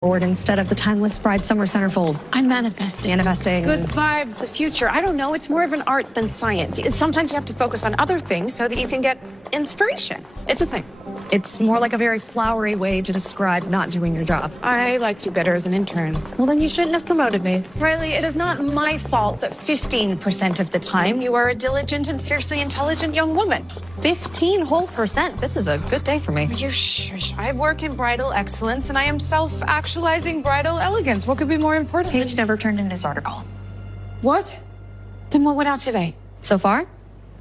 forward instead of the timeless bride summer centerfold. I'm manifesting. Good vibes, the future. I don't know. It's more of an art than science. Sometimes you have to focus on other things so that you can get inspiration. It's a thing. It's more like a very flowery way to describe not doing your job. I liked you better as an intern. Well, then you shouldn't have promoted me. Riley, it is not my fault that 15% of the time you are a diligent and fiercely intelligent young woman. 15 whole percent. This is a good day for me. You shush. I work in bridal excellence and I am self-actualizing bridal elegance. What could be more important? Paige never turned in his article. What? Then what went out today? So far,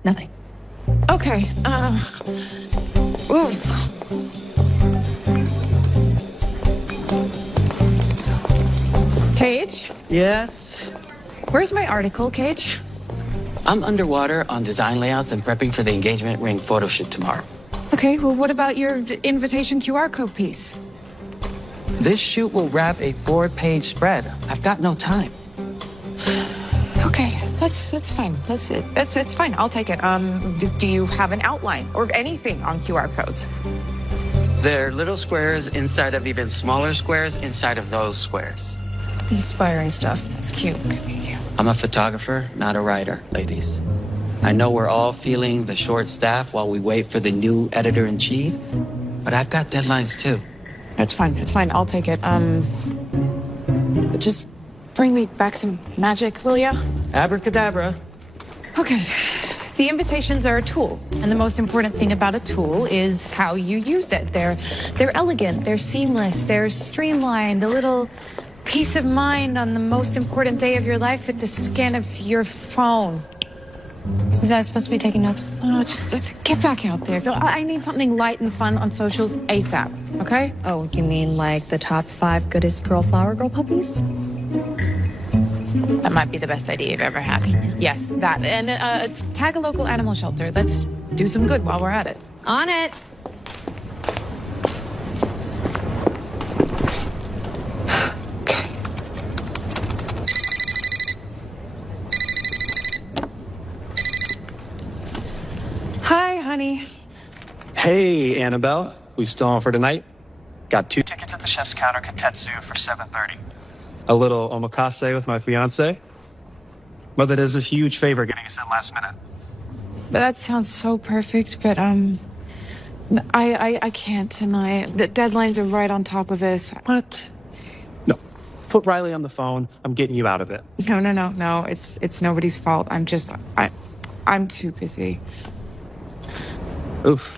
nothing. Okay, oof. Cage? Yes? Where's my article, Cage? I'm underwater on design layouts and prepping for the engagement ring photo shoot tomorrow. Okay, well, what about your invitation QR code piece? This shoot will wrap a 4-page spread. I've got no time. Okay, that's fine. That's it. It's fine. I'll take it. Do you have an outline or anything on QR codes? They're little squares inside of even smaller squares inside of those squares. Inspiring stuff. It's cute. Thank you. I'm a photographer, not a writer, ladies. I know we're all feeling the short staff while we wait for the new editor-in-chief, but I've got deadlines too. It's fine. It's fine. I'll take it. Just bring me back some magic, will ya? Abracadabra. Okay. The invitations are a tool, and the most important thing about a tool is how you use it. They're elegant, they're seamless, they're streamlined, a little peace of mind on the most important day of your life with the scan of your phone. Was I supposed to be taking notes? Oh, just get back out there. I need something light and fun on socials ASAP, okay? Oh, you mean like the top 5 goodest girl flower girl puppies? That might be the best idea you've ever had. Yes, that. And tag a local animal shelter. Let's do some good while we're at it. On it. Okay. Hi, honey. Hey, Annabelle. We still on for tonight? Got 2 tickets at the chef's counter Katetsu for 7:30. A little omakase with my fiance. Mother does us a huge favor getting us in last minute. But that sounds so perfect, but I can't tonight. The deadlines are right on top of us. What? No. Put Riley on the phone. I'm getting you out of it. No. It's nobody's fault. I'm too busy. Oof.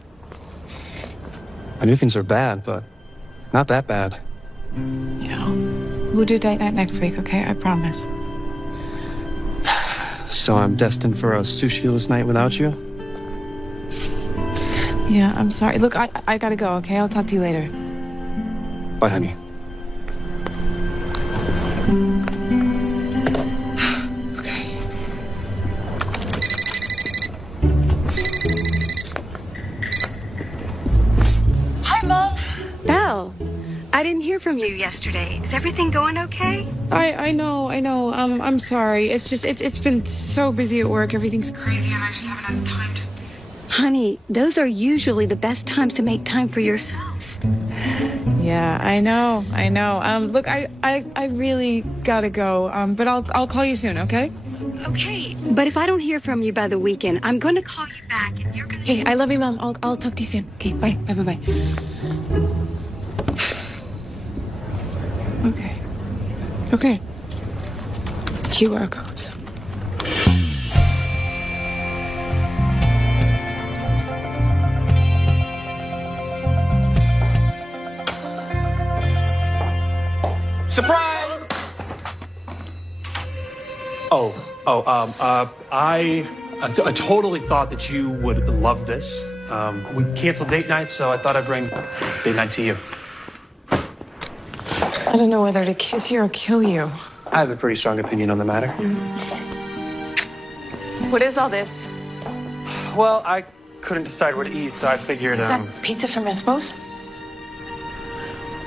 I knew things were bad, but not that bad. Yeah. We'll do date night next week, okay? I promise. So I'm destined for a sushi-less night without you? Yeah, I'm sorry. Look, I gotta go, okay? I'll talk to you later. Bye, honey. Okay. Hi, Mom. Belle, I didn't hear from you yesterday. Is everything going okay? I know. I'm sorry. It's just, it's been so busy at work. Everything's crazy and I just haven't had time to... Honey, those are usually the best times to make time for yourself. Yeah, I know. Look, I really gotta go. But I'll call you soon, okay? Okay, but if I don't hear from you by the weekend, I'm gonna call you back and you're gonna... Okay, I love you, Mom. I'll talk to you soon. Okay, bye. Okay. QR codes. Surprise! I totally thought that you would love this. We canceled date night, so I thought I'd bring date night to you. I don't know whether to kiss you or kill you. I have a pretty strong opinion on the matter. What is all this? Well, I couldn't decide where to eat, so I figured, Is that pizza from Espo's?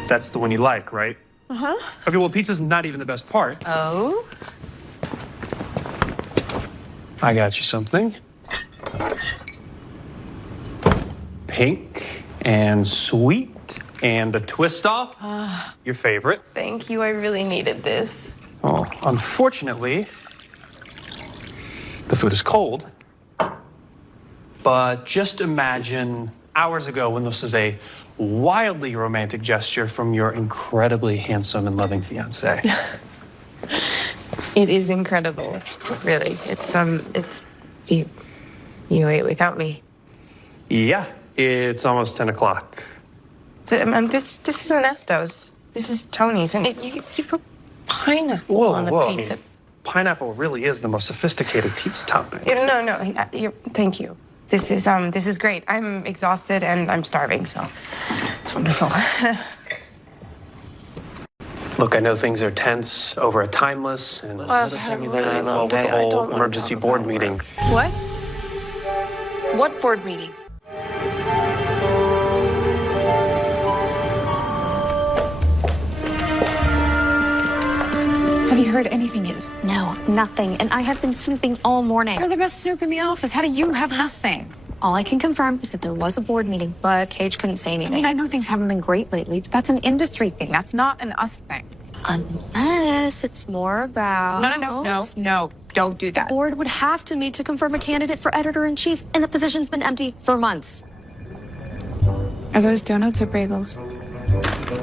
that's the one you like, right? Uh-huh. Okay, well, pizza's not even the best part. Oh? I got you something. Pink and sweet. And a twist off, your favorite. Thank you. I really needed this. Oh, unfortunately, the food is cold. But just imagine hours ago when this was a wildly romantic gesture from your incredibly handsome and loving fiance. It is incredible, really. It's you ate without me. Yeah, it's almost 10 o'clock. This isn't Esto's. This is Tony's, and you put pineapple on the Whoa, pizza. Pineapple really is the most sophisticated pizza topping. No. Thank you. This is great. I'm exhausted and I'm starving, so it's wonderful. Look, I know things are tense over a timeless and I've had a really long day. I don't wanna emergency talk board about meeting. What? What board meeting? Have you heard anything yet? No, nothing. And I have been snooping all morning. You're the best snoop in the office. How do you have nothing? All I can confirm is that there was a board meeting, but Cage couldn't say I anything. mean, I know things haven't been great lately, but that's an industry thing. That's not an us thing. Unless it's more about... No. Don't do that. The board would have to meet to confirm a candidate for editor-in-chief, and the position's been empty for months. Are those donuts or bagels?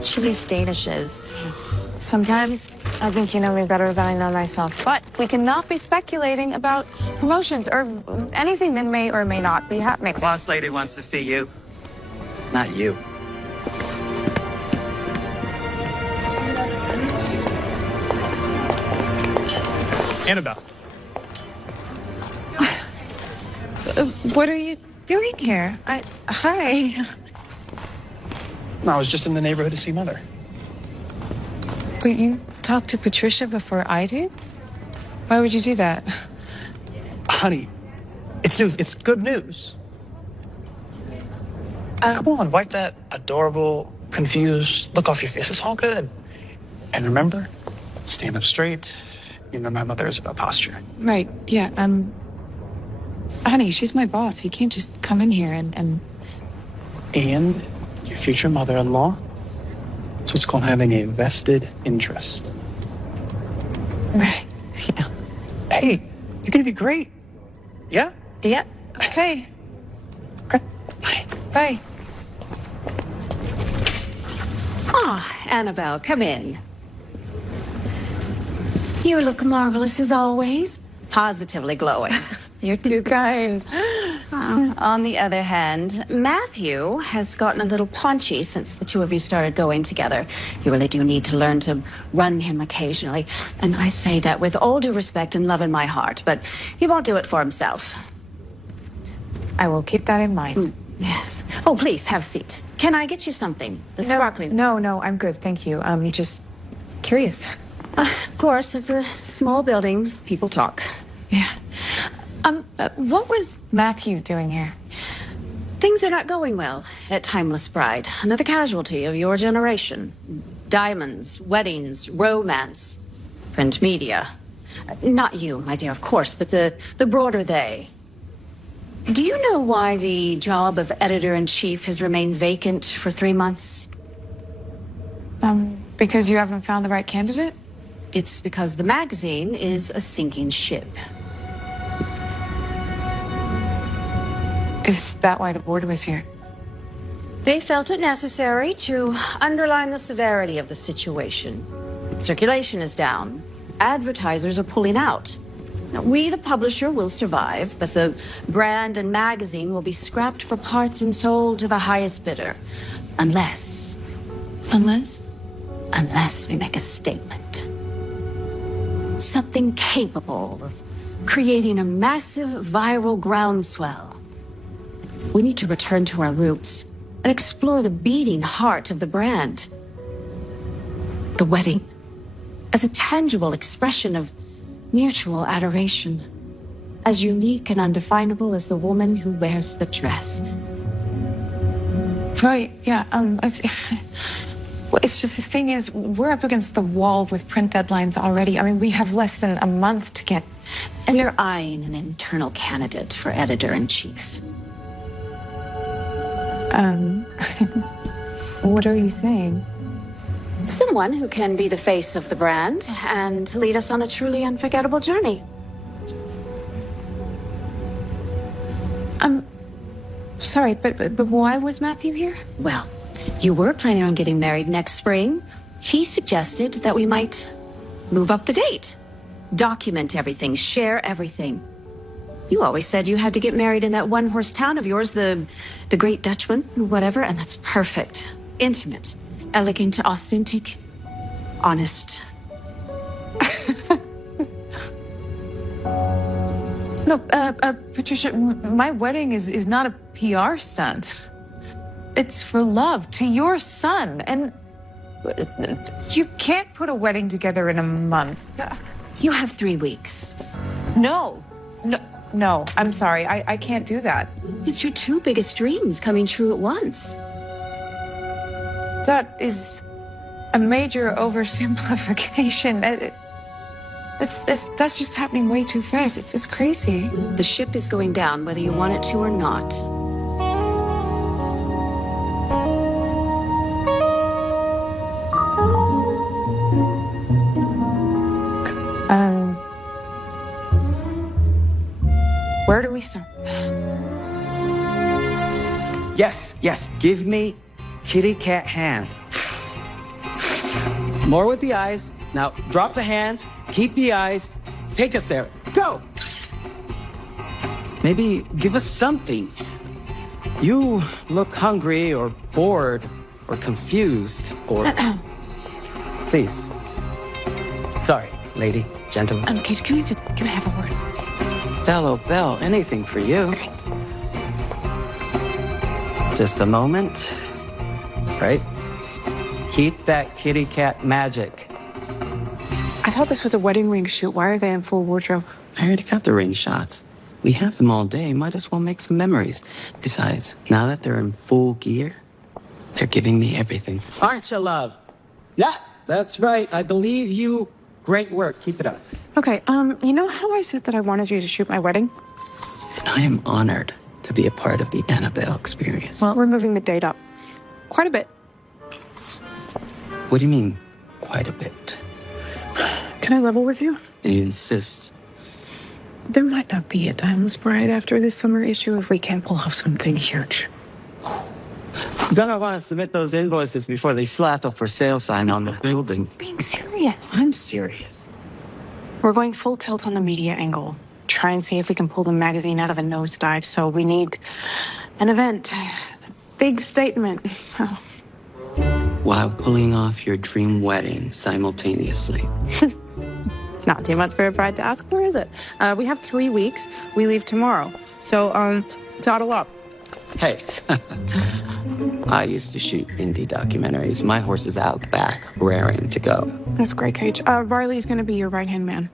Chili's Danishes. Sometimes I think you know me better than I know myself. But we cannot be speculating about promotions or anything that may or may not be happening. Boss lady wants to see you. Not you. Annabelle. What are you doing here? Hi. No, I was just in the neighborhood to see Mother. But you talked to Patricia before I did? Why would you do that? Honey, it's news. It's good news. Come on, wipe that adorable, confused look off your face. It's all good. And remember, stand up straight. You know my mother is about posture. Right, yeah, honey, she's my boss. You can't just come in here and... And your future mother-in-law. So it's called having a vested interest. Right, yeah. Hey, you're gonna be great. Yeah? Yeah, okay. Okay. Bye. Bye. Ah, Annabelle, come in. You look marvelous as always. Positively glowing. You're too kind. On the other hand, Matthew has gotten a little paunchy since the two of you started going together. You really do need to learn to run him occasionally. And I say that with all due respect and love in my heart, but he won't do it for himself. I will keep that in mind. Yes. Oh, please, have a seat. Can I get you something? The sparkling. No, I'm good, thank you. Just curious. Of course, it's a small building. People talk. Yeah. What was Matthew doing here? Things are not going well at Timeless Bride. Another casualty of your generation. Diamonds, weddings, romance, print media. Not you, my dear, of course, but the broader they. Do you know why the job of editor-in-chief has remained vacant for 3 months? Because you haven't found the right candidate? It's because the magazine is a sinking ship. Is that why the board was here? They felt it necessary to underline the severity of the situation. Circulation is down. Advertisers are pulling out. Now, we, the publisher, will survive, but the brand and magazine will be scrapped for parts and sold to the highest bidder. Unless we make a statement. Something capable of creating a massive viral groundswell. We need to return to our roots and explore the beating heart of the brand. The wedding, as a tangible expression of mutual adoration, as unique and undefinable as the woman who wears the dress. Right, yeah, it's just the thing is, we're up against the wall with print deadlines already. I mean, we have less than a month to get... And you're eyeing an internal candidate for editor-in-chief. What are you saying? Someone who can be the face of the brand and lead us on a truly unforgettable journey. I'm sorry, but why was Matthew here? Well, you were planning on getting married next spring. He suggested that we might move up the date. Document everything, share everything. You always said you had to get married in that one-horse town of yours, the Great Dutchman, whatever, and that's perfect. Intimate, elegant, authentic, honest. No, Patricia, my wedding is not a PR stunt. It's for love to your son, and you can't put a wedding together in a month. You have 3 weeks. No, I'm sorry. I can't do that. It's your 2 biggest dreams coming true at once. That is a major oversimplification. That's just happening way too fast. It's crazy. The ship is going down, whether you want it to or not. Where do we start? Yes, give me kitty cat hands. More with the eyes. Now, drop the hands, keep the eyes, take us there. Go! Maybe give us something. You look hungry or bored or confused or... Please. Sorry, lady, gentleman. Okay, can I have a word? Belle, anything for you. Just a moment. Right? Keep that kitty cat magic. I thought this was a wedding ring shoot. Why are they in full wardrobe? I already got the ring shots. We have them all day. Might as well make some memories. Besides, now that they're in full gear, they're giving me everything. Aren't you, love? Yeah, that's right. I believe you. Great work. Keep it up. Okay, you know how I said that I wanted you to shoot my wedding? And I am honored to be a part of the Annabelle experience. Well, we're moving the date up. Quite a bit. What do you mean, quite a bit? Can I level with you? You insist. There might not be a Timeless Bride after this summer issue if we can't pull off something huge. You're gonna want to submit those invoices before they slap a for sale sign on the building. Being serious. I'm serious. We're going full tilt on the media angle. Try and see if we can pull the magazine out of a nosedive. So we need an event, a big statement. So While pulling off your dream wedding simultaneously. it's not too much for a bride to ask for, is it? We have 3 weeks. We leave tomorrow. So, toddle up. Hey, I used to shoot indie documentaries. My horse is out back, raring to go. That's great, Cage. Riley's gonna be your right-hand man.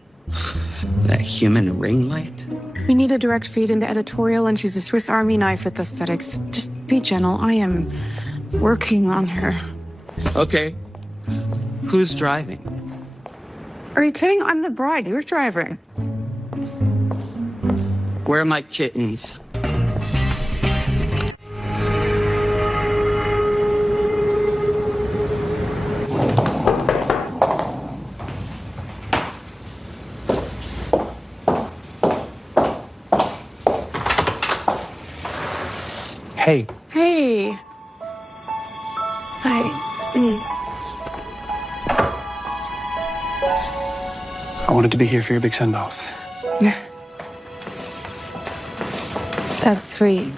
That human ring light? We need a direct feed into editorial, and she's a Swiss Army knife with aesthetics. Just be gentle. I am working on her. Okay. Who's driving? Are you kidding? I'm the bride. You're driving. Where are my kittens? Hey, Hey. Hi. I wanted to be here for your big send-off. That's sweet.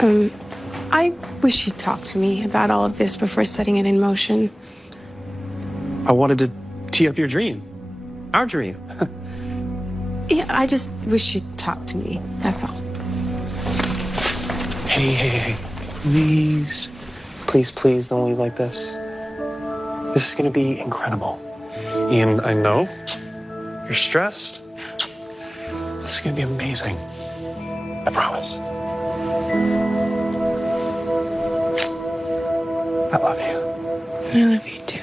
I wish you'd talk to me about all of this before setting it in motion. I wanted to tee up your dream. Our dream. Yeah, I just wish you'd talk to me. That's all. Hey. Please don't leave like this. This is gonna be incredible. And I know you're stressed. This is gonna be amazing. I promise. I love you. I love you too.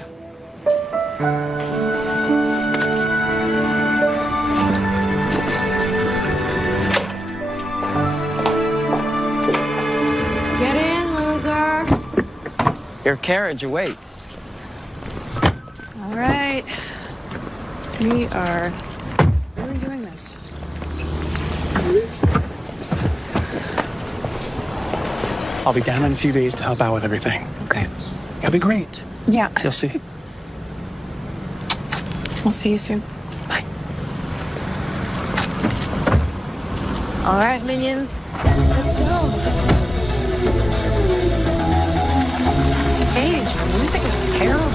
Your carriage awaits. All right. We are really doing this. I'll be down in a few days to help out with everything. Okay. It'll be great. Yeah. You'll see. We'll see you soon. Bye. All right, minions, let's go. Paige, the music is terrible.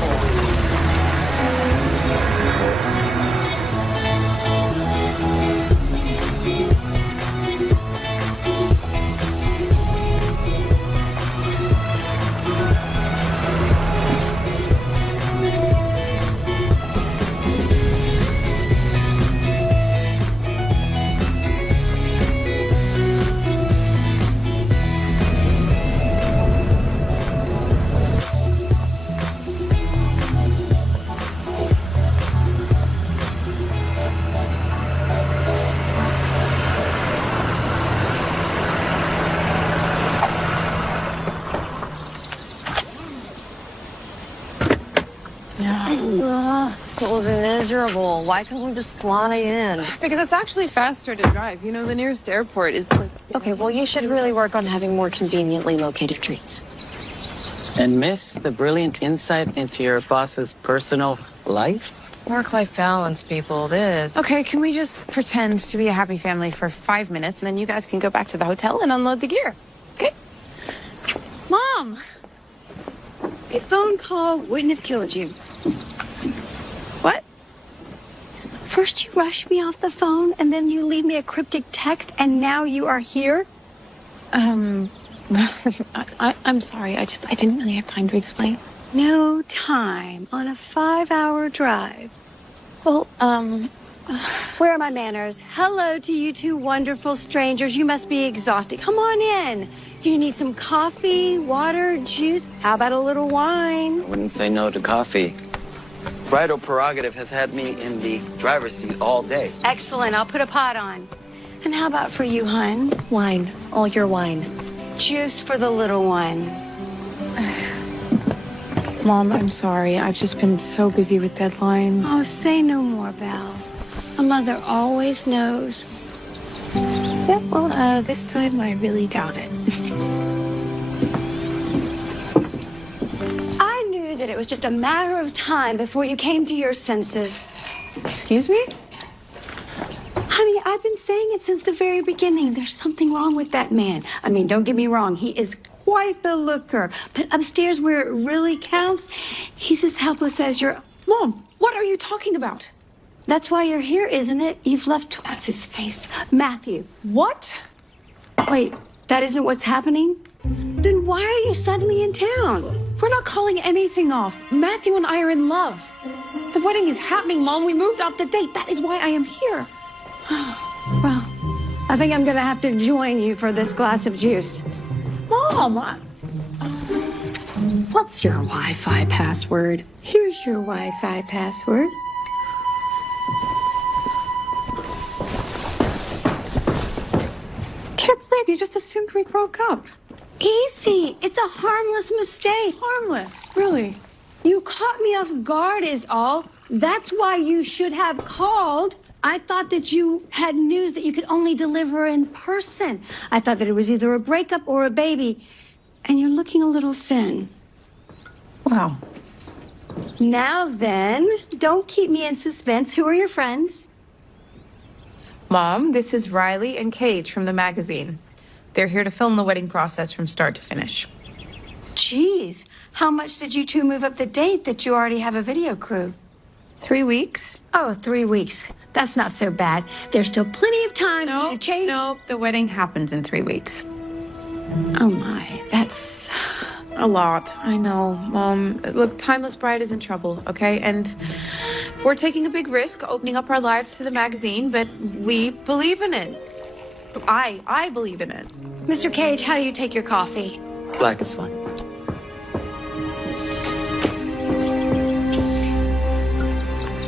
It was miserable. Why couldn't we just fly in? Because it's actually faster to drive. You know, the nearest airport is like... Okay, well, you should really work on having more conveniently located treats. And miss the brilliant insight into your boss's personal life? Work-life balance, people, this. Okay, can we just pretend to be a happy family for 5 minutes, and then you guys can go back to the hotel and unload the gear, okay? Mom! A phone call wouldn't have killed you. What? First you rush me off the phone, and then you leave me a cryptic text, and now you are here? I'm sorry. I didn't really have time to explain. No time on a 5-hour drive. Well, Where are my manners? Hello to you two wonderful strangers. You must be exhausted. Come on in. Do you need some coffee, water, juice? How about a little wine? I wouldn't say no to coffee. Bridal prerogative has had me in the driver's seat all day. Excellent. I'll put a pot on. And how about for you, hun? Wine. All your wine. Juice for the little one. Mom, I'm sorry. I've just been so busy with deadlines. Oh, say no more, Belle. A mother always knows. Yeah, well, this time I really doubt it. I knew that it was just a matter of time before you came to your senses. Excuse me? Honey, I've been saying it since the very beginning. There's something wrong with that man. I mean, don't get me wrong. He is quite the looker. But upstairs where it really counts, he's as helpless as your... Mom, what are you talking about? That's why you're here, isn't it? You've left... What's his face? Matthew. What? Wait, that isn't what's happening? Then why are you suddenly in town? We're not calling anything off. Matthew and I are in love. The wedding is happening, Mom. We moved up the date. That is why I am here. Well, I think I'm gonna have to join you for this glass of juice. Mom, What's your Wi-Fi password? Here's your Wi-Fi password. can't believe you just assumed we broke up. Easy. It's a harmless mistake. Harmless, really. You caught me off guard is all. That's why you should have called. I thought that you had news that you could only deliver in person. I thought that it was either a breakup or a baby. And you're looking a little thin. Wow. Now then, don't keep me in suspense. Who are your friends? Mom, this is Riley and Cage from the magazine. They're here to film the wedding process from start to finish. Geez, how much did you two move up the date that you already have a video crew? 3 weeks? Oh, 3 weeks. That's not so bad. There's still plenty of time for you to change. Nope, the wedding happens in 3 weeks. Oh my, that's... A lot, I know. Look, Timeless Bride is in trouble, okay? And we're taking a big risk opening up our lives to the magazine, but we believe in it. I believe in it. Mr. Cage, how do you take your coffee? Black is fine.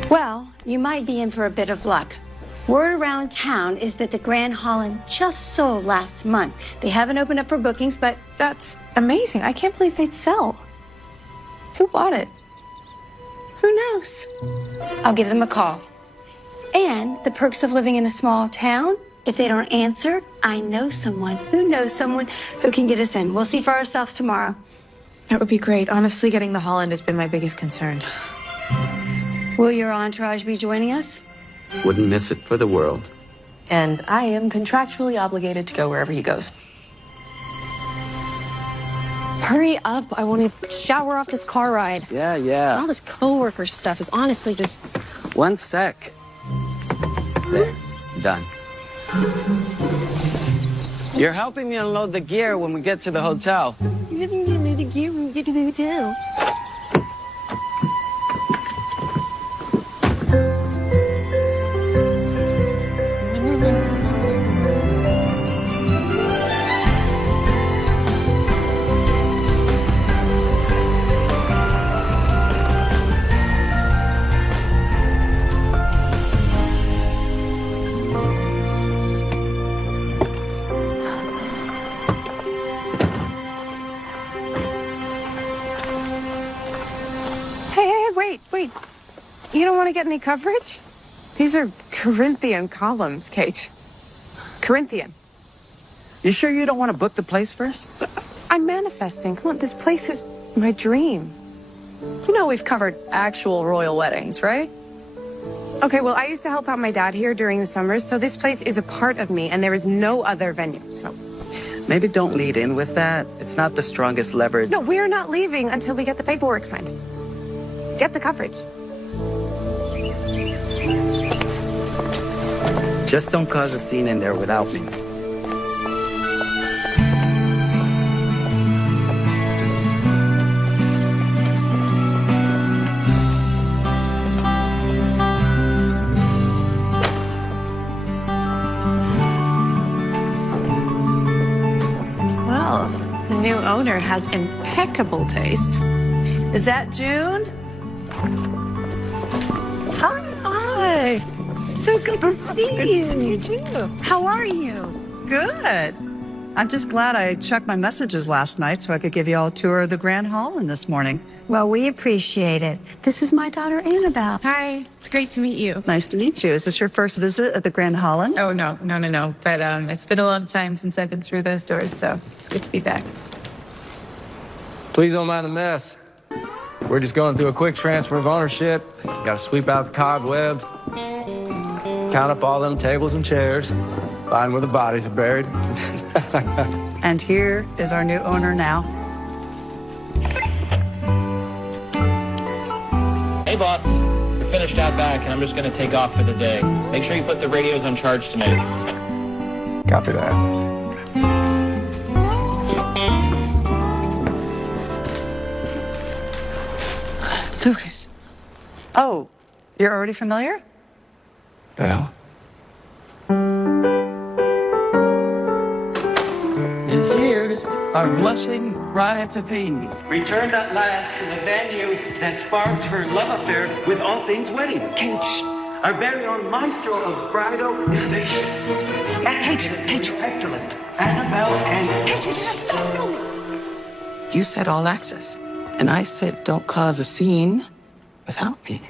Well, you might be in for a bit of luck. Word around town is that the Grand Holland just sold last month. They haven't opened up for bookings, but That's amazing. I can't believe they'd sell. Who bought it? Who knows? I'll give them a call. And the perks of living in a small town, if they don't answer, I know someone who knows someone who can get us in. We'll see for ourselves tomorrow. That would be great. Honestly, getting the Holland has been my biggest concern. Will your entourage be joining us? Wouldn't miss it for the world. And I am contractually obligated to go wherever he goes. Hurry up. I want to shower off this car ride. Yeah. All this coworker stuff is honestly just... One sec. There. Done. You're helping me unload the gear when we get to the hotel. You're going to need the gear when we get to the hotel. Wait. You don't want to get any coverage? These are Corinthian columns, Kate. Corinthian. You sure you don't want to book the place first? I'm manifesting. Come on, this place is my dream. You know we've covered actual royal weddings, right? Okay, well, I used to help out my dad here during the summers, so this place is a part of me, and there is no other venue, so... Maybe don't lead in with that. It's not the strongest leverage. No, we're not leaving until we get the paperwork signed. Get the coverage. Just don't cause a scene in there without me. Well, the new owner has impeccable taste. Is that June? Hi. So good to see you. Good to see you too. How are you? Good. I'm just glad I checked my messages last night so I could give you all a tour of the Grand Holland this morning. Well, we appreciate it. This is my daughter, Annabelle. Hi, it's great to meet you. Nice to meet you. Is this your first visit at the Grand Holland? Oh, no. But it's been a long time since I've been through those doors, so it's good to be back. Please don't mind the mess. We're just going through a quick transfer of ownership. Gotta sweep out the cobwebs, count up all them tables and chairs, find where the bodies are buried. And here is our new owner now. Hey, boss. We're finished out back, and I'm just gonna take off for the day. Make sure you put the radios on charge tonight. Copy that. Lucas. Oh, you're already familiar? Well. And here's our blushing bride to be. Returned at last to the venue that sparked her love affair with all things wedding. Kate, our very own maestro of bridal innovation. Kate. Excellent. Annabelle and... Kate, just stop. You said all access. And I said don't cause a scene without me.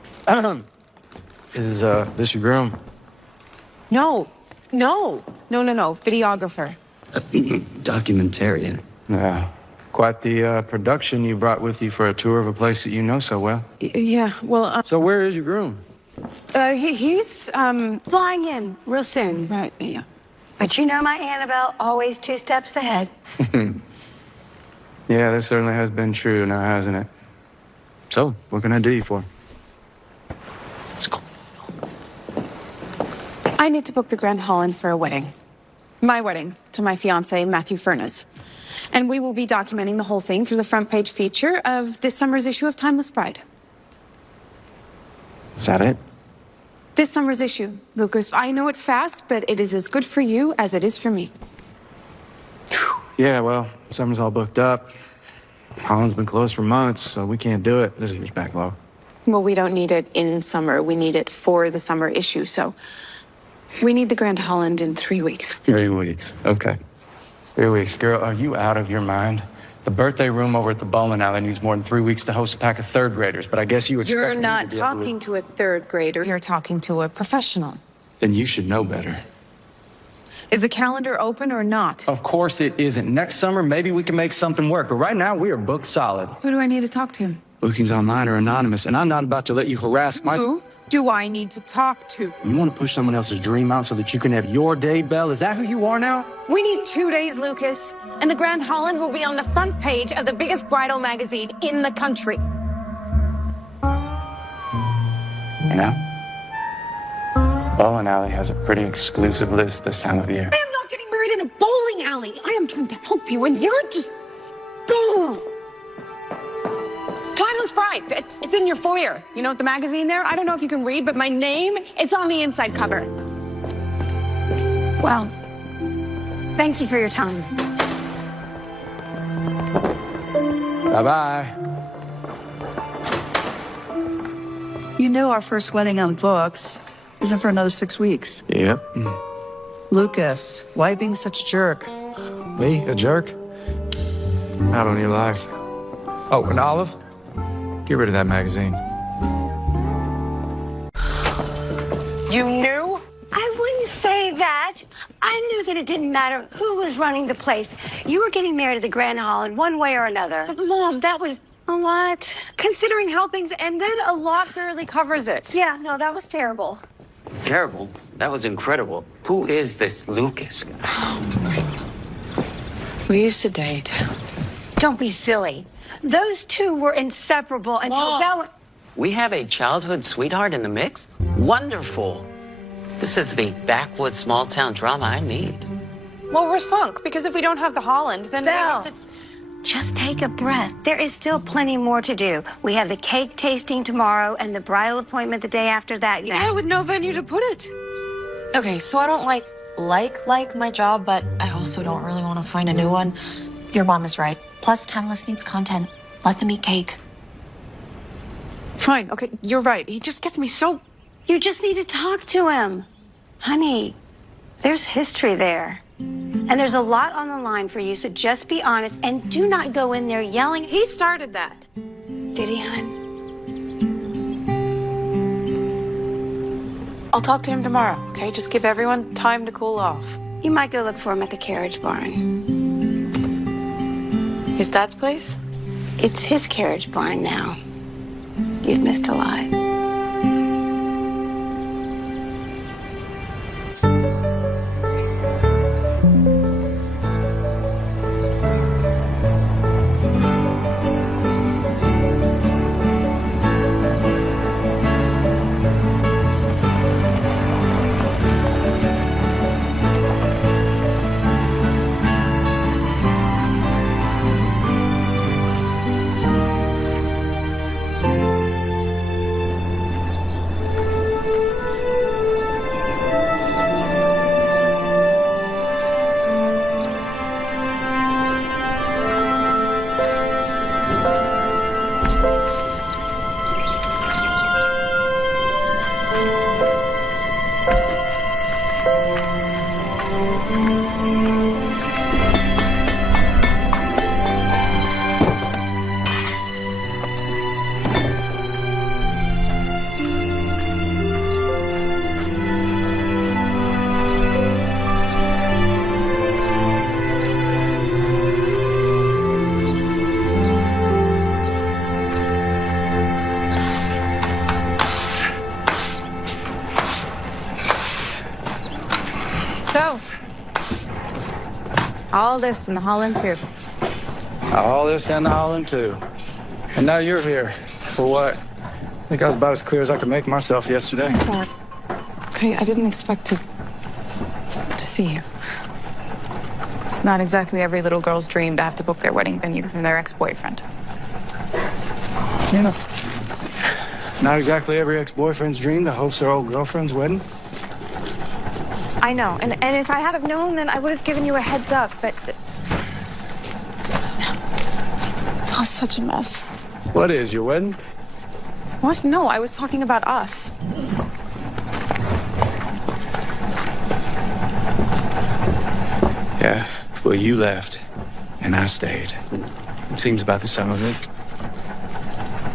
Is this your groom? No. Videographer. A documentarian. Yeah. Quite the production you brought with you for a tour of a place that you know so well. Yeah, well, So where is your groom? he's, Flying in real soon. Right, yeah. But you know my Annabelle, always 2 steps ahead. Yeah, that certainly has been true now, hasn't it? So, what can I do you for? Let's go. I need to book the Grand Holland for a wedding. My wedding to my fiance, Matthew Furness. And we will be documenting the whole thing for the front page feature of this summer's issue of Timeless Bride. Is that it? This summer's issue, Lucas. I know it's fast, but it is as good for you as it is for me. Yeah, well, summer's all booked up. Holland's been closed for months, so we can't do it. There's a huge backlog. Well, we don't need it in summer. We need it for the summer issue, so we need the Grand Holland in 3 weeks. 3 weeks. Okay. 3 weeks. Girl, are you out of your mind? The birthday room over at the bowling alley needs more than 3 weeks to host a pack of third graders, but I guess you expect You're me not to be able to- talking to a third grader. You're talking to a professional. Then you should know better. Is the calendar open or not? Of course it isn't. Next summer, maybe we can make something work, but right now we are booked solid. Who do I need to talk to? Bookings online are anonymous, and I'm not about to let you harass my... Who do I need to talk to? You want to push someone else's dream out so that you can have your day, Belle? Is that who you are now? We need 2 days, Lucas. And the Grand Holland will be on the front page of the biggest bridal magazine in the country. You know? Bowling alley has a pretty exclusive list this time of year. I am not getting married in a bowling alley. I am trying to help you, and you're just... Ugh. Timeless Bride. It's in your foyer. You know, the magazine there? I don't know if you can read, but my name, it's on the inside cover. Well, thank you for your time. Bye-bye. You know our first wedding on the books isn't for another 6 weeks. Yep. Lucas, why being such a jerk? Me? A jerk? Out on your life. Oh, and Olive? Get rid of that magazine. You knew? I wouldn't say that. I knew that it didn't matter who was running the place. You were getting married at the Grand Holland one way or another. But Mom, that was... A what? Considering how things ended, a lot barely covers it. Yeah, no, that was terrible. Terrible. That was incredible. Who is this Lucas guy? We used to date. Don't be silly. Those two were inseparable until Bella... We have a childhood sweetheart in the mix? Wonderful. This is the backwoods small-town drama I need. Well, we're sunk, because if we don't have the Holland, then we Belle. have to... Just take a breath. There is still plenty more to do. We have the cake tasting tomorrow and the bridal appointment the day after that. Yeah, with no venue to put it. Okay, so I don't like my job, but I also don't really want to find a new one. Your mom is right. Plus, Timeless needs content. Let them eat cake. Fine, okay, you're right. He just gets me so... You just need to talk to him. Honey, there's history there. And there's a lot on the line for you, so just be honest and do not go in there yelling. He started that. Did he, hon? I'll talk to him tomorrow, okay? Just give everyone time to cool off. You might go look for him at the carriage barn. His dad's place? It's his carriage barn now. You've missed a lot. So, all this in the Holland too. All this and the Holland, too. And now you're here. For what? I think I was about as clear as I could make myself yesterday. Sorry. Okay, I didn't expect to see you. It's not exactly every little girl's dream to have to book their wedding venue from their ex-boyfriend. You know, not exactly every ex-boyfriend's dream to host their old girlfriend's wedding. I know, and if I had have known, then I would have given you a heads up, but... Oh, such a mess. What is, your wedding? What? No, I was talking about us. Yeah, well, you left, and I stayed. It seems about the sum of it.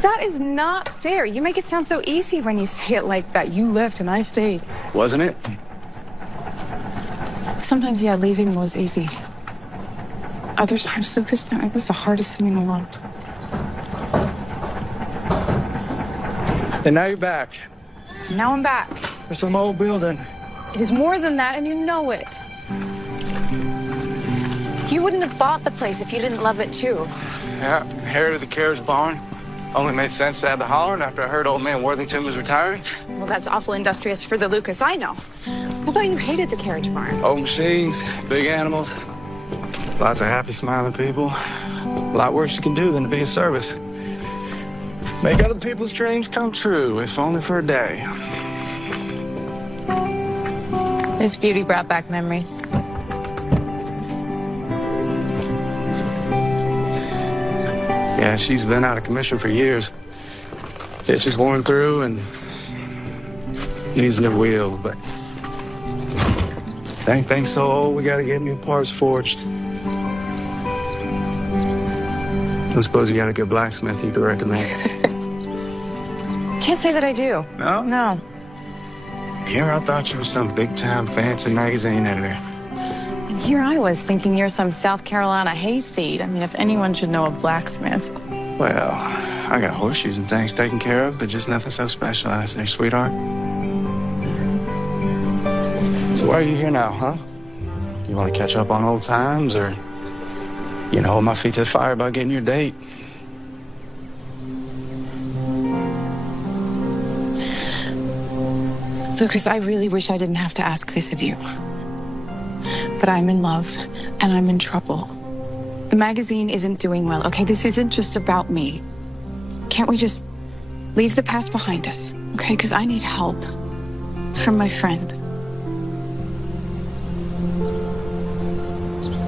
That is not fair. You make it sound so easy when you say it like that. You left and I stayed. Wasn't it? Sometimes, yeah, leaving was easy. Other times, Lucas, no, it was the hardest thing in the world. And now you're back. Now I'm back. For some old building. It is more than that, and you know it. You wouldn't have bought the place if you didn't love it, too. Yeah, inherited the carriage barn. Only made sense to add the hollering after I heard old man Worthington was retiring. Well, that's awful industrious for the Lucas I know. I thought you hated the carriage barn. Old machines, big animals, lots of happy, smiling people. A lot worse you can do than to be of service. Make other people's dreams come true, if only for a day. This beauty brought back memories. Yeah, she's been out of commission for years. Hitches worn through and needs a new wheel, but dang thing's so old, we gotta get new parts forged. I suppose you got a good blacksmith you could recommend. Can't say that I do. No? No. Here I thought you were some big-time fancy magazine editor. And here I was thinking you're some South Carolina hayseed. I mean, if anyone should know a blacksmith. Well, I got horseshoes and things taken care of, but just nothing so specialized there, sweetheart. So why are you here now, huh? You want to catch up on old times, or, you know, hold my feet to the fire about getting your date? Lucas, I really wish I didn't have to ask this of you. But I'm in love, and I'm in trouble. The magazine isn't doing well, okay? This isn't just about me. Can't we just leave the past behind us, okay? Because I need help from my friend.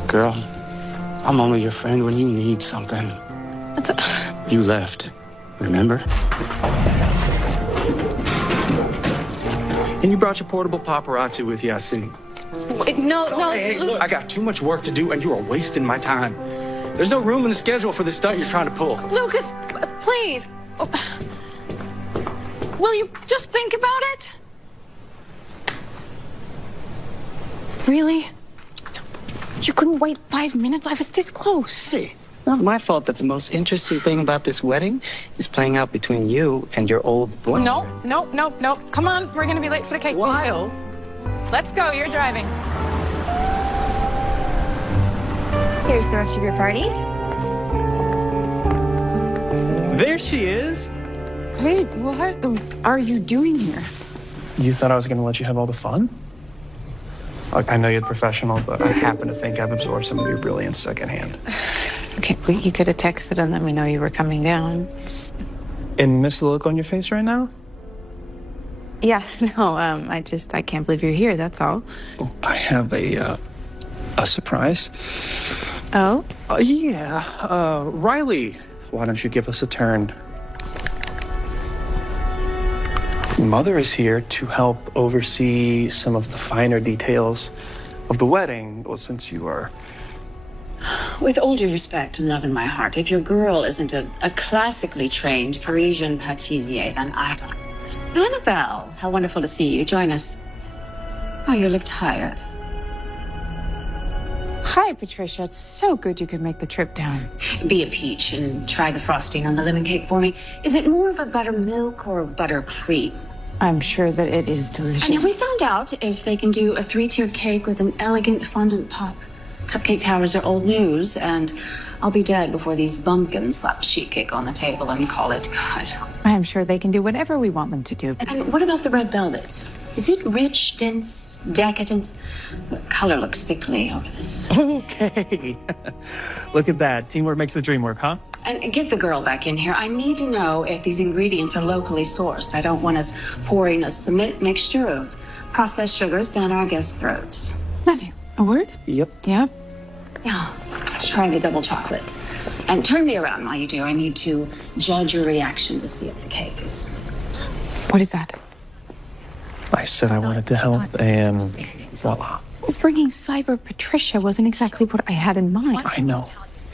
Girl, I'm only your friend when you need something. You left, remember? And you brought your portable paparazzi with you, I see. No, Hey, look, I got too much work to do, and you are wasting my time. There's no room in the schedule for the stunt you're trying to pull. Lucas, please. Will you just think about it? Really? You couldn't wait 5 minutes? I was this close. See, it's not my fault that the most interesting thing about this wedding is playing out between you and your old boyfriend. No. Come on, we're gonna be late for the cake. While Let's go, you're driving. Here's the rest of your party. There she is. Hey, what are you doing here? You thought I was going to let you have all the fun? Look, I know you're the professional, but I happen to think I've absorbed some of your brilliance secondhand. Okay, you could have texted and let me know you were coming down. And miss the look on your face right now? Yeah, no, I can't believe you're here, that's all. I have a surprise. Oh? Yeah, Riley, why don't you give us a turn? Mother is here to help oversee some of the finer details of the wedding. Well, since you are... With all due respect and love in my heart, if your girl isn't a classically trained Parisian pâtissier, then I don't. Annabelle, how wonderful to see you. Join us. Oh, you look tired. Hi, Patricia. It's so good you could make the trip down. Be a peach and try the frosting on the lemon cake for me. Is it more of a buttermilk or buttercream? I'm sure that it is delicious. And have we found out if they can do a 3-tiered cake with an elegant fondant pop? Cupcake towers are old news, and I'll be dead before these bumpkins slap sheet cake on the table and call it good. I'm sure they can do whatever we want them to do. And what about the red velvet? Is it rich, dense, decadent? The color looks sickly over this. Okay. Look at that. Teamwork makes the dream work, huh? And get the girl back in here. I need to know if these ingredients are locally sourced. I don't want us pouring a cement mixture of processed sugars down our guests' throats. Matthew, a word? Yep. Yep. Yeah. Try the double chocolate. And turn me around while you do. I need to judge your reaction to see if the cake is... What is that? I said I wanted to help, and voila. Well, bringing Cyber Patricia wasn't exactly what I had in mind. I know.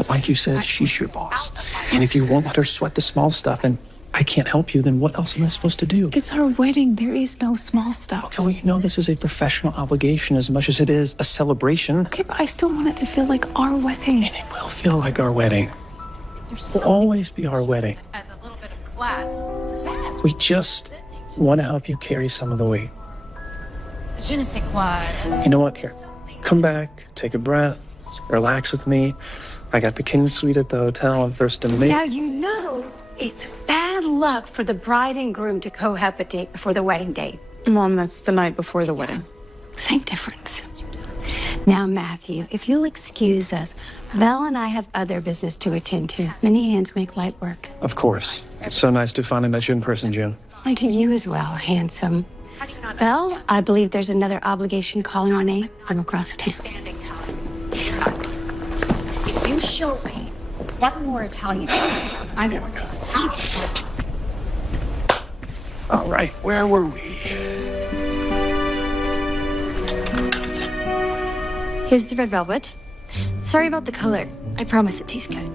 But like you said, she's your boss. And if you won't let her sweat the small stuff and I can't help you, then what else am I supposed to do? It's our wedding. There is no small stuff. Okay, well, you know this is a professional obligation as much as it is a celebration. Okay, but I still want it to feel like our wedding. And it will feel like our wedding. It will always be our wedding. As a little bit of class. We just want to help you carry some of the weight. Je ne sais quoi. You know what? Here, come back, take a breath, relax with me. I got the king suite at the hotel on Thurston May. Now you know it's bad luck for the bride and groom to cohabitate before the wedding date. Mom, that's the night before the wedding. Same difference. Now, Matthew, if you'll excuse us, Val and I have other business to attend to. Many hands make light work. Of course. It's so nice to finally meet you in person, June. And to you as well, handsome. Val, I believe there's another obligation calling our name from across town. If you show me one more Italian, I will. All right, where were we? Here's the red velvet. Sorry about the color. I promise it tastes good.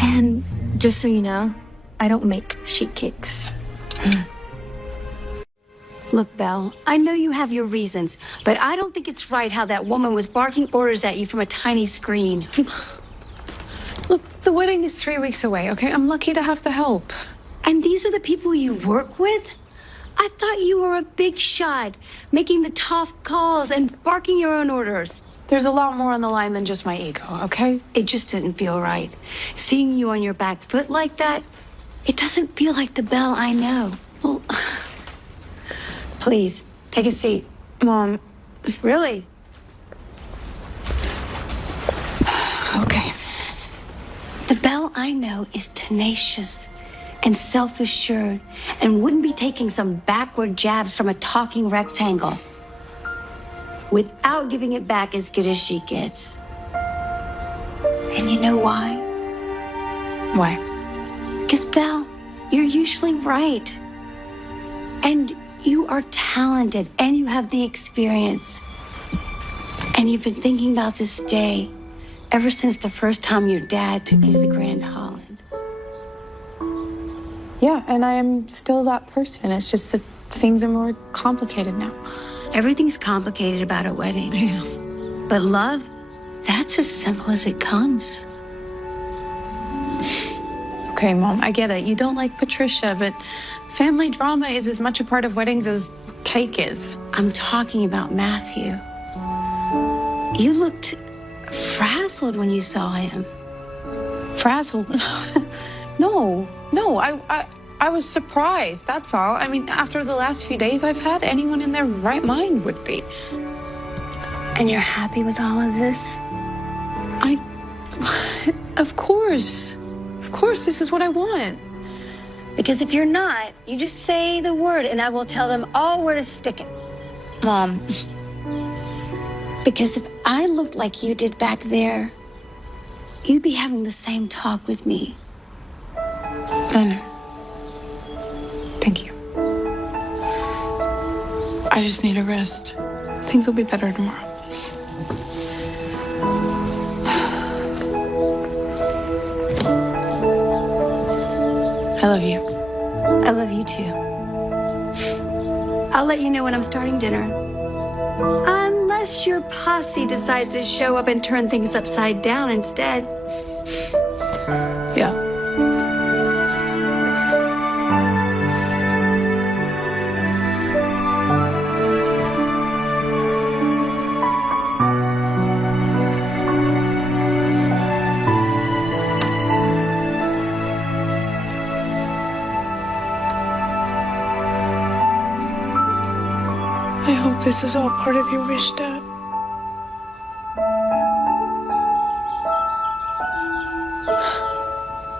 And just so you know, I don't make sheet cakes. Look, Belle, I know you have your reasons, but I don't think it's right how that woman was barking orders at you from a tiny screen. Look, the wedding is 3 weeks away, okay? I'm lucky to have the help. And these are the people you work with? I thought you were a big shot, making the tough calls and barking your own orders. There's a lot more on the line than just my ego, okay? It just didn't feel right. Seeing you on your back foot like that, it doesn't feel like the Belle I know. Well, please, take a seat. Mom. Really? Okay. The Belle I know is tenacious and self-assured and wouldn't be taking some backward jabs from a talking rectangle without giving it back as good as she gets. And you know why? Why? Because, Belle, you're usually right. And you are talented and you have the experience. And you've been thinking about this day ever since the first time your dad took you to the Grand Holland. Yeah, and I am still that person. It's just that things are more complicated now. Everything's complicated about a wedding. Yeah. But love, that's as simple as it comes. Okay, Mom, I get it. You don't like Patricia, but family drama is as much a part of weddings as cake is. I'm talking about Matthew. You looked frazzled when you saw him. Frazzled? No. I was surprised, that's all. I mean, after the last few days I've had, anyone in their right mind would be. And you're happy with all of this? Of course. Of course, this is what I want. Because if you're not, you just say the word and I will tell them all where to stick it. Mom. Because if I looked like you did back there, you'd be having the same talk with me. I know. Thank you. I just need a rest. Things will be better tomorrow. I love you. I love you too. I'll let you know when I'm starting dinner. Unless your posse decides to show up and turn things upside down instead. Yeah. I hope this is all part of your wish, Dad.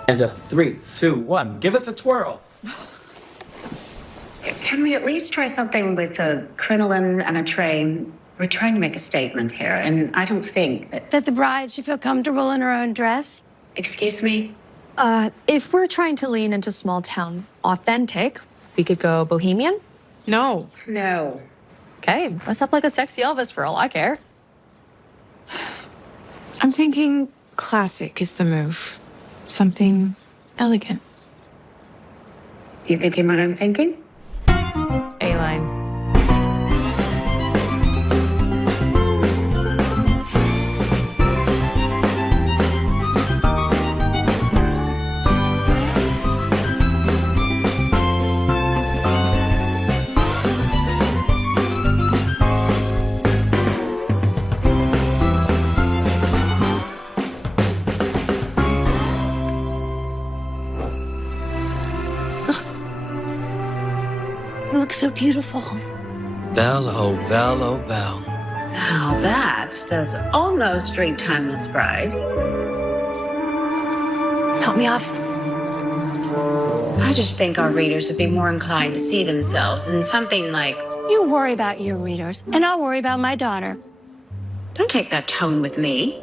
And 3, 2, 1, give us a twirl. Can we at least try something with a crinoline and a tray? We're trying to make a statement here, and I don't think That the bride should feel comfortable in her own dress? Excuse me? If we're trying to lean into small town authentic, we could go bohemian. No. No. Okay, dress up like a sexy Elvis for all I care. I'm thinking classic is the move. Something elegant. You thinking what I'm thinking? A-line. You look so beautiful. Belle, oh Belle, oh Belle. Now that does almost read Timeless Bride. Top me off. I just think our readers would be more inclined to see themselves in something like, You worry about your readers, and I'll worry about my daughter. don't take that tone with me.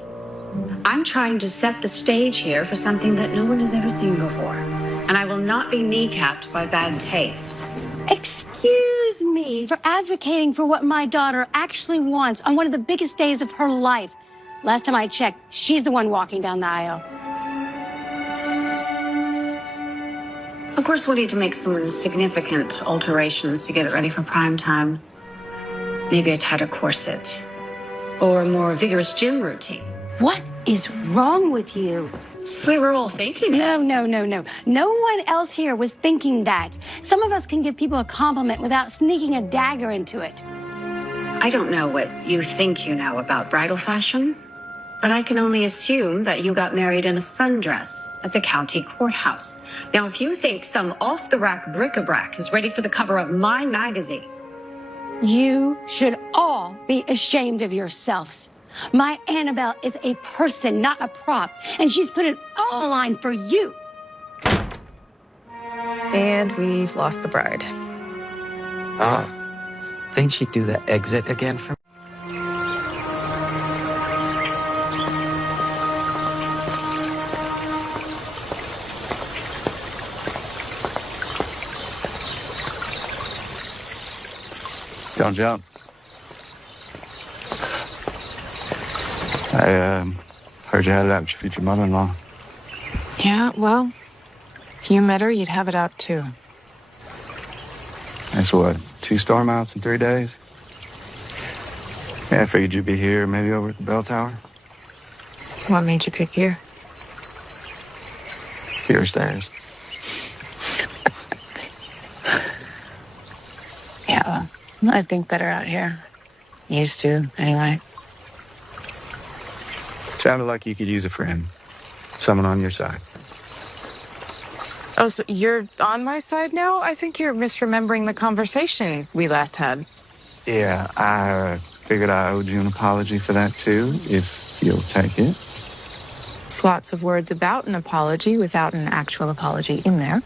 I'm trying to set the stage here for something that no one has ever seen before. And I will not be kneecapped by bad taste. Excuse me for advocating for what my daughter actually wants on one of the biggest days of her life. Last time I checked, she's the one walking down the aisle. Of course, we'll need to make some significant alterations to get it ready for prime time. Maybe a tighter corset. Or a more vigorous gym routine. What is wrong with you? We were all thinking it. No. No one else here was thinking that. Some of us can give people a compliment without sneaking a dagger into it. I don't know what you think you know about bridal fashion, but I can only assume that you got married in a sundress at the county courthouse. Now, if you think some off-the-rack bric-a-brac is ready for the cover of my magazine, You should all be ashamed of yourselves. My Annabelle is a person, not a prop, and she's put it all on the line for you. And we've lost the bride. Oh, think she'd do the exit again for me? Don't jump. I heard you had it out with your future mother-in-law. Yeah, well, if you met her, you'd have it out too. That's what, 2 storm outs in 3 days? Yeah, I figured you'd be here, maybe over at the bell tower. What made you pick here? Fewer stairs. Yeah, well, I think better out here. Used to, anyway. Sounded like you could use a friend. Someone on your side. Oh, so you're on my side now? I think you're misremembering the conversation we last had. Yeah, I figured I owed you an apology for that, too, if you'll take it. It's lots of words about an apology without an actual apology in there.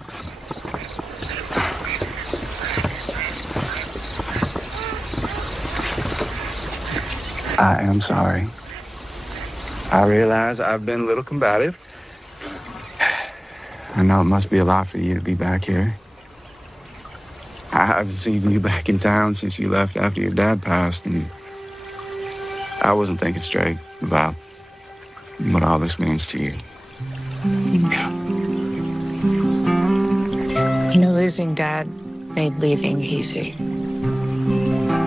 I am sorry. I realize I've been a little combative. I know it must be a lot for you to be back here. I've seen you back in town since you left after your dad passed, and I wasn't thinking straight about what all this means to you. You know, losing Dad made leaving easy.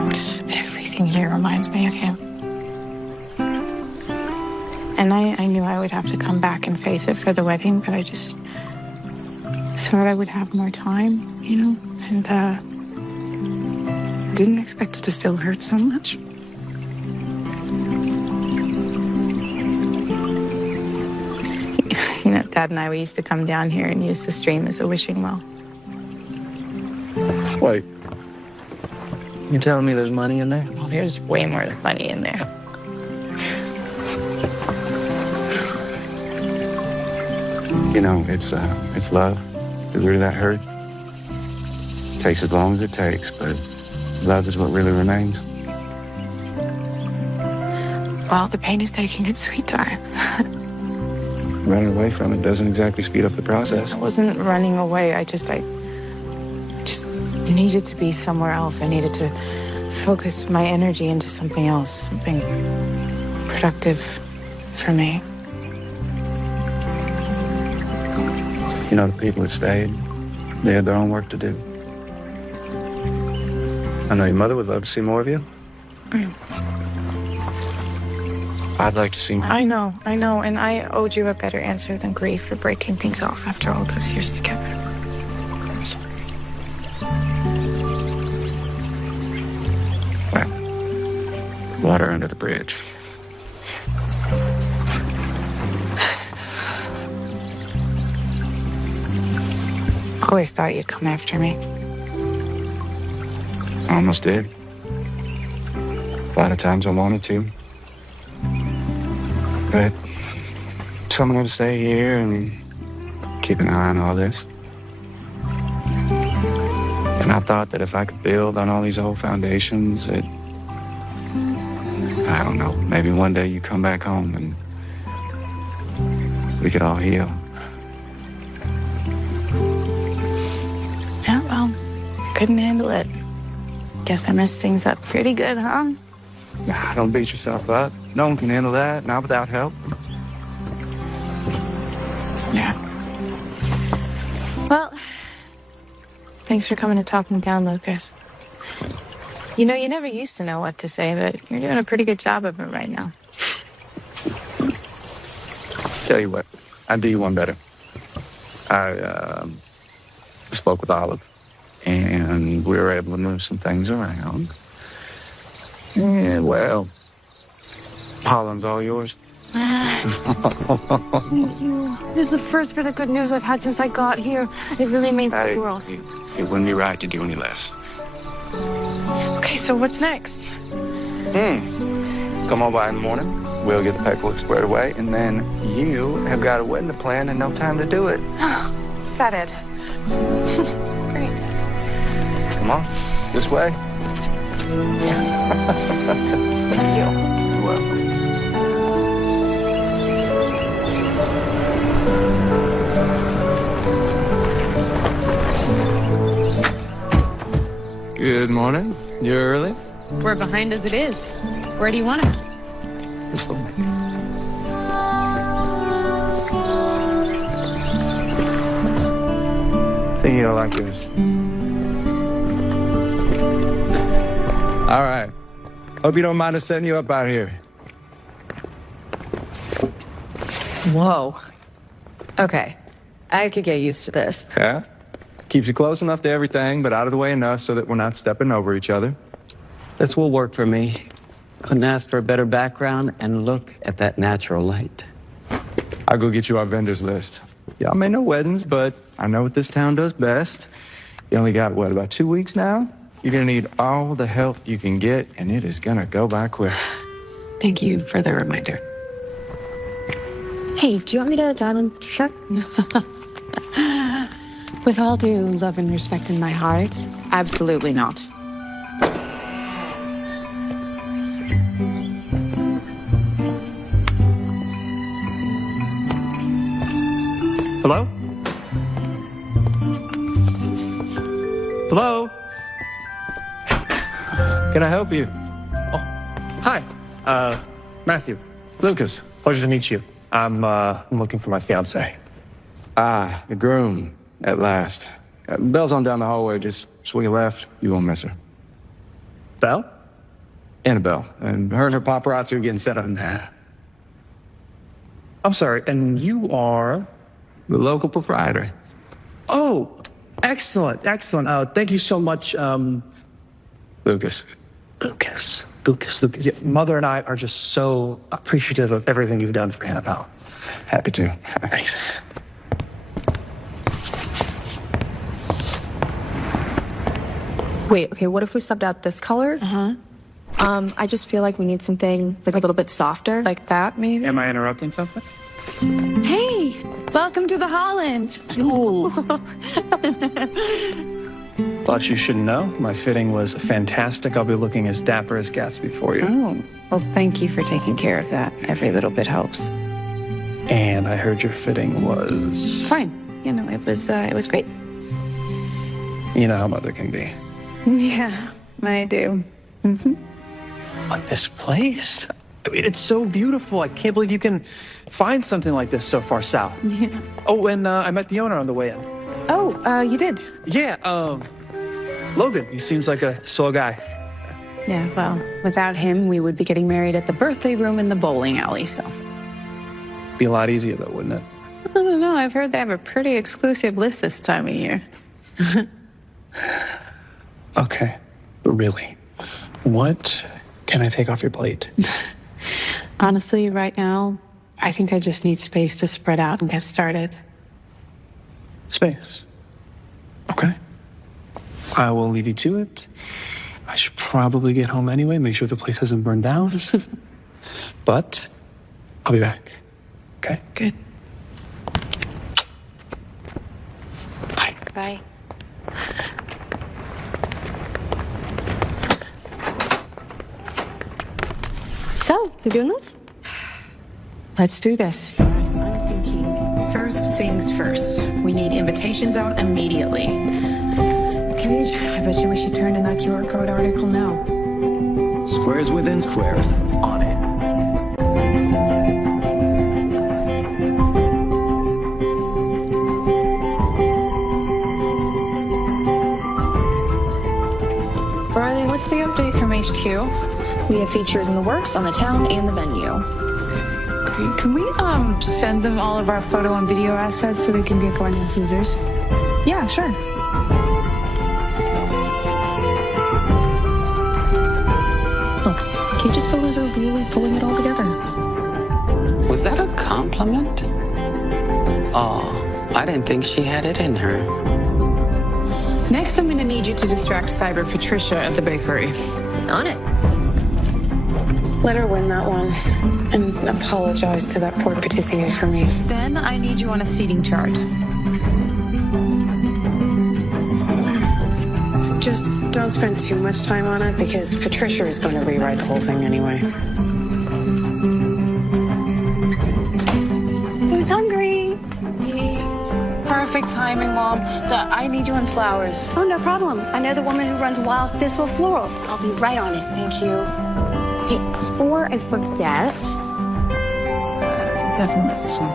Just everything here reminds me of him. And I knew I would have to come back and face it for the wedding, but I just thought I would have more time, you know, and didn't expect it to still hurt so much. You know, Dad and I, we used to come down here and use the stream as a wishing well. Wait. You telling me there's money in there? Well, there's way more money in there. You know, it's love. Get rid of that hurt. Takes as long as it takes, but love is what really remains. Well, the pain is taking its sweet time. Running away from it doesn't exactly speed up the process. I wasn't running away. I just needed to be somewhere else. I needed to focus my energy into something else, something productive, for me. You know, the people that stayed, they had their own work to do. I know your mother would love to see more of you. I'd like to see more. I know, and I owed you a better answer than grief for breaking things off after all those years together. I'm sorry. Well, water under the bridge. Always thought you'd come after me. I almost did. A lot of times I wanted to. But someone had to stay here and keep an eye on all this. And I thought that if I could build on all these old foundations, that, I don't know, maybe one day you come back home and we could all heal. Yeah, well, couldn't handle it. Guess I messed things up pretty good, huh? Nah, don't beat yourself up. No one can handle that, not without help. Yeah. Well, thanks for coming to talk me down, Lucas. You know, you never used to know what to say, but you're doing a pretty good job of it right now. Tell you what, I'd do you one better. I spoke with Olive, and we were able to move some things around. Yeah, well, Holland's all yours. This is the first bit of good news I've had since I got here. It really means the world. It wouldn't be right to do any less. Okay, so what's next? Come on by in the morning. We'll get the paperwork squared away, and then you have got a wedding to plan and no time to do it. Is that it? Great. Come on, this way. Thank you. You're welcome. Good morning. You're early? We're behind as it is. Where do you want us? This way. Think you'll like this. All right. Hope you don't mind us setting you up out here. Whoa. Okay. I could get used to this. Yeah? Keeps you close enough to everything, but out of the way enough so that we're not stepping over each other. This will work for me. Couldn't ask for a better background, and look at that natural light. I'll go get you our vendors list. Y'all may know weddings, but I know what this town does best. You only got, what, about 2 weeks now? You're gonna need all the help you can get, and it is gonna go by quick. Thank you for the reminder. Hey, do you want me to dial in the check? With all due love and respect in my heart, absolutely not. Hello? Hello? Can I help you? Oh, hi. Matthew. Lucas. Pleasure to meet you. I'm looking for my fiance. Ah, the groom, at last. Belle's on down the hallway. Just swing a left. You won't miss her. Belle? Annabelle. And her paparazzi are getting set up now. I'm sorry, and you are? The local proprietor. Oh, excellent, excellent. Thank you so much, Lucas. Lucas. Yeah, Mother and I are just so appreciative of everything you've done for Annabelle. Happy to. Thanks. Wait, okay, what if we subbed out this color? I just feel like we need something like a little bit softer. Like that, maybe? Am I interrupting something? Hey, welcome to the Holland. Thought you should know. My fitting was fantastic. I'll be looking as dapper as Gatsby for you. Oh, well, thank you for taking care of that. Every little bit helps. And I heard your fitting was... Fine. You know, it was great. You know how Mother can be. Yeah, I do. But this place, I mean, it's so beautiful. I can't believe you can find something like this so far south. Yeah. Oh, and I met the owner on the way in. Oh, you did? Yeah, Logan. He seems like a swell guy. Yeah, well, without him, we would be getting married at the birthday room in the bowling alley, so. Be a lot easier, though, wouldn't it? I don't know. I've heard they have a pretty exclusive list this time of year. Okay, but really, what can I take off your plate? Honestly, right now, I think I just need space to spread out and get started. Space. Okay. I will leave you to it. I should probably get home anyway, make sure the place hasn't burned down. But I'll be back. Okay? Good. Bye. Bye. So, you doing this? Let's do this. I'm thinking first things first. We need invitations out immediately. Cage, I bet you wish you turned in that QR code article now. Squares within squares. On it. Riley, what's the update from HQ? We have features in the works on the town and the venue. Great. Can we send them all of our photo and video assets so they can get going on teasers? Yeah, sure. Look, Cage's photos are really pulling it all together. Was that a compliment? Oh, I didn't think she had it in her. Next, I'm gonna need you to distract Cyber Patricia at the bakery. On it. Let her win that one. And apologize to that poor patissier for me. Then I need you on a seating chart. Just don't spend too much time on it because Patricia is going to rewrite the whole thing anyway. Who's hungry? Perfect timing, Mom. I need you on flowers. Oh, no problem. I know the woman who runs Wild Thistle Florals. I'll be right on it. Thank you. Hey, before I forget, Definitely this one.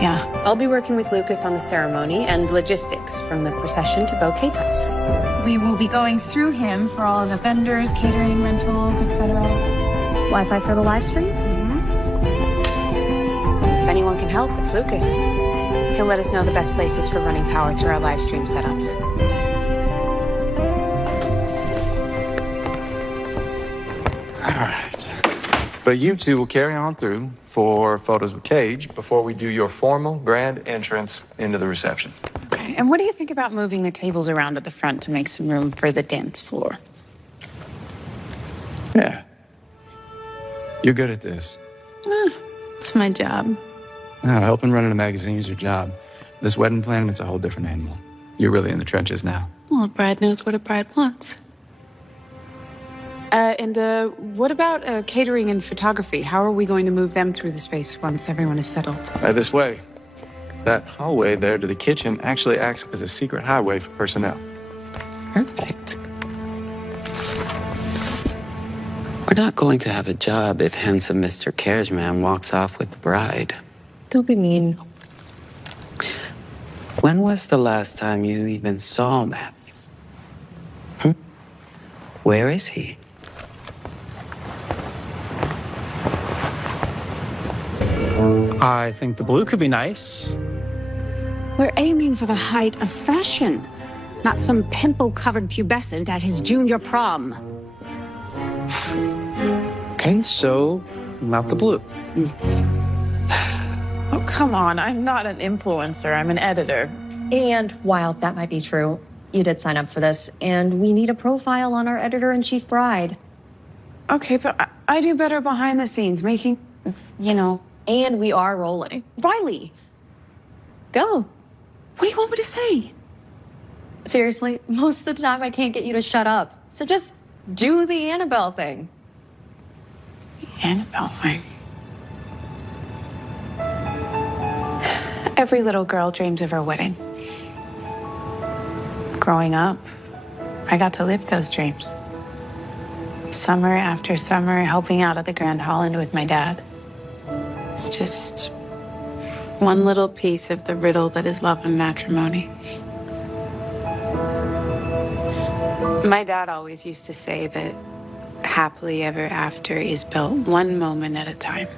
Yeah. I'll be working with Lucas on the ceremony and logistics from the procession to bouquet toss. We will be going through him for all of the vendors, catering, rentals, etc. Wi-Fi for the live stream? If anyone can help, it's Lucas. He'll let us know the best places for running power to our live stream setups. All right. But you two will carry on through for photos with Cage before we do your formal grand entrance into the reception. Okay. And what do you think about moving the tables around at the front to make some room for the dance floor? Yeah. You're good at this. It's my job. No, helping running a magazine is your job. This wedding planning, it's a whole different animal. You're really in the trenches now. Well, a bride knows what a bride wants. And what about catering and photography? How are we going to move them through the space once everyone is settled? This way. That hallway there to the kitchen actually acts as a secret highway for personnel. Perfect. We're not going to have a job if handsome Mr. Carriageman walks off with the bride. Don't be mean. When was the last time you even saw Matthew? Where is he? I think the blue could be nice. We're aiming for the height of fashion, not some pimple-covered pubescent at his junior prom. Okay, so not the blue. Oh, come on. I'm not an influencer. I'm an editor. And while that might be true, you did sign up for this, and we need a profile on our editor-in-chief bride. Okay, but I do better behind the scenes, making, you know. And we are rolling. Riley, go. What do you want me to say? Seriously, most of the time I can't get you to shut up. So just do the Annabelle thing. Annabelle thing. Every little girl dreams of her wedding. Growing up, I got to live those dreams. Summer after summer, helping out at the Grand Holland with my dad. It's just one little piece of the riddle that is love and matrimony. My dad always used to say that happily ever after is built one moment at a time.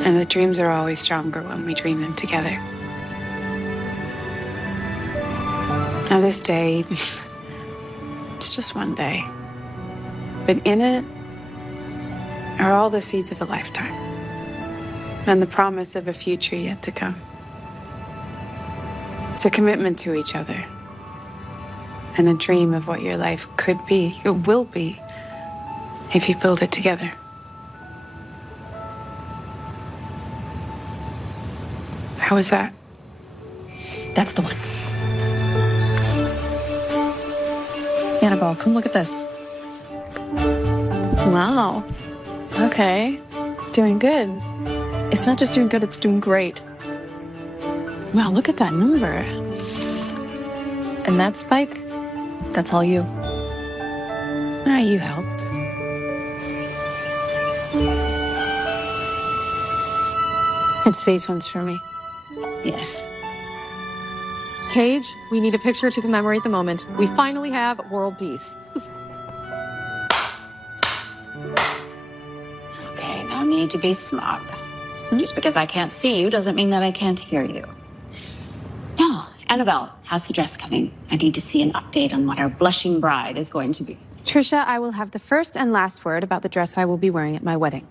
And the dreams are always stronger when we dream them together. Now, this day, it's just one day. But in it are all the seeds of a lifetime and the promise of a future yet to come. It's a commitment to each other and a dream of what your life could be, or will be, if you build it together. How was that? That's the one. Annabelle, come look at this. Wow. Okay. It's doing good. It's not just doing good, it's doing great. Wow, look at that number. And that spike, that's all you. Ah, you helped. It's these ones for me. Yes. Cage, we need a picture to commemorate the moment. We finally have world peace. Okay, no need to be smug. Just because I can't see you doesn't mean that I can't hear you. No, Annabelle, how's the dress coming? I need to see an update on what our blushing bride is going to be. Trisha, I will have the first and last word about the dress I will be wearing at my wedding.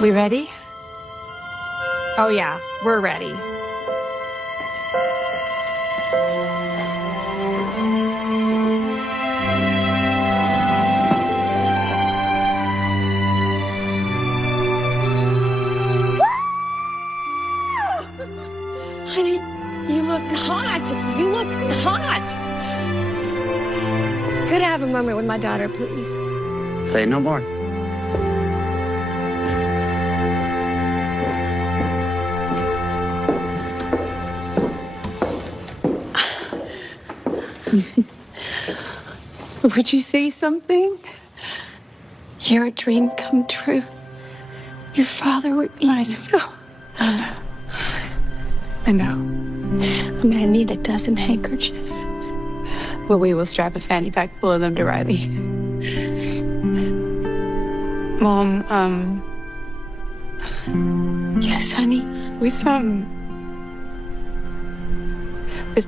We ready? Oh yeah, we're ready. Honey, you look hot. You look hot. Could I have a moment with my daughter, please? Say no more. Would you say something? You're a dream come true. Your father would be so... I know. I'm gonna need a dozen handkerchiefs. Well, we will strap a fanny pack full of them to Riley. Mom, Yes, honey? with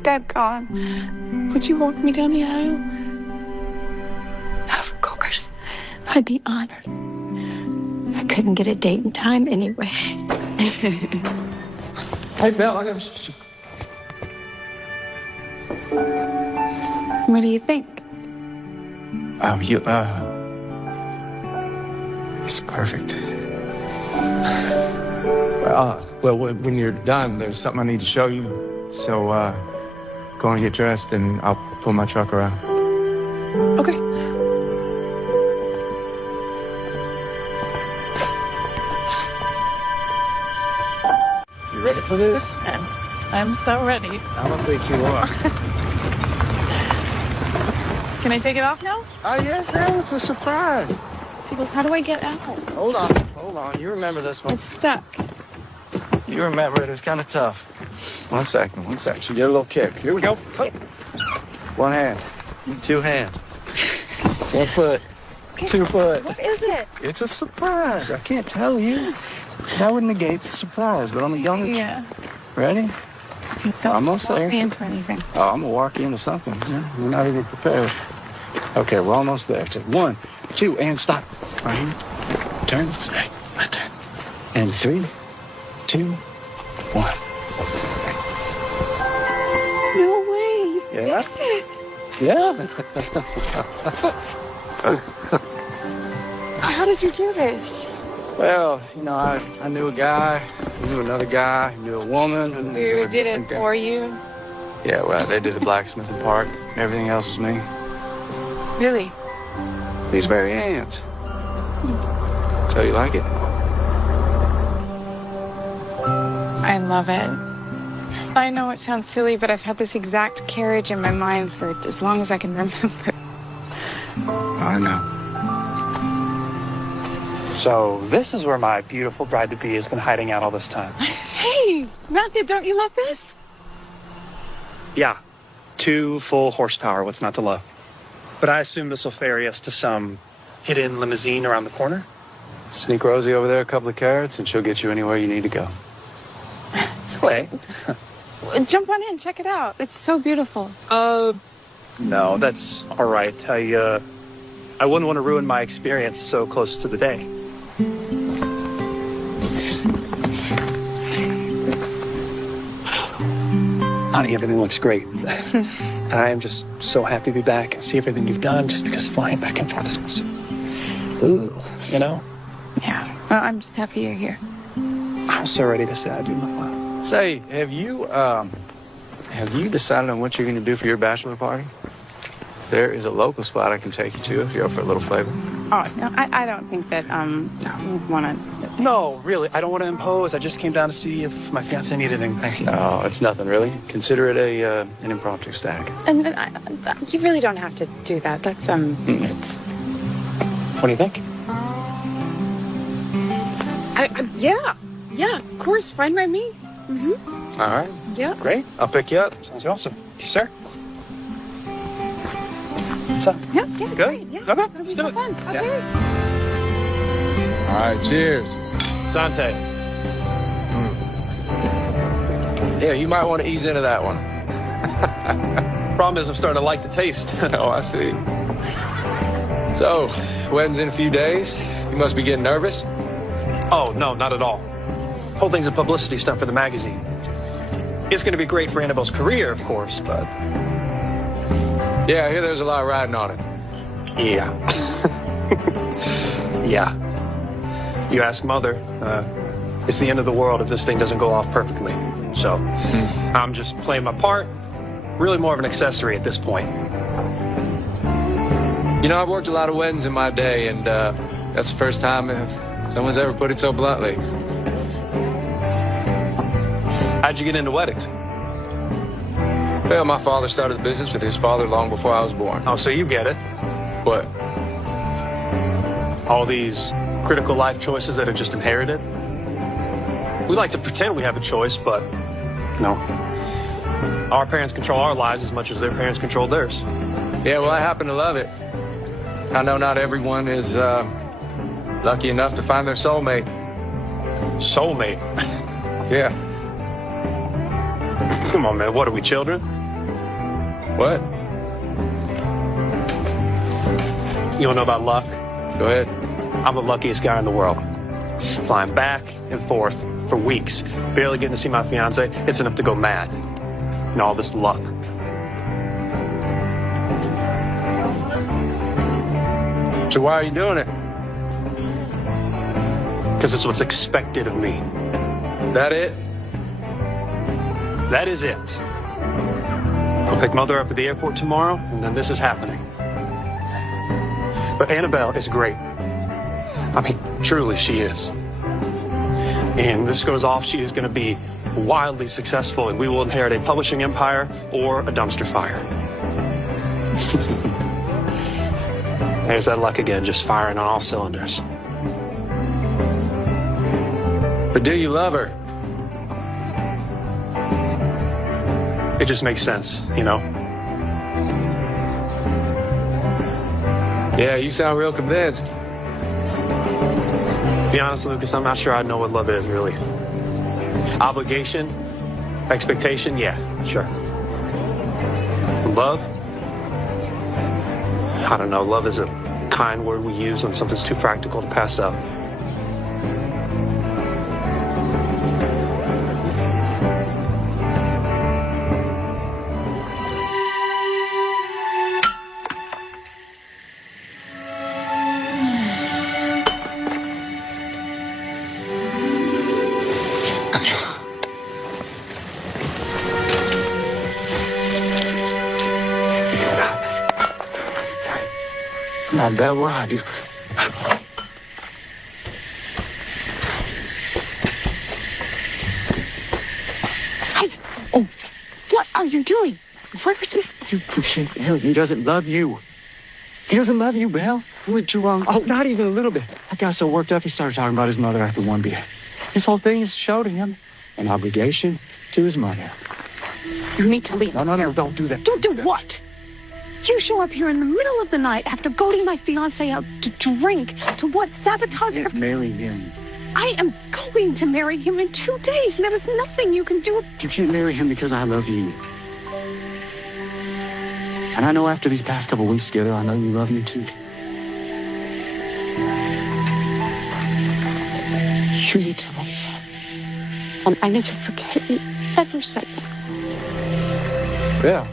Dad gone, would you walk me down the aisle? Of course. I'd be honored. I couldn't get a date and time anyway. Hey, Belle, I got What do you think? It's perfect. Well, when you're done, there's something I need to show you. So, go and get dressed, and I'll pull my truck around. Okay. You ready for this? I'm so ready. I don't think you are. Can I take it off now? Oh, yeah, it's a surprise. How do I get out? Hold on. You remember this one. It's stuck. You remember it. It's kind of tough. One second. You get a little kick. Here we go. One hand. 2 hands. 1 foot. Okay. 2 foot. What is it? It's a surprise. I can't tell you. That would negate the surprise, but I'm gonna... Yeah. Ready? Almost there. Into anything. Oh, I'm gonna walk you into something. You're not even prepared. Okay, we're almost there. Take 1, 2, and stop. Right here. Turn. Stay. Right there. And 3, 2, 1. No way. Yeah. Fix it. Yeah. How did you do this? Well, I knew a guy, knew another guy, knew a woman. And We did it for you. Yeah, well, they did the blacksmithing part. Everything else was me. Really? These very hands. So you like it? I love it. I know it sounds silly, but I've had this exact carriage in my mind for as long as I can remember. I know. So this is where my beautiful bride-to-be has been hiding out all this time. Hey, Matthew, don't you love this? Yeah, 2 full horsepower, what's not to love? But I assume this will ferry us to some hidden limousine around the corner? Sneak Rosie over there a couple of carrots, and she'll get you anywhere you need to go. Wait. Jump on in, check it out. It's so beautiful. No, that's all right. I wouldn't want to ruin my experience so close to the day. Honey, everything looks great. I am just so happy to be back and see everything you've done just because flying back and forth is, ooh, you know? Yeah, well, I'm just happy you're here. I'm so ready to say I do my life. Say, have you decided on what you're going to do for your bachelor party? There is a local spot I can take you to if you're up for a little flavor. Oh, no, I don't think that, you want to... No, really, I don't want to impose. I just came down to see if my fiancé needed anything. No, it's nothing, really. Consider it an impromptu stag. And you really don't have to do that. That's, it's... What do you think? Yeah, of course, fine by me. All right. Yeah. Great. I'll pick you up. Sounds awesome. Yes, sir. What's up? Yeah, Good? great. Yeah, Okay, that'll be let's so do it. fun. Yeah. Okay. All right, cheers. Sante. Yeah, you might want to ease into that one. Problem is I'm starting to like the taste. Oh, I see. So, wedding's in a few days. You must be getting nervous. Oh, no, not at all. Whole thing's a publicity stunt for the magazine. It's going to be great for Annabelle's career, of course, but... Yeah, I hear there's a lot riding on it. Yeah. Yeah. You ask Mother, it's the end of the world if this thing doesn't go off perfectly. So, I'm just playing my part. Really more of an accessory at this point. You know, I've worked a lot of weddings in my day, and that's the first time someone's ever put it so bluntly. How'd you get into weddings? Well, my father started the business with his father long before I was born. Oh, so you get it. What? All these critical life choices that are just inherited. We like to pretend we have a choice, but no. Our parents control our lives as much as their parents controlled theirs. Yeah, well, I happen to love it. I know not everyone is lucky enough to find their soulmate. Soulmate? Yeah. Come on, man. What are we, children? What? You don't know about luck? Go ahead. I'm the luckiest guy in the world. Flying back and forth for weeks, barely getting to see my fiance. It's enough to go mad. And all this luck. So why are you doing it? Because it's what's expected of me. That it? That is it. I'll pick Mother up at the airport tomorrow, and then this is happening. But Annabelle is great. I mean, truly, she is. And this goes off, she is going to be wildly successful, and we will inherit a publishing empire or a dumpster fire. There's that luck again, just firing on all cylinders. But do you love her? It just makes sense, you know? Yeah, you sound real convinced. To be honest, Lucas, I'm not sure I know what love is, really. Obligation, expectation, yeah, sure. Love? I don't know. Love is a kind word we use when something's too practical to pass up. Come on, Belle, where are you? doing? Where's Matthew? He doesn't love you. He doesn't love you, Belle. What did you wrong? Oh, not even a little bit. I got so worked up, he started talking about his mother after one beer. This whole thing is showed him an obligation to his mother. You need to leave. No, don't do that. Don't do what? You show up here in the middle of the night after goading my fiancé out to drink, to what, sabotage her? Marry him. I am going to marry him in 2 days, and there is nothing you can do. You can't marry him because I love you. And I know after these past couple weeks together, I know you love me too. You need to leave. And I need to forget you every second. Yeah.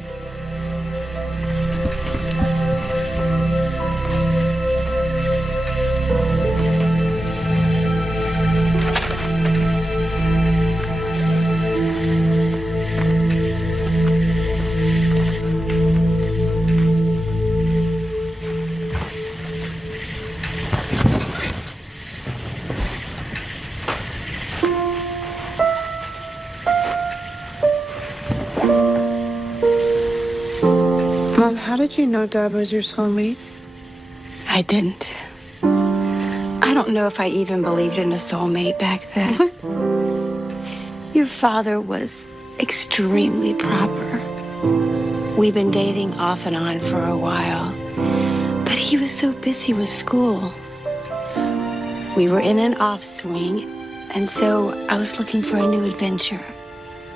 Mom, how did you know Dad was your soulmate? I didn't. I don't know if I even believed in a soulmate back then. Your father was extremely proper. We've been dating off and on for a while, but he was so busy with school. We were in an off swing, and so I was looking for a new adventure.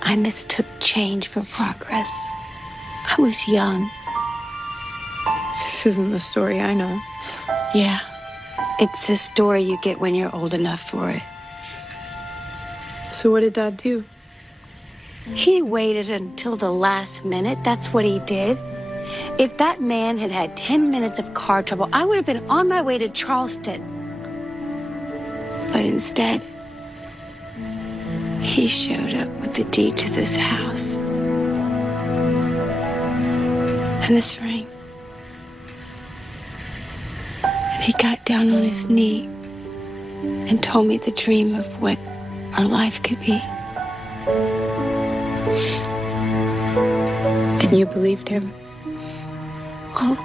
I mistook change for progress. I was young. This isn't the story I know. Yeah, it's the story you get when you're old enough for it. So what did Dad do? He waited until the last minute. That's what he did. If that man had had 10 minutes of car trouble, I would have been on my way to Charleston. But instead, he showed up with the deed to this house. And this ring. And he got down on his knee and told me the dream of what our life could be. And you believed him? Oh,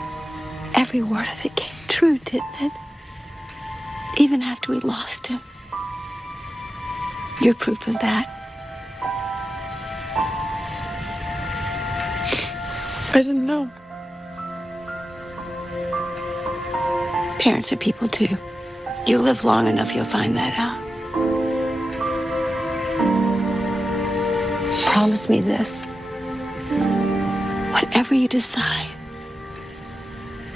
every word of it came true, didn't it? Even after we lost him. You're proof of that. I didn't know. Parents are people too. You live long enough, you'll find that out. Promise me this. Whatever you decide,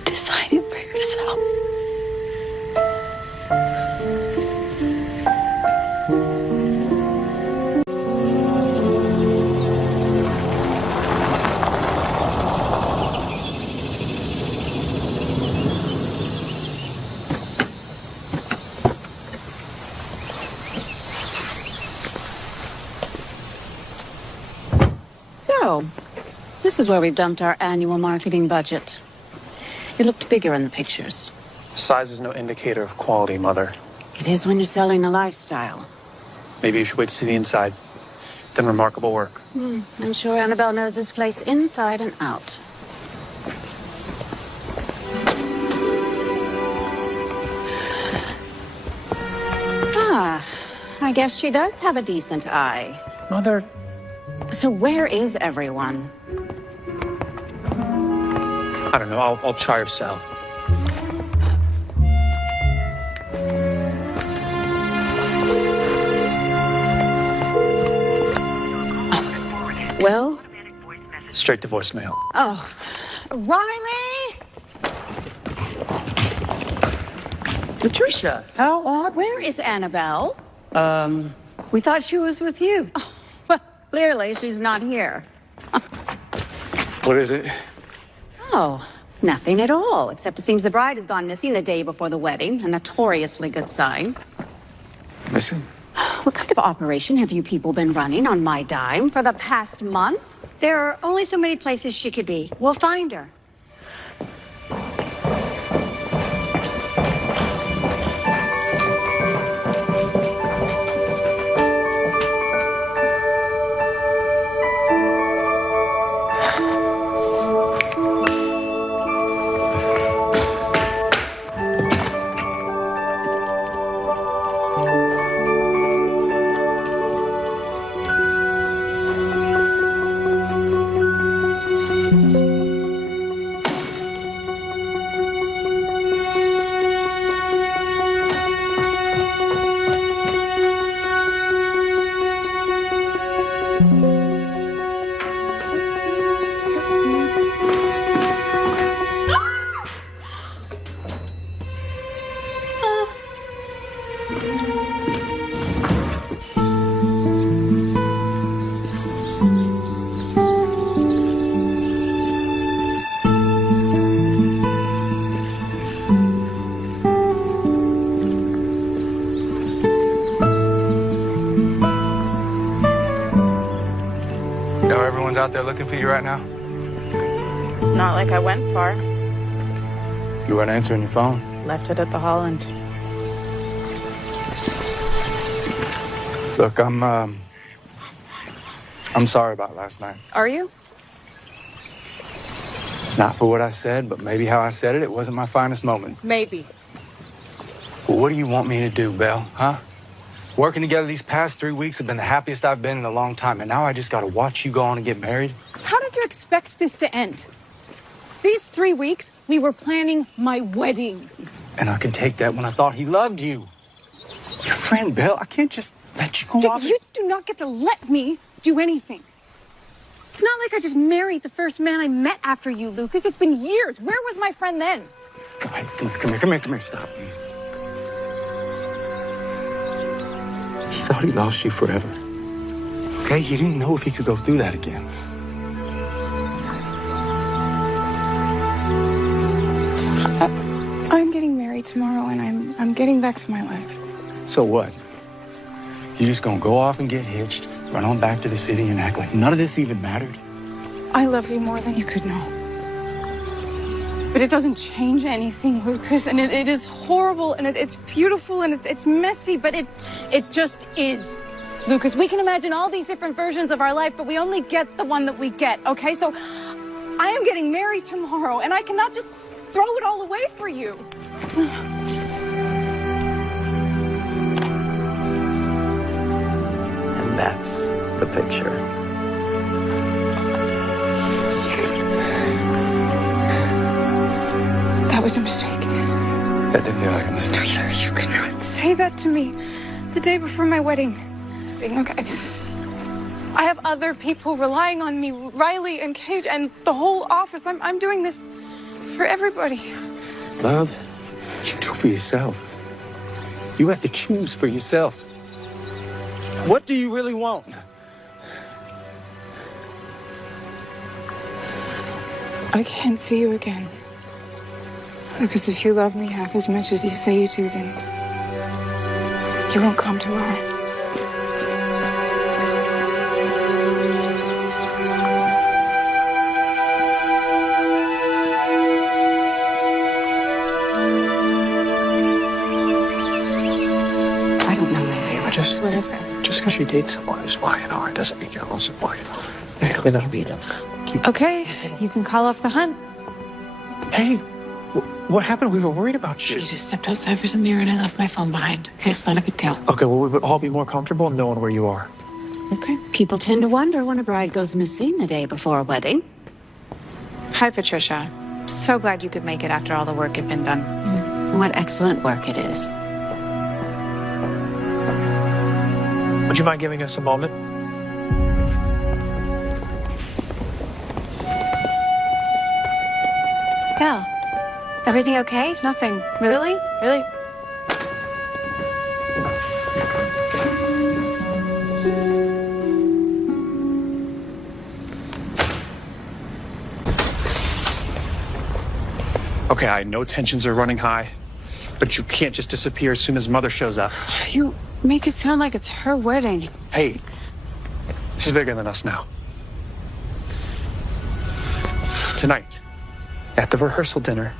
decide it for yourself. So, this is where we've dumped our annual marketing budget. It looked bigger in the pictures. Size is no indicator of quality, Mother. It is when you're selling a lifestyle. Maybe you should wait to see the inside. Then remarkable work. I'm sure Annabelle knows this place inside and out. I guess she does have a decent eye. Mother. So where is everyone? I don't know. I'll try or sell. Well? Straight to voicemail. Oh, Riley! Patricia, how odd. Where is Annabelle? We thought she was with you. Oh, well, clearly she's not here. What is it? Oh, nothing at all, except it seems the bride has gone missing the day before the wedding, a notoriously good sign. Missing? What kind of operation have you people been running on my dime for the past month? There are only so many places she could be. We'll find her. out there looking for you right now? It's not like I went far. You weren't answering your phone. Left it at the Holland. Look, I'm sorry about last night. Are you? Not for what I said, but maybe how I said it. It wasn't my finest moment. Maybe. Well, what do you want me to do, Belle, huh? Working together these past 3 weeks have been the happiest I've been in a long time, and now I just gotta watch you go on and get married? How did you expect this to end? These 3 weeks, we were planning my wedding. And I could take that when I thought he loved you. Your friend, Belle, I can't just let you go off. You do not get to let me do anything. It's not like I just married the first man I met after you, Lucas. It's been years. Where was my friend then? Come here, stop. He thought he lost you forever. Okay? He didn't know if he could go through that again. I'm getting married tomorrow, and I'm getting back to my life. So what? You just gonna go off and get hitched, run on back to the city and act like none of this even mattered? I love you more than you could know. But it doesn't change anything, Lucas, and it is horrible, and it's beautiful, and it's messy, but it just is. Lucas, we can imagine all these different versions of our life, but we only get the one that we get, okay? So I am getting married tomorrow, and I cannot just throw it all away for you. And that's the picture. That was a mistake. That didn't feel like a mistake. You cannot say that to me the day before my wedding. Okay. I have other people relying on me, Riley and Kate and the whole office. I'm doing this for everybody. Love, you do for yourself. You have to choose for yourself. What do you really want? I can't see you again. Because if you love me half as much as you say you do, then you won't come tomorrow. I don't know my favorite. What is that? Just because you date someone who's Y&R doesn't mean you're also Y&R. Okay, you can call off the hunt. Hey, what happened? We were worried about you. You just stepped outside for some air and I left my phone behind. Okay, it's not a big deal. Okay, well, we would all be more comfortable knowing where you are. Okay. People tend to wonder when a bride goes missing the day before a wedding. Hi, Patricia. So glad you could make it after all the work had been done. What excellent work it is. Would you mind giving us a moment? Belle, everything okay? It's nothing. Really? Really? Okay, I know tensions are running high, but you can't just disappear as soon as Mother shows up. You make it sound like it's her wedding. Hey, this is bigger than us now. Tonight, at the rehearsal dinner,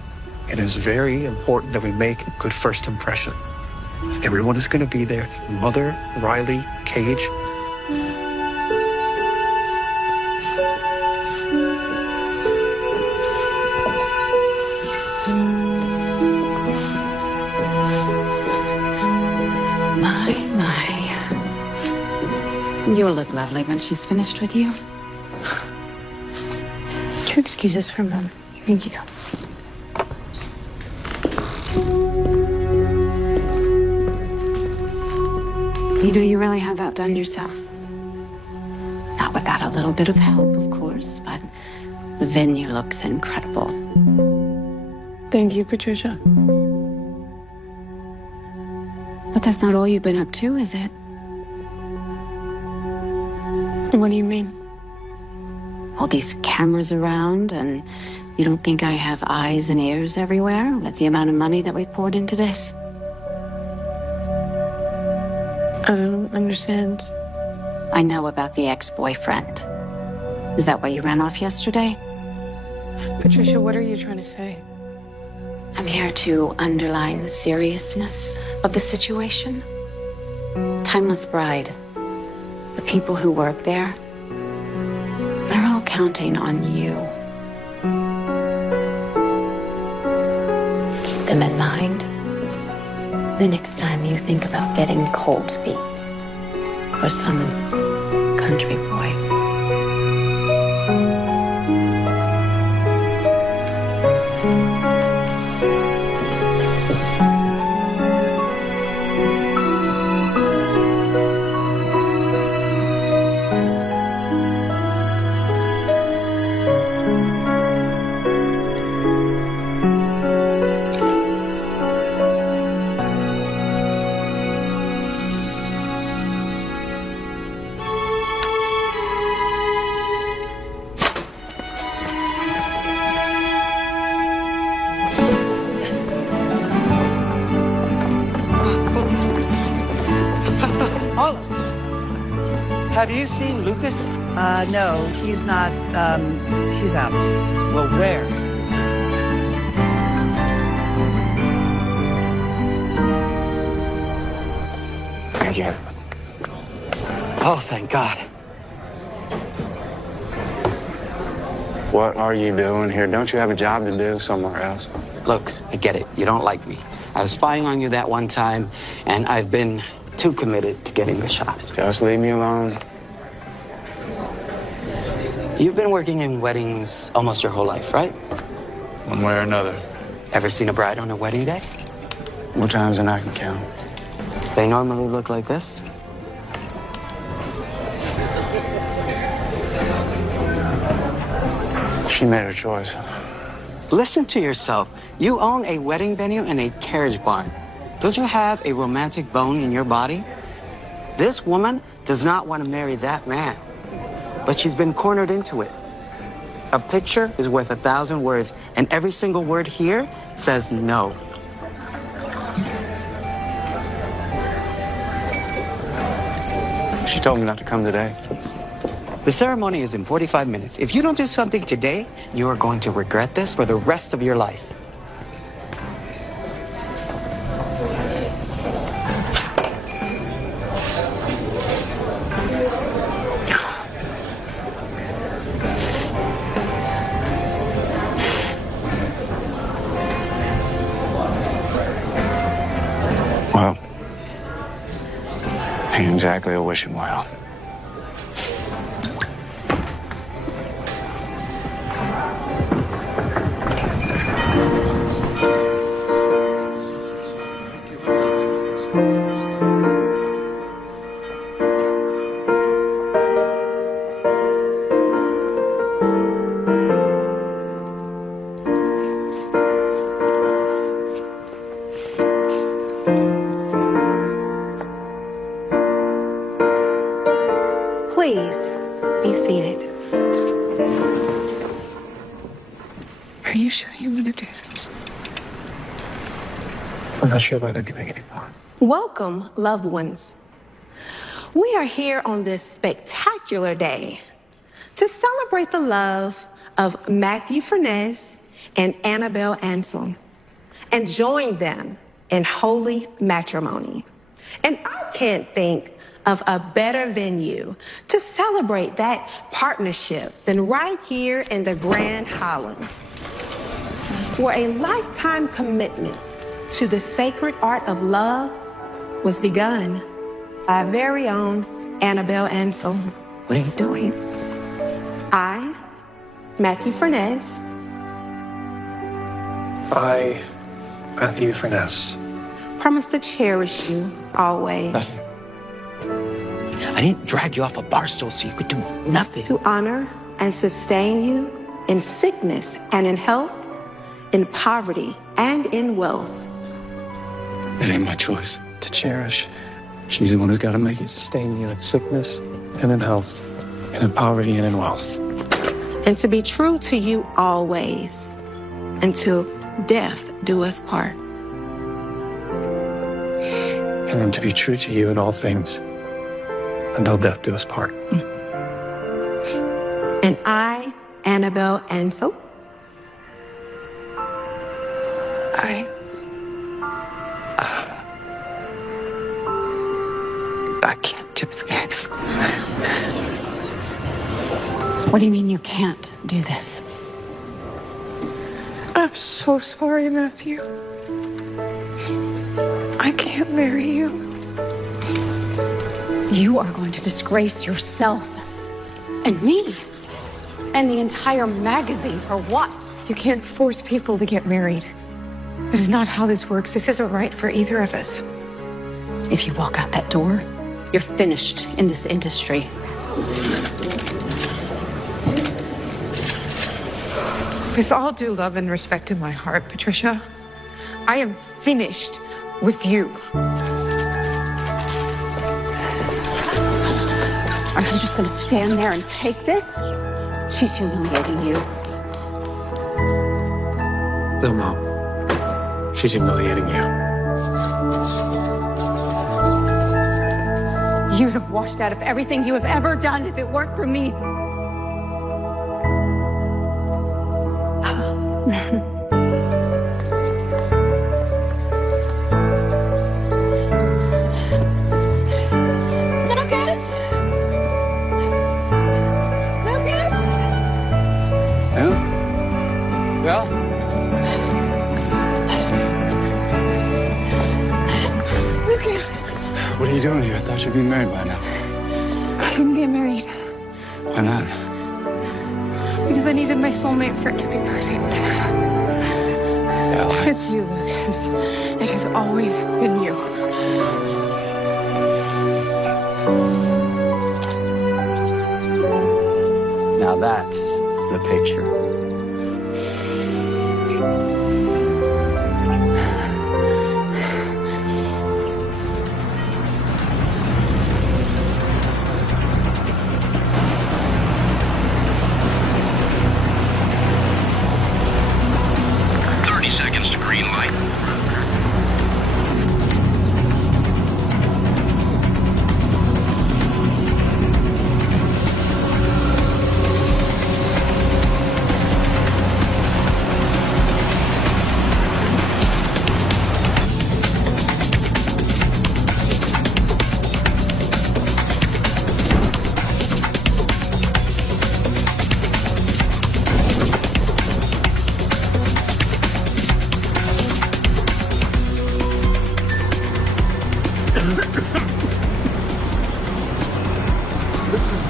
it is very important that we make a good first impression. Everyone is going to be there. Mother, Riley, Cage. You'll look lovely when she's finished with you. Would you excuse us for a moment? Thank you. You know, you really have outdone yourself. Not without a little bit of help, of course, but the venue looks incredible. Thank you, Patricia. But that's not all you've been up to, is it? What do you mean? All these cameras around, and you don't think I have eyes and ears everywhere with the amount of money that we poured into this? I don't understand. I know about the ex-boyfriend. Is that why you ran off yesterday? Patricia, what are you trying to say? I'm here to underline the seriousness of the situation. Timeless Bride, the people who work there, they're all counting on you. Keep them in mind the next time you think about getting cold feet or some country boy. Have you seen Lucas? No, he's not, he's out. Well, where? Thank you. Oh, thank God. What are you doing here? Don't you have a job to do somewhere else? Look, I get it. You don't like me. I was spying on you that one time, and I've been too committed to getting the shot. Just leave me alone. You've been working in weddings almost your whole life, right? One way or another. Ever seen a bride on her wedding day? More times than I can count. They normally look like this. She made her choice. Listen to yourself. You own a wedding venue and a carriage barn. Don't you have a romantic bone in your body? This woman does not want to marry that man, but she's been cornered into it. A picture is worth 1,000 words, and every single word here says no. She told me not to come today. The ceremony is in 45 minutes. If you don't do something today, you are going to regret this for the rest of your life. Well, ain't exactly a wishing well. Please be seated. Are you sure you want to do this? I'm not sure about anything anymore. Welcome, loved ones. We are here on this spectacular day to celebrate the love of Matthew Furness and Annabelle Ansel and join them in holy matrimony. And I can't think of a better venue to celebrate that partnership than right here in the Grand Holland, where a lifetime commitment to the sacred art of love was begun by our very own Annabelle Ansel. What are you doing? I, Matthew Furness, I, Matthew Furness, promise to cherish you always. I didn't drag you off a bar stool so you could do nothing. To honor and sustain you in sickness and in health, in poverty and in wealth. It ain't my choice. to cherish. She's the one who's got to make it sustain you in sickness and in health, and in poverty and in wealth. And to be true to you always, until death do us part. And then to be true to you in all things, until death do us part. And I, Annabelle Ansel. I can't do this. What do you mean you can't do this? I'm so sorry, Matthew. I can't marry you. You are going to disgrace yourself and me and the entire magazine for what? You can't force people to get married. That is not how this works. This isn't right for either of us. If you walk out that door, you're finished in this industry. With all due love and respect in my heart, Patricia, I am finished with you. Are you just going to stand there and take this? She's humiliating you. No, Mom. She's humiliating you. You'd have washed out of everything you have ever done if it weren't for me. Lucas! Lucas! Yeah? Lucas! What are you doing here? I thought you'd be married by now. I didn't get married Why not? because I needed my soulmate for it to be perfect. It's you, Lucas. It has always been you. Now that's the picture.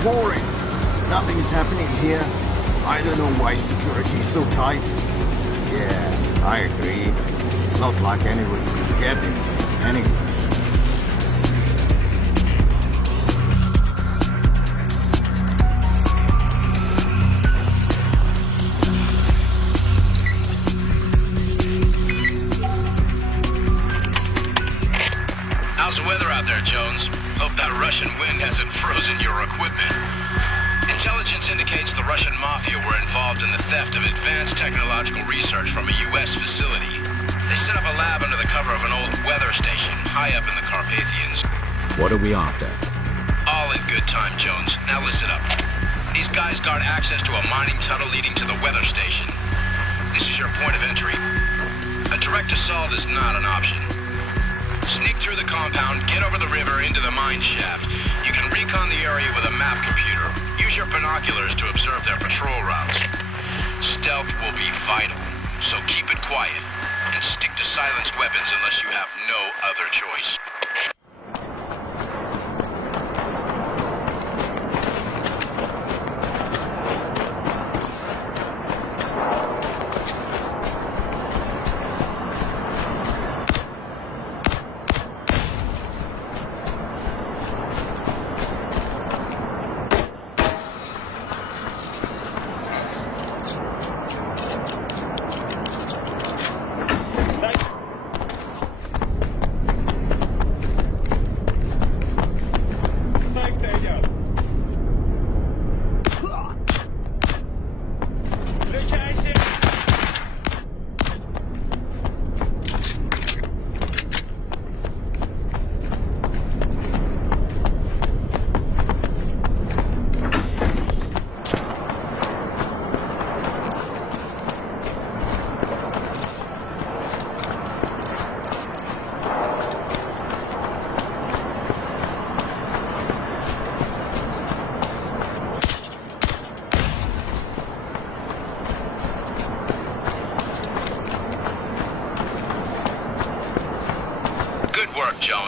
Boring. Nothing's happening here. I don't know why security is so tight. Yeah, I agree. It's not like anyone could get in anyway. How's the weather out there, Jones? Hope that Russian wind hasn't frozen your equipment. Intelligence indicates the Russian mafia were involved in the theft of advanced technological research from a U.S. facility. They set up a lab under the cover of an old weather station high up in the Carpathians. What are we after? All in good time, Jones. Now listen up. These guys guard access to a mining tunnel leading to the weather station. This is your point of entry. A direct assault is not an option. Sneak through the compound, get over the river into the mine shaft. You can recon the area with a map computer. Use your binoculars to observe their patrol routes. Stealth will be vital, so keep it quiet. And stick to silenced weapons unless you have no other choice.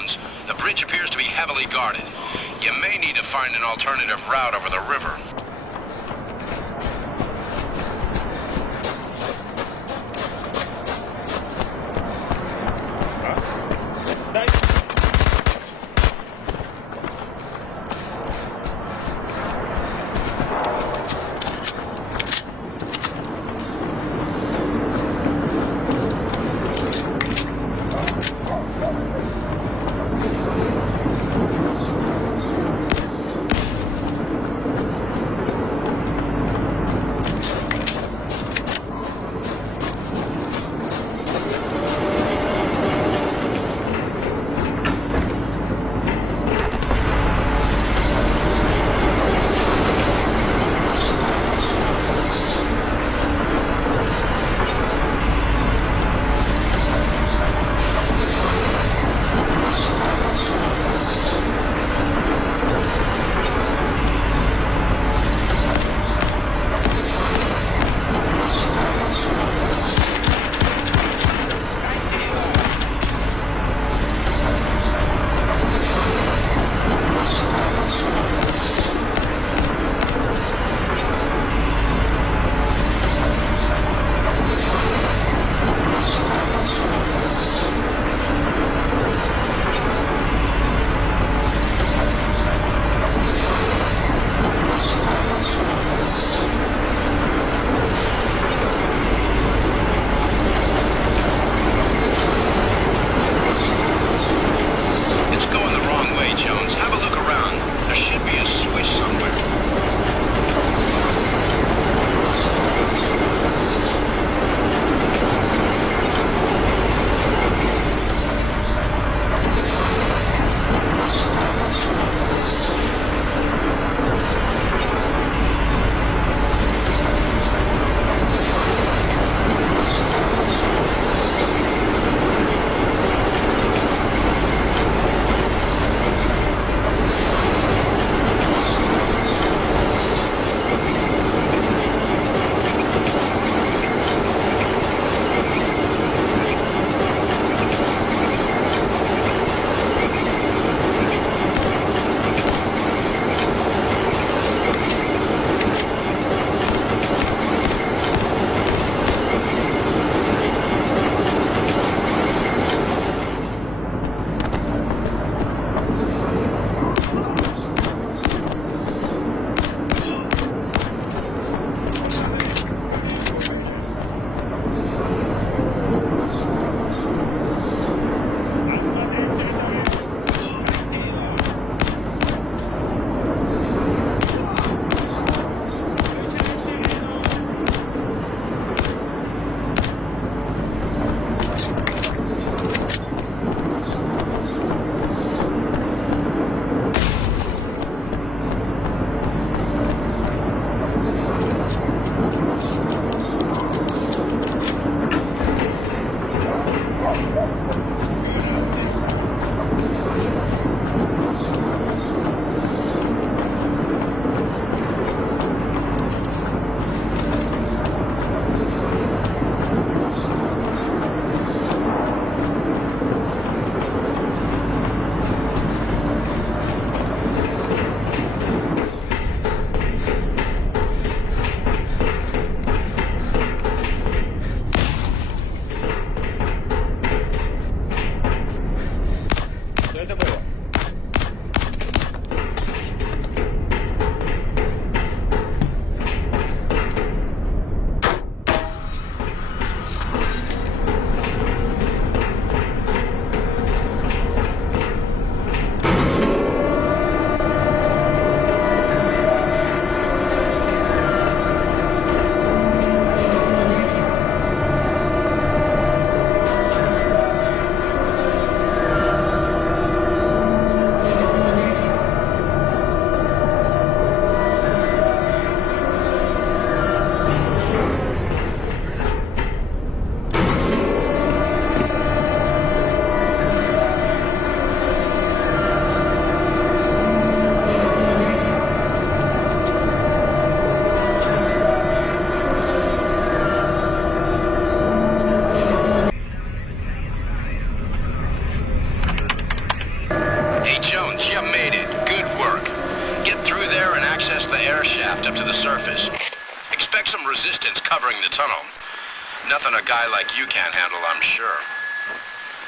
Jones. The bridge appears to be heavily guarded. You may need to find an alternative route over the river.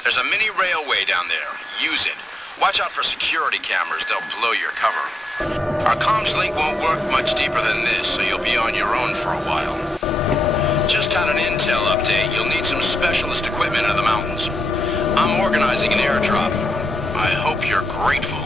There's a mini railway down there. Use it. Watch out for security cameras. They'll blow your cover. Our comms link won't work much deeper than this, so you'll be on your own for a while. Just had an intel update. You'll need some specialist equipment in the mountains. I'm organizing an airdrop. I hope you're grateful.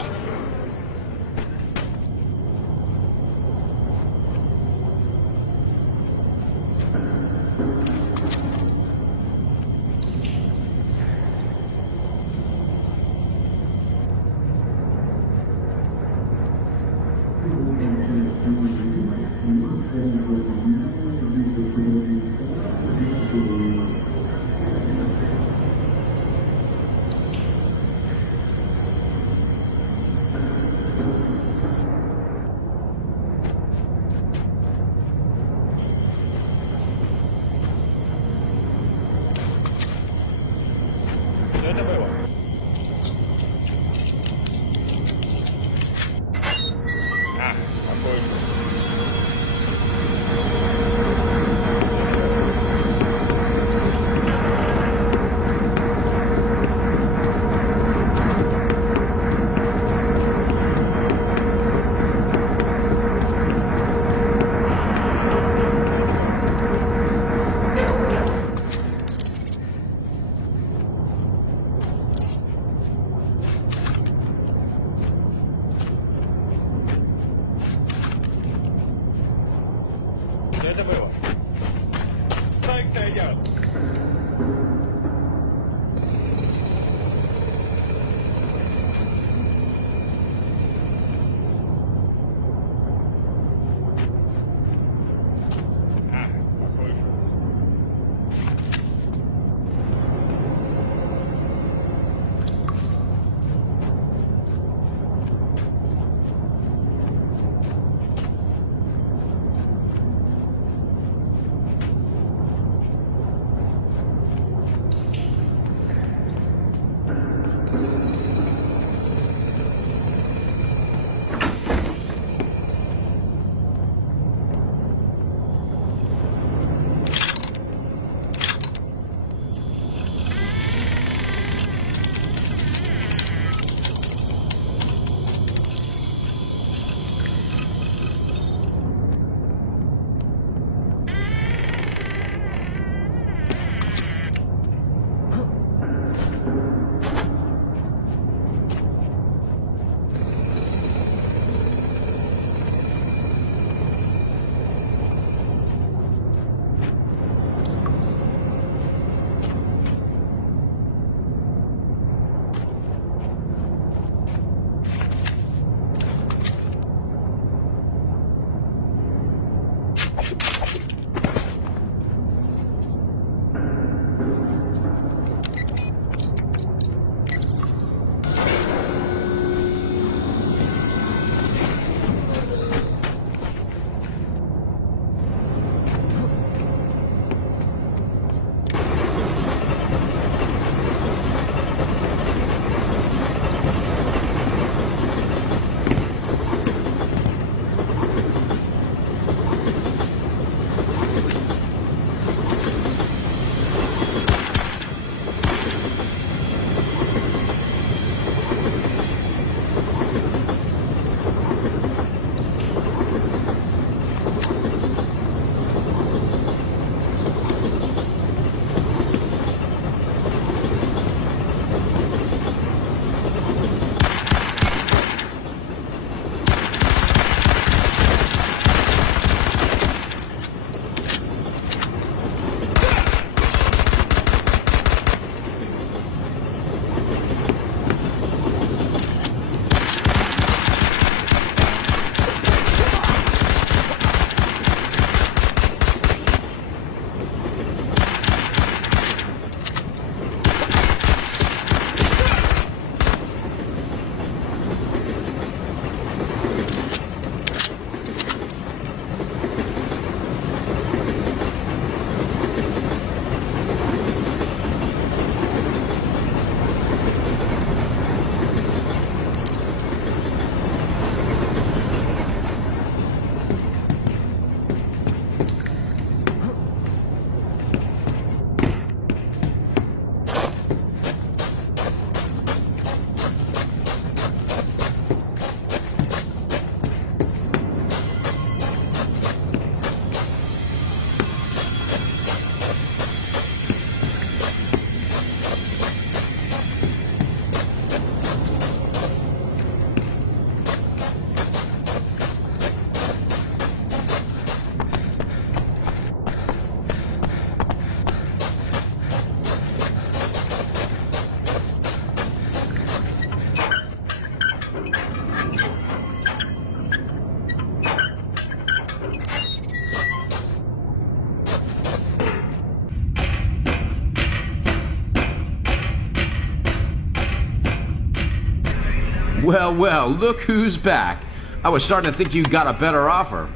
Well, well, look who's back. I was starting to think you got a better offer.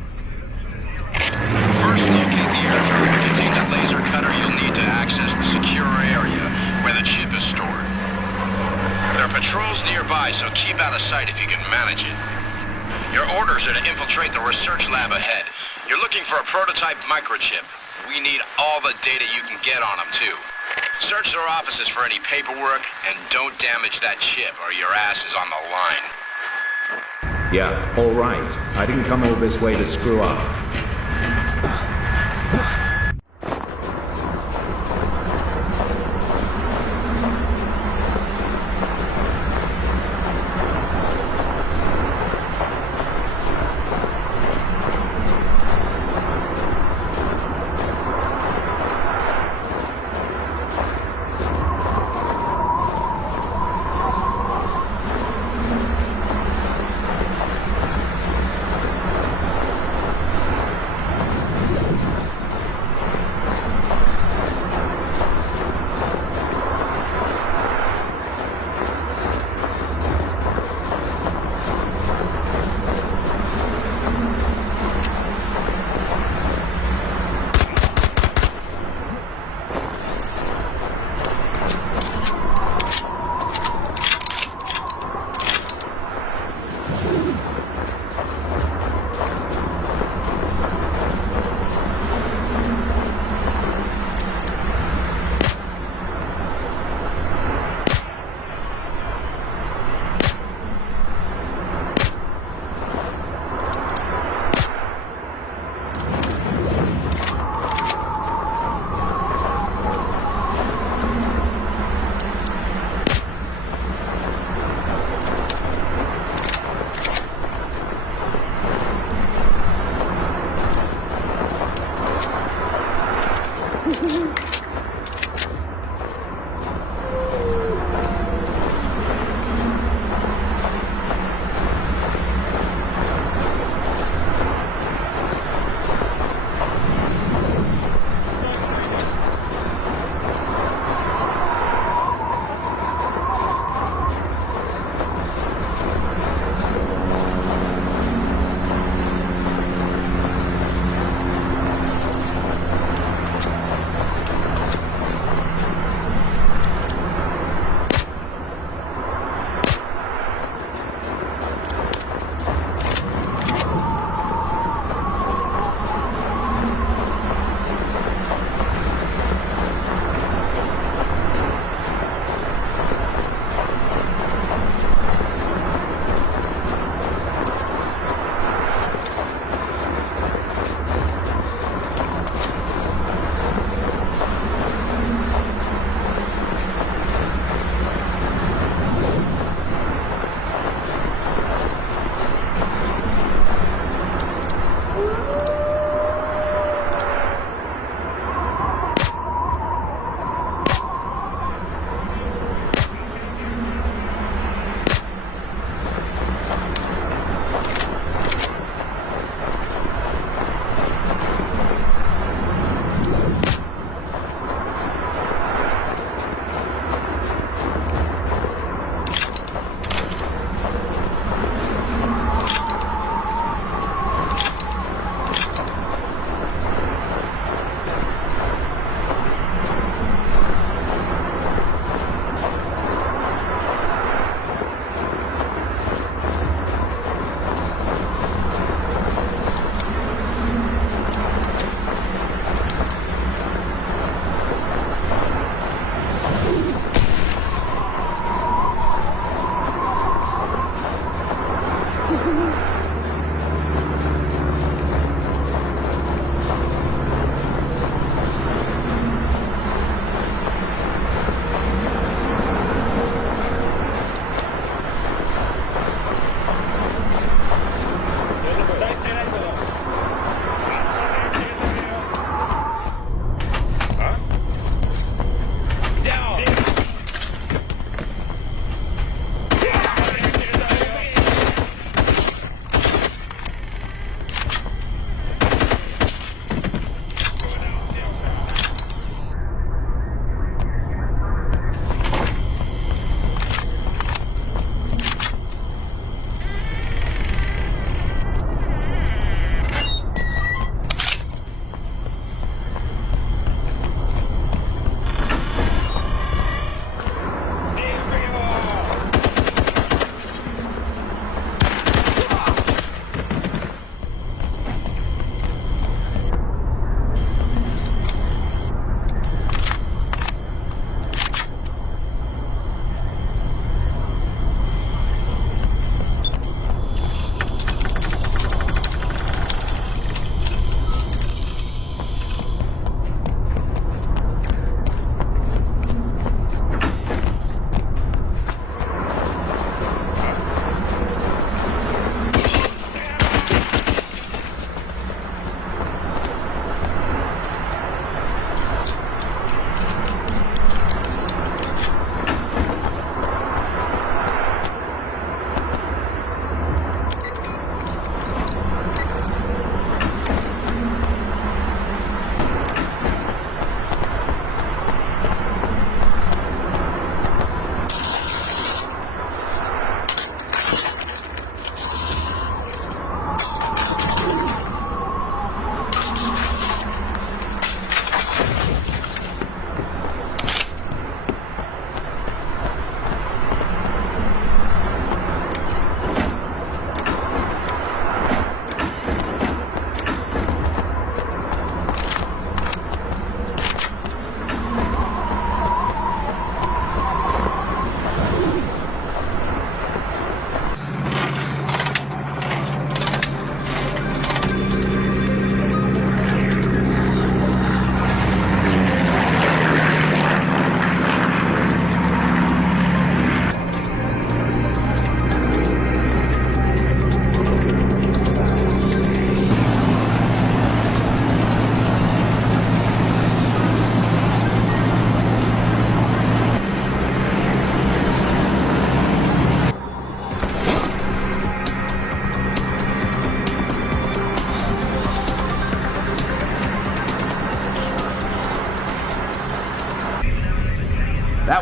First, locate the airdrop. It contains a laser cutter you'll need to access the secure area where the chip is stored. There are patrols nearby, so keep out of sight if you can manage it. Your orders are to infiltrate the research lab ahead. You're looking for a prototype microchip. We need all the data you can get on them, too. Search their offices for any paperwork, and don't damage that chip or your ass is on the line. Yeah, all right. I didn't come all this way to screw up.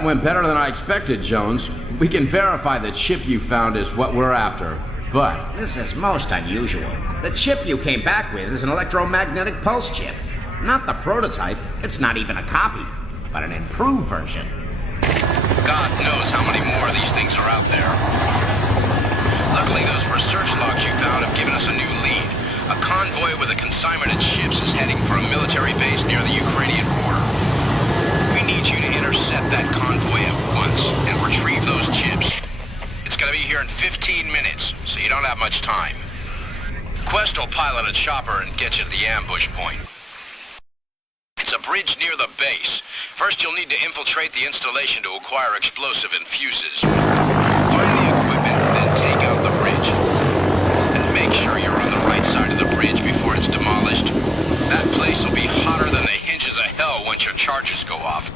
That went better than I expected, Jones. We can verify the chip you found is what we're after, but... This is most unusual. The chip you came back with is an electromagnetic pulse chip. Not the prototype. It's not even a copy, but an improved version. God knows how many more of these things are out there. Luckily, those research logs you found have given us a new lead. A convoy with a consignment of chips is heading for a military base near the Ukrainian border. We need you to intercept that convoy at once and retrieve those chips. It's gonna be here in 15 minutes, so you don't have much time. Quest will pilot a chopper and get you to the ambush point. It's a bridge near the base. First, you'll need to infiltrate the installation to acquire explosive and fuses. Find the equipment, then take out the bridge. And make sure you're on the right side of the bridge before it's demolished. That place will be hotter than the hinges of hell once your charges go off.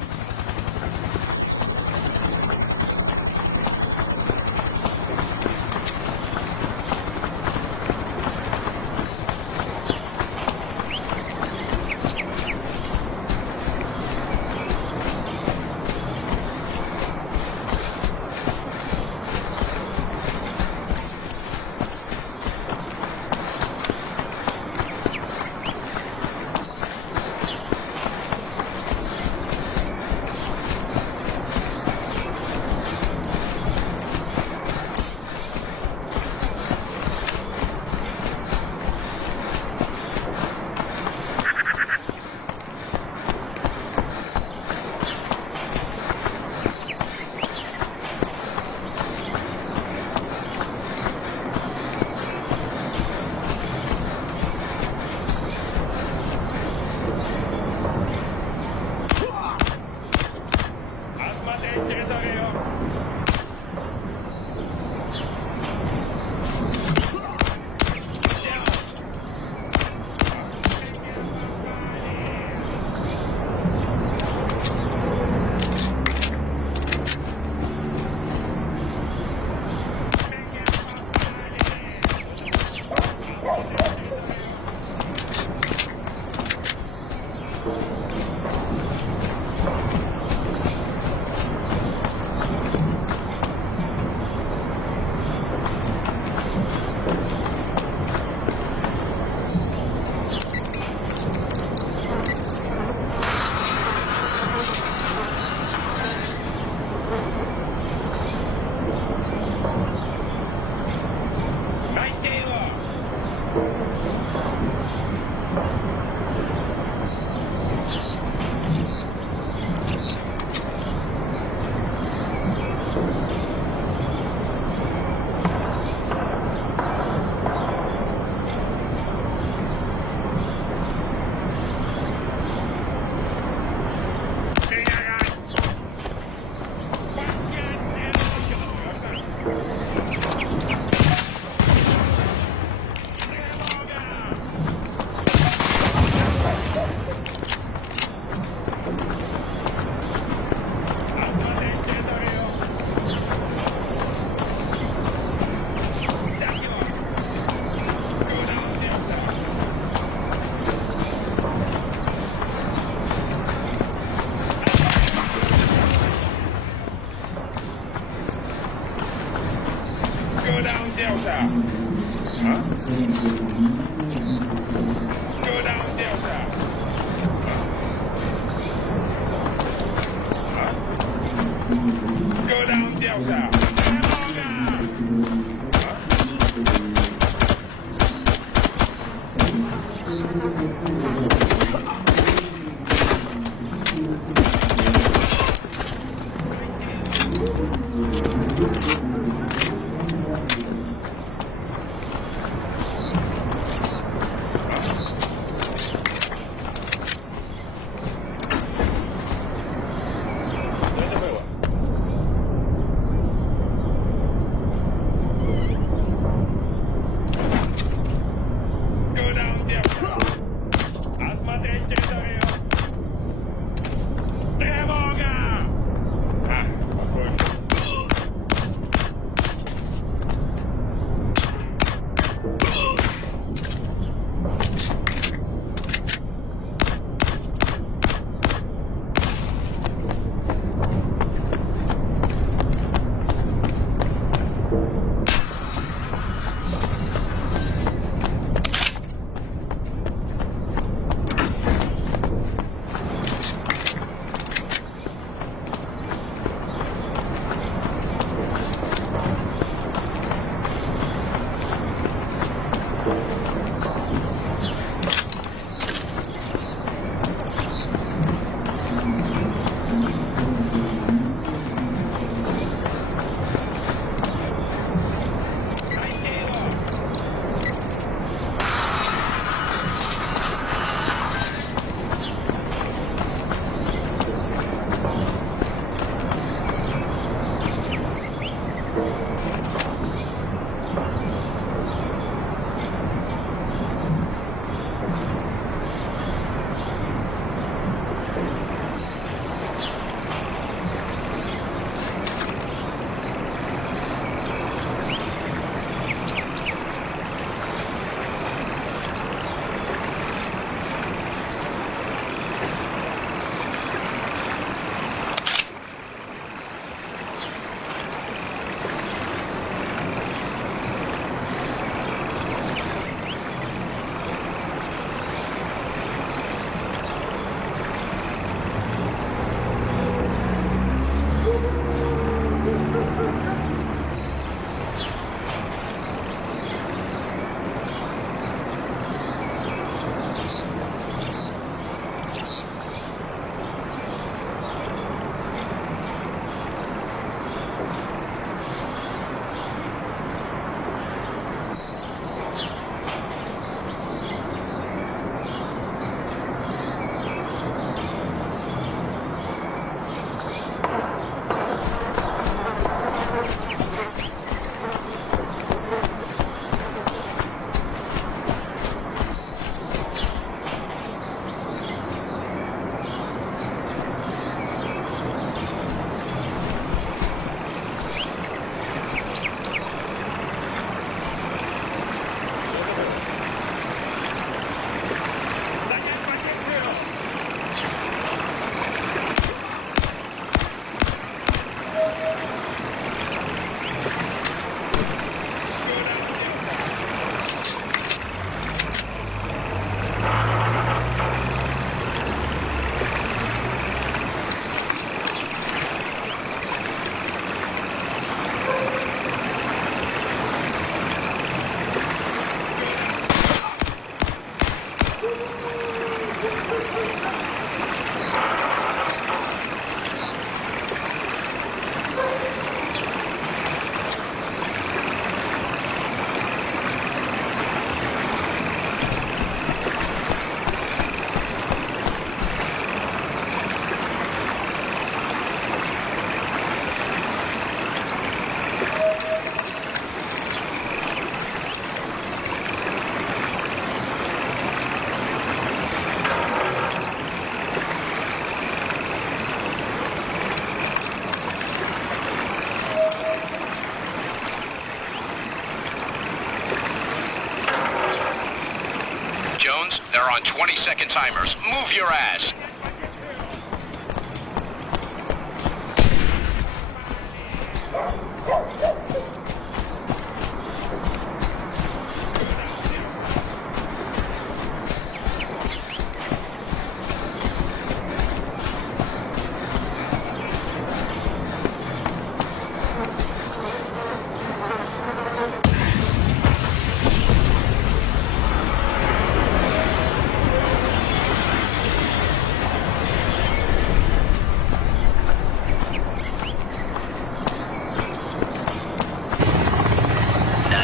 on 20-second timers. Move your ass.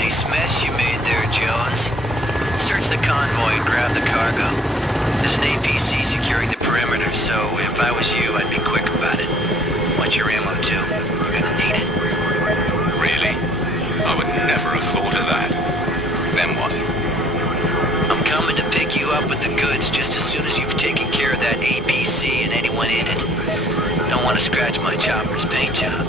Nice mess you made there, Jones. Search the convoy and grab the cargo. There's an APC securing the perimeter, so if I was you, I'd be quick about it. Watch your ammo, too. You're gonna need it. Really? I would never have thought of that. Then what? I'm coming to pick you up with the goods just as soon as you've taken care of that APC and anyone in it. Don't want to scratch my chopper's paint job.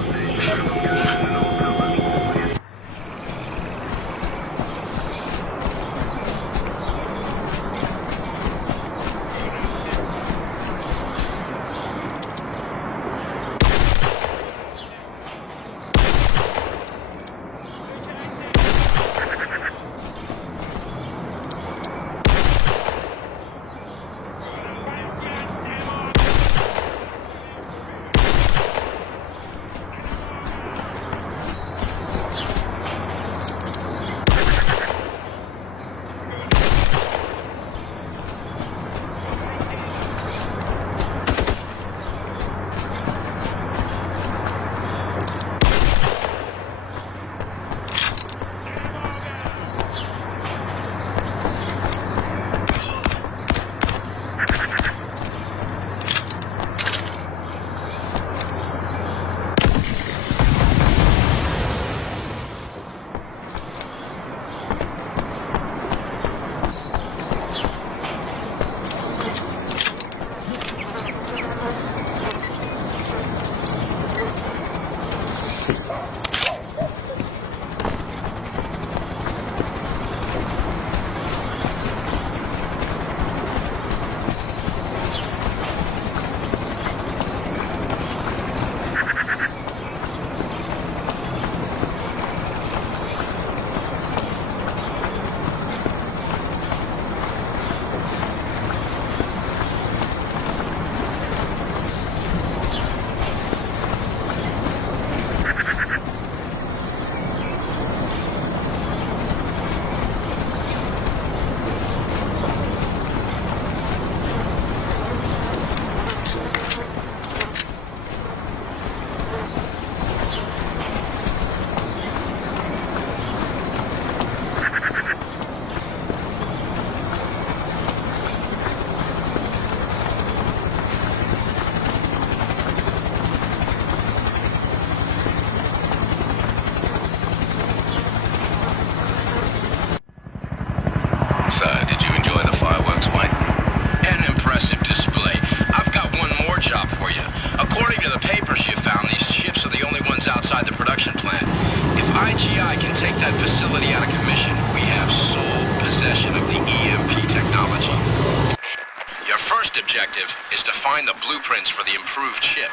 Is to find the blueprints for the improved chip.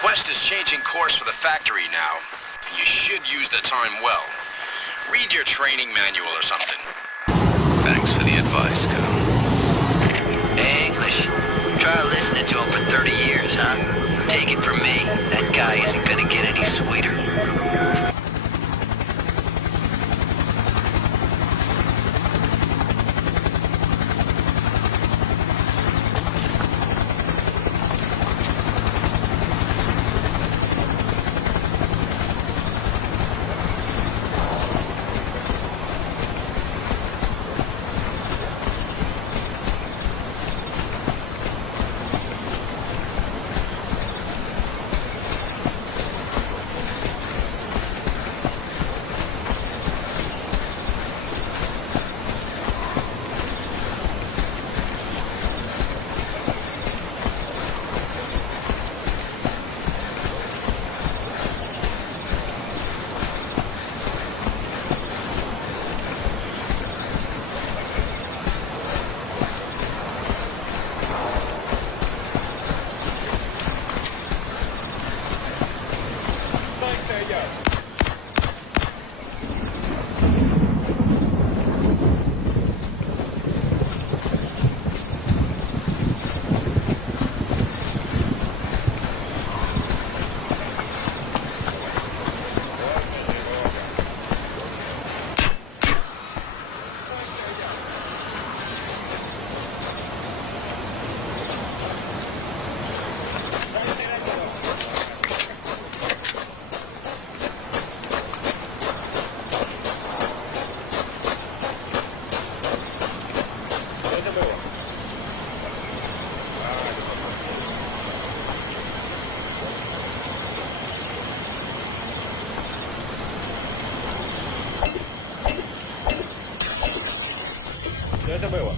Quest is changing course for the factory now, and you should use the time well. Read your training manual or something. Thanks for the advice, Colonel. English. Try listening to him for 30 years, huh? Take it from me, that guy isn't gonna get any sweeter. это было?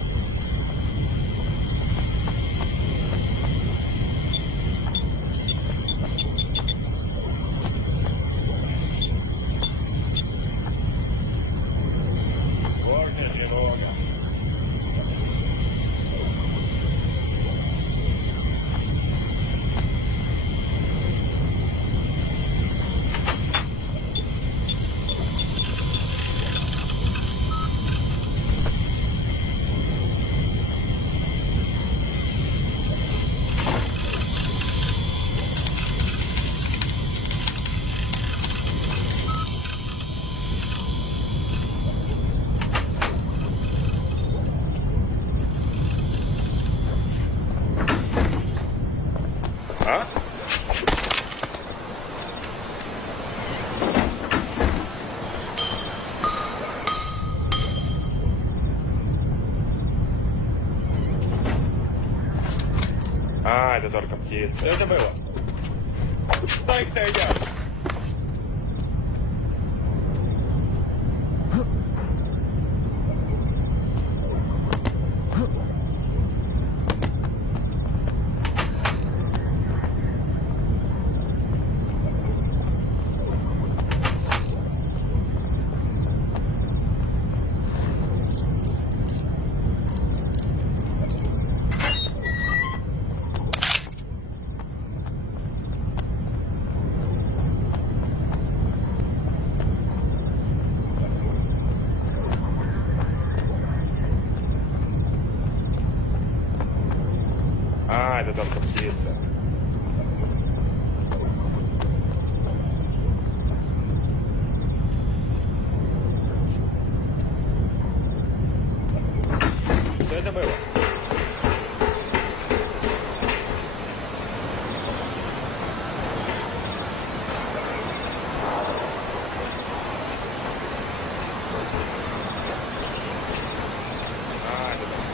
А? А, это только птица. Что это было? Стой, кто идет? А, это только птица. Что это было? А, это только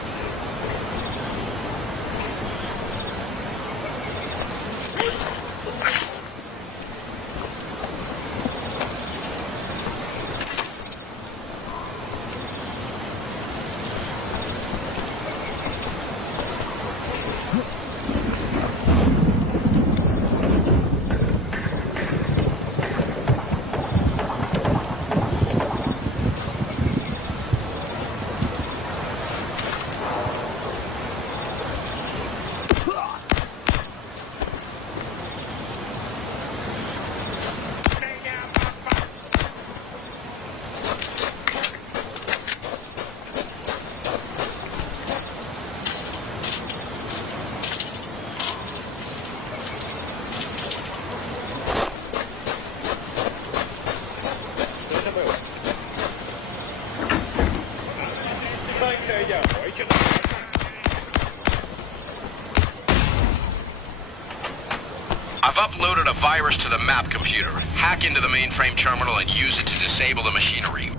I've uploaded a virus to the map computer. Hack into the mainframe terminal and use it to disable the machinery.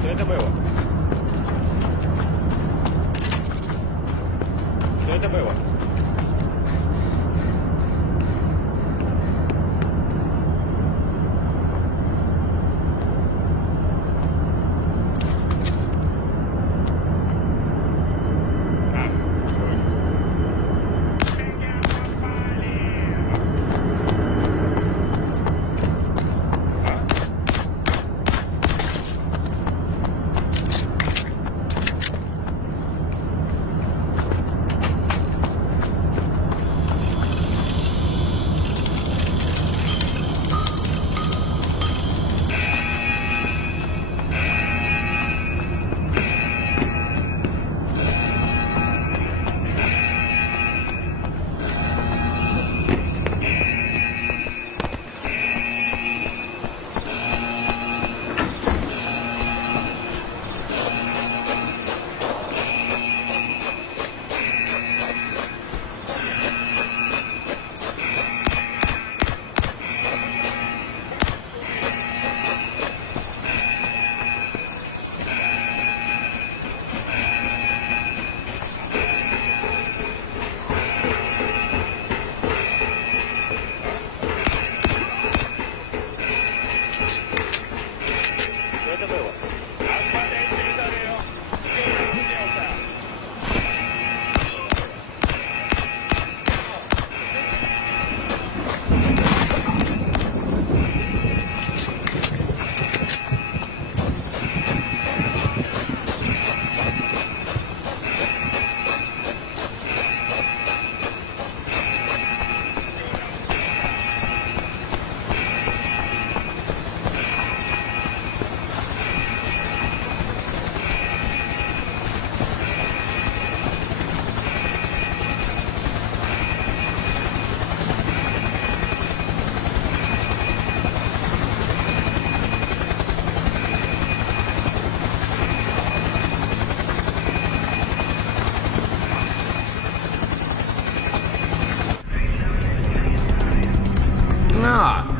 Что это было? Что это было?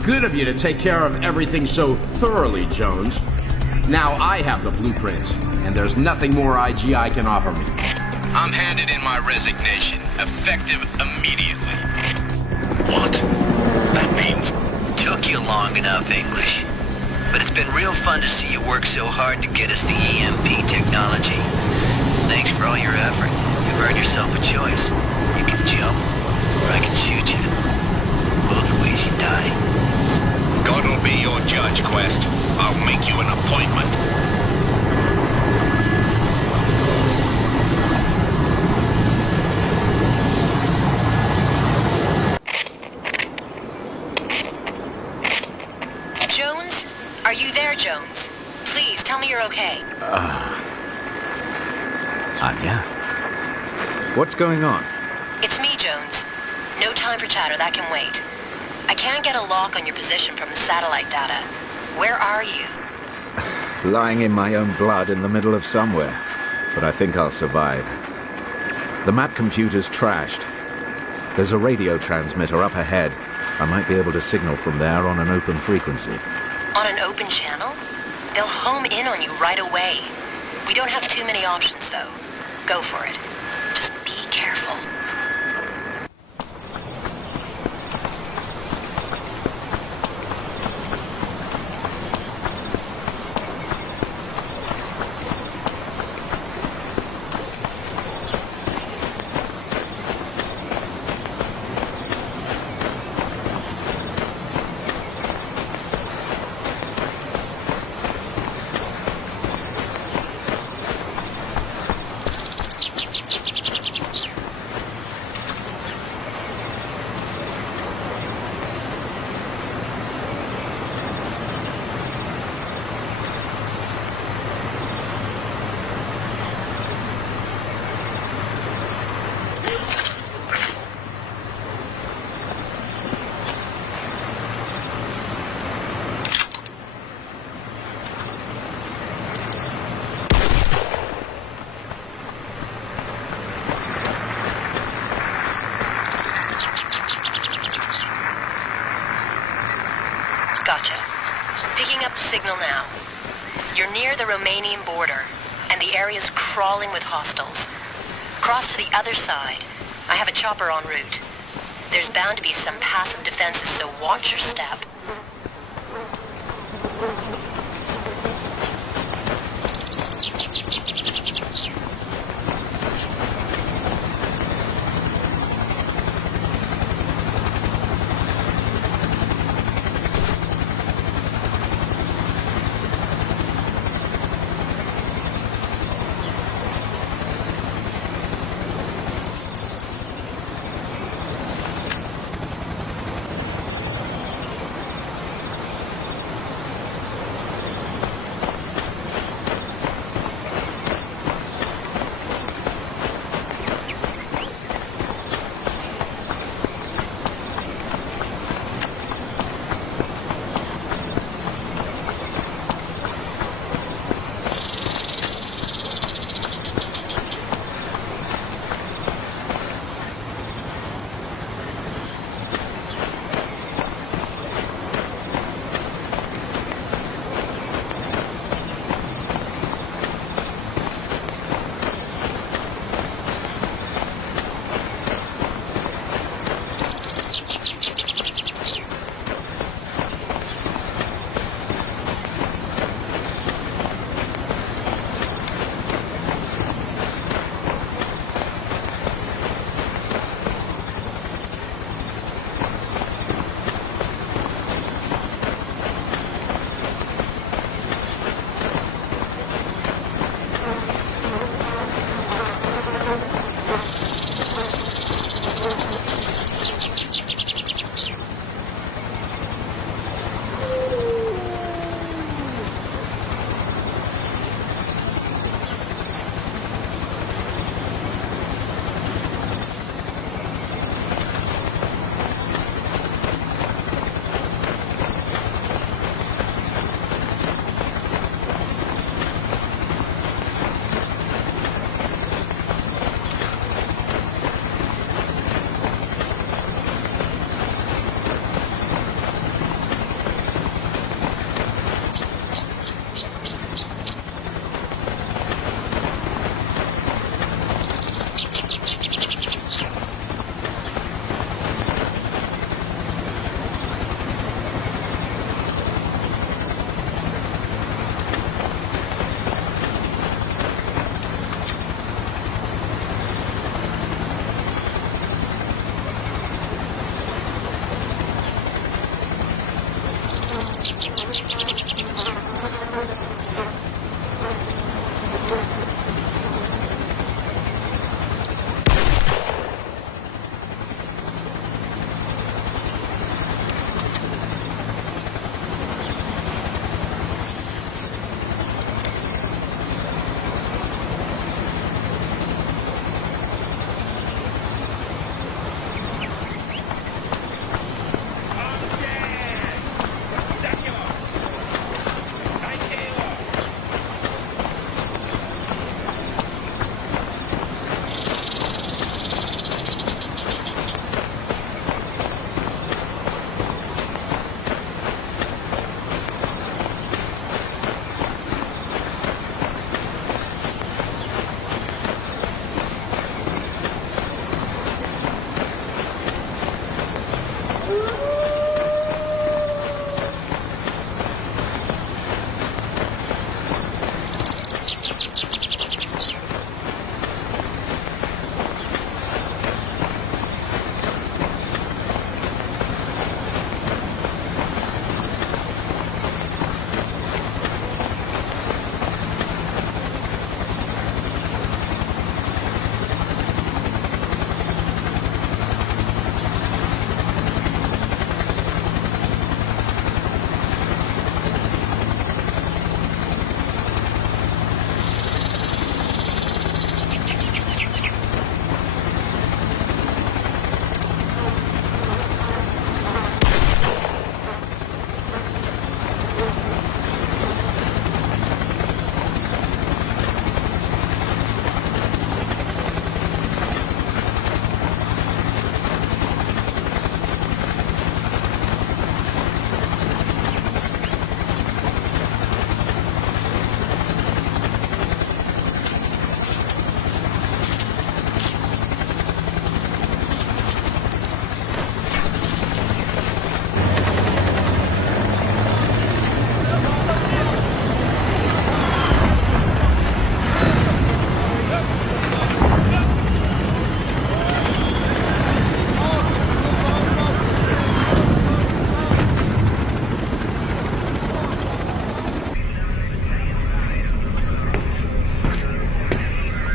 Good of you to take care of everything so thoroughly, Jones. Now I have the blueprints, and there's nothing more IGI can offer me. I'm handing in my resignation, effective immediately. What? That means... Took you long enough, English. But it's been real fun to see you work so hard to get us the EMP technology. Thanks for all your effort. You've earned yourself a choice. You can jump, or I can shoot you. Both ways you die. God will be your judge, Quest. I'll make you an appointment. Jones? Are you there, Jones? Please, tell me you're okay. Anya? What's going on? It's me, Jones. No time for chatter, that can wait. I can't get a lock on your position from the satellite data. Where are you? Lying in my own blood in the middle of somewhere. But I think I'll survive. The map computer's trashed. There's a radio transmitter up ahead. I might be able to signal from there on an open frequency. On an open channel? They'll home in on you right away. We don't have too many options, though. Go for it. Just be careful. Gotcha. Picking up the signal now. You're near the Romanian border, and the area's crawling with hostiles. Cross to the other side. I have a chopper en route. There's bound to be some passive defenses, so watch your step.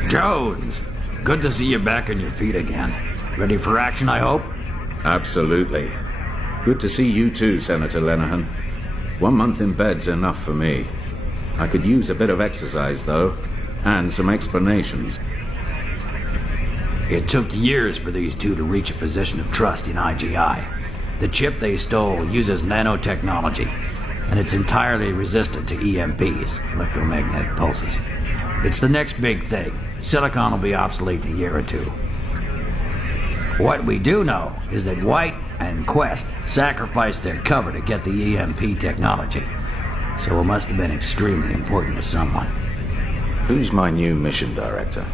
Jones, good to see you back on your feet again. Ready for action, I hope? Absolutely. Good to see you too, Senator Lenehan. 1 month in bed's enough for me. I could use a bit of exercise, though, and some explanations. It took years for these two to reach a position of trust in IGI. The chip they stole uses nanotechnology, and it's entirely resistant to EMPs, electromagnetic pulses. It's the next big thing. Silicon will be obsolete in a year or two. What we do know is that White and Quest sacrificed their cover to get the EMP technology, so it must have been extremely important to someone. Who's my new mission director?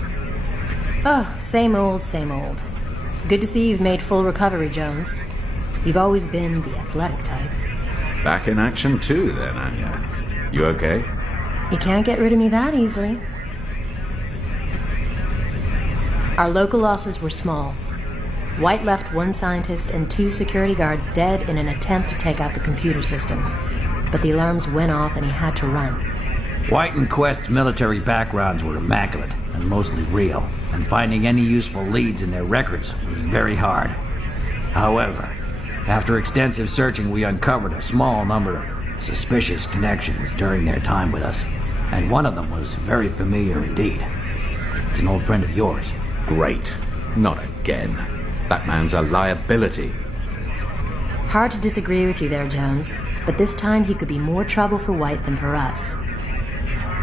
Oh, same old, same old. Good to see you've made full recovery, Jones. You've always been the athletic type. Back in action too, then, Anya. You okay? You can't get rid of me that easily. Our local losses were small. White left 1 scientist and 2 security guards dead in an attempt to take out the computer systems, but the alarms went off and he had to run. White and Quest's military backgrounds were immaculate and mostly real, and finding any useful leads in their records was very hard. However, after extensive searching, we uncovered a small number of suspicious connections during their time with us, and one of them was very familiar indeed. It's an old friend of yours. Great. Not again. That man's a liability. Hard to disagree with you there, Jones, but this time he could be more trouble for White than for us.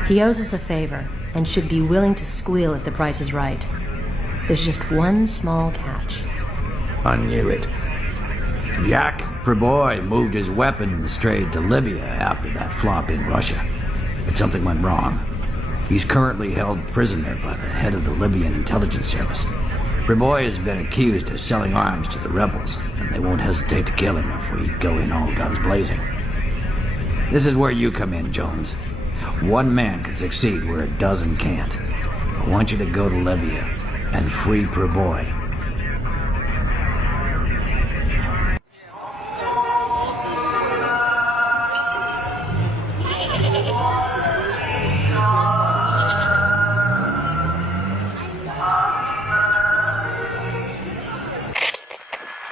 He owes us a favor, and should be willing to squeal if the price is right. There's just one small catch. I knew it. Yak Preboy moved his weapons trade to Libya after that flop in Russia, but something went wrong. He's currently held prisoner by the head of the Libyan intelligence service. Preboy has been accused of selling arms to the rebels, and they won't hesitate to kill him if we go in all guns blazing. This is where you come in, Jones. 1 man can succeed where a dozen can't. I want you to go to Libya and free Preboy.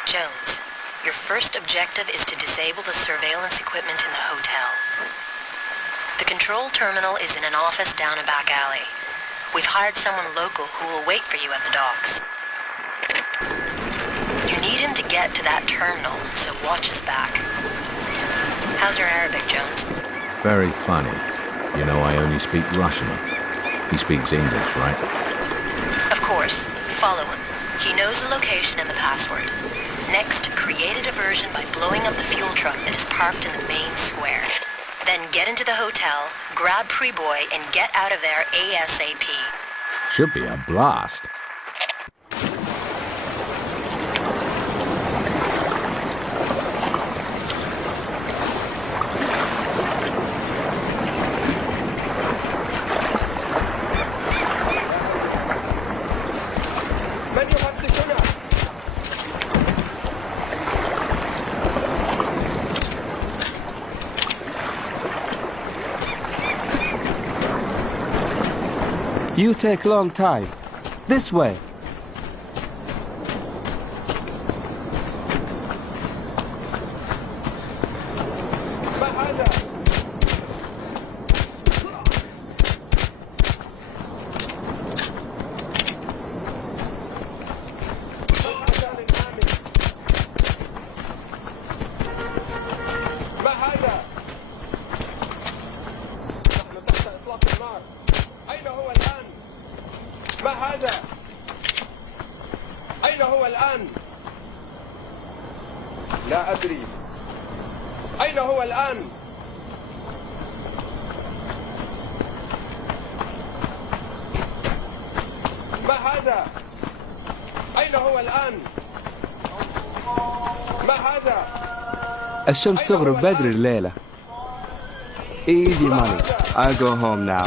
Jones, your first objective is to disable the surveillance equipment in the hotel. The control terminal is in an office down a back alley. We've hired someone local who will wait for you at the docks. You need him to get to that terminal, so watch his back. How's your Arabic, Jones? Very funny. You know, I only speak Russian. He speaks English, right? Of course. Follow him. He knows the location and the password. Next, create a diversion by blowing up the fuel truck that is parked in the main square. Then get into the hotel, grab Preboy, and get out of there ASAP. Should be a blast. You take long time. This way. لا أدري. أين هو الآن؟ ما هذا؟ أين هو الآن؟ ما هذا؟ الشمس تغرب بدري الليلة. Easy money. I'll go home now.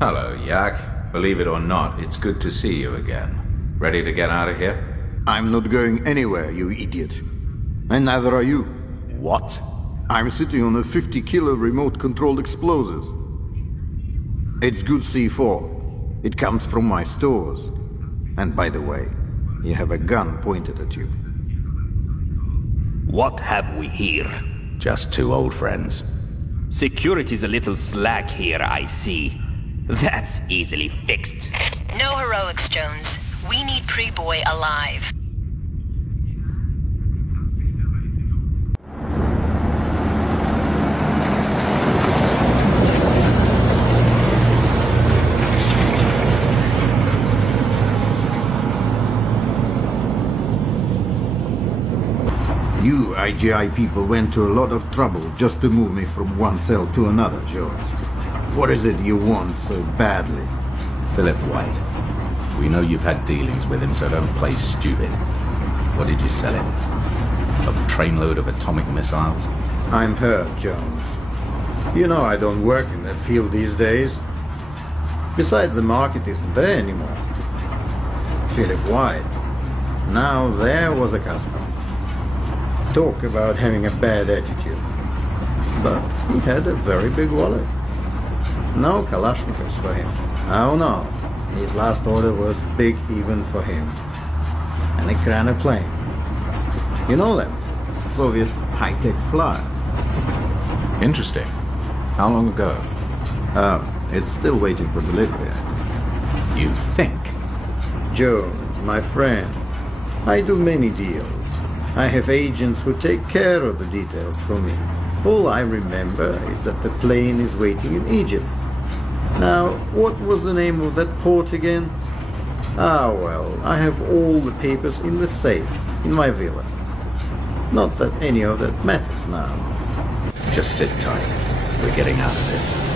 Hello, Yak. Believe it or not, it's good to see you again. Ready to get out of here? I'm not going anywhere, you idiot. And neither are you. What? I'm sitting on a 50-kilo remote-controlled explosives. It's good C4. It comes from my stores. And by the way, you have a gun pointed at you. What have we here? Just two old friends. Security's a little slack here, I see. That's easily fixed. No heroics, Jones. We need Pre-Boy alive. You IGI people went to a lot of trouble just to move me from one cell to another, Jones. What is it you want so badly? Philip White. We know you've had dealings with him, so don't play stupid. What did you sell him? A trainload of atomic missiles? I'm hurt, Jones. You know I don't work in that field these days. Besides, the market isn't there anymore. Philip White. Now there was a customer. Talk about having a bad attitude. But he had a very big wallet. No Kalashnikovs for him. Oh no. His last order was big even for him. And a Grana plane. You know them? Soviet high-tech flyers. Interesting. How long ago? It's still waiting for delivery, I think. You think? Jones, my friend, I do many deals. I have agents who take care of the details for me. All I remember is that the plane is waiting in Egypt. Now, what was the name of that port again? Ah, well, I have all the papers in the safe, in my villa. Not that any of that matters now. Just sit tight. We're getting out of this.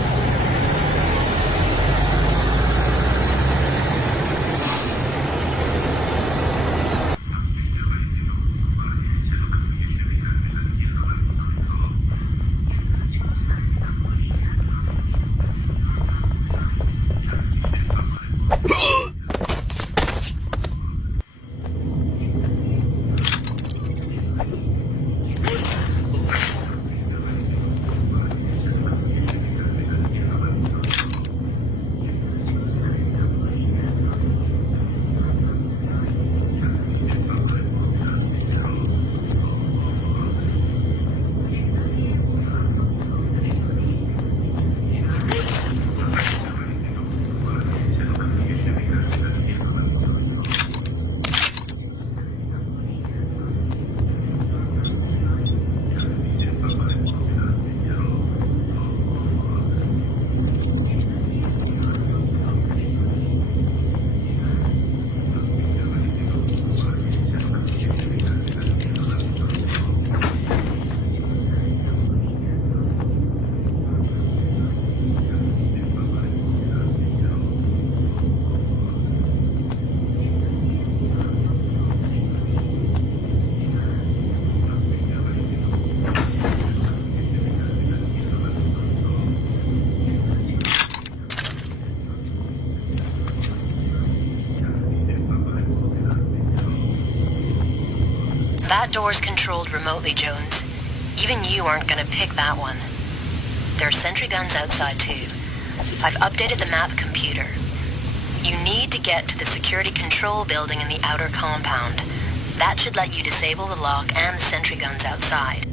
That door's controlled remotely, Jones. Even you aren't gonna pick that one. There are sentry guns outside too. I've updated the map computer. You need to get to the security control building in the outer compound. That should let you disable the lock and the sentry guns outside.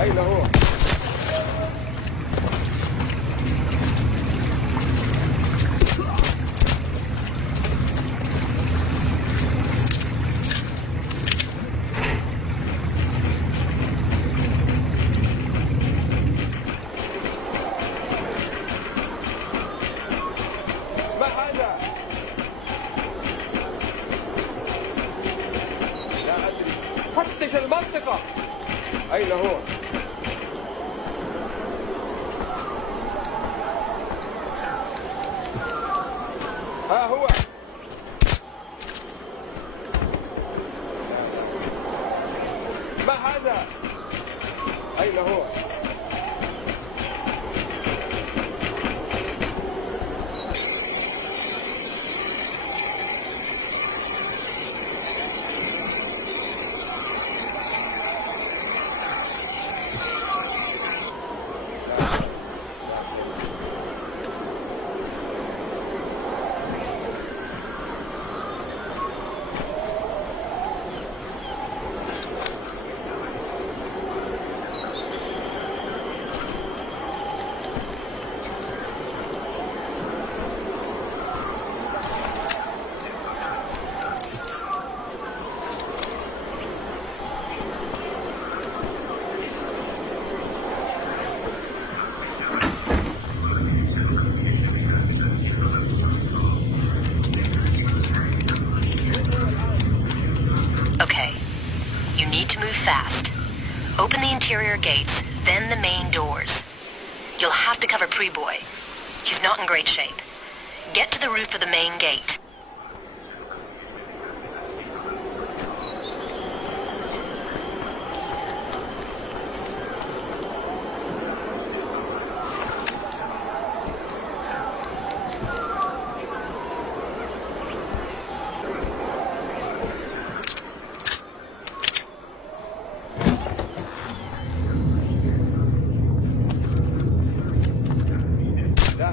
أين هو؟ ما هذا؟ لا أدري. فتش المنطقة. أين هو؟ ها هو. ما هذا؟ أين هو؟ Okay. You need to move fast. Open the interior gates, then the main doors. You'll have to cover Pre-Boy. He's not in great shape. Get to the roof of the main gate.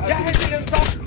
جهز الانصاف.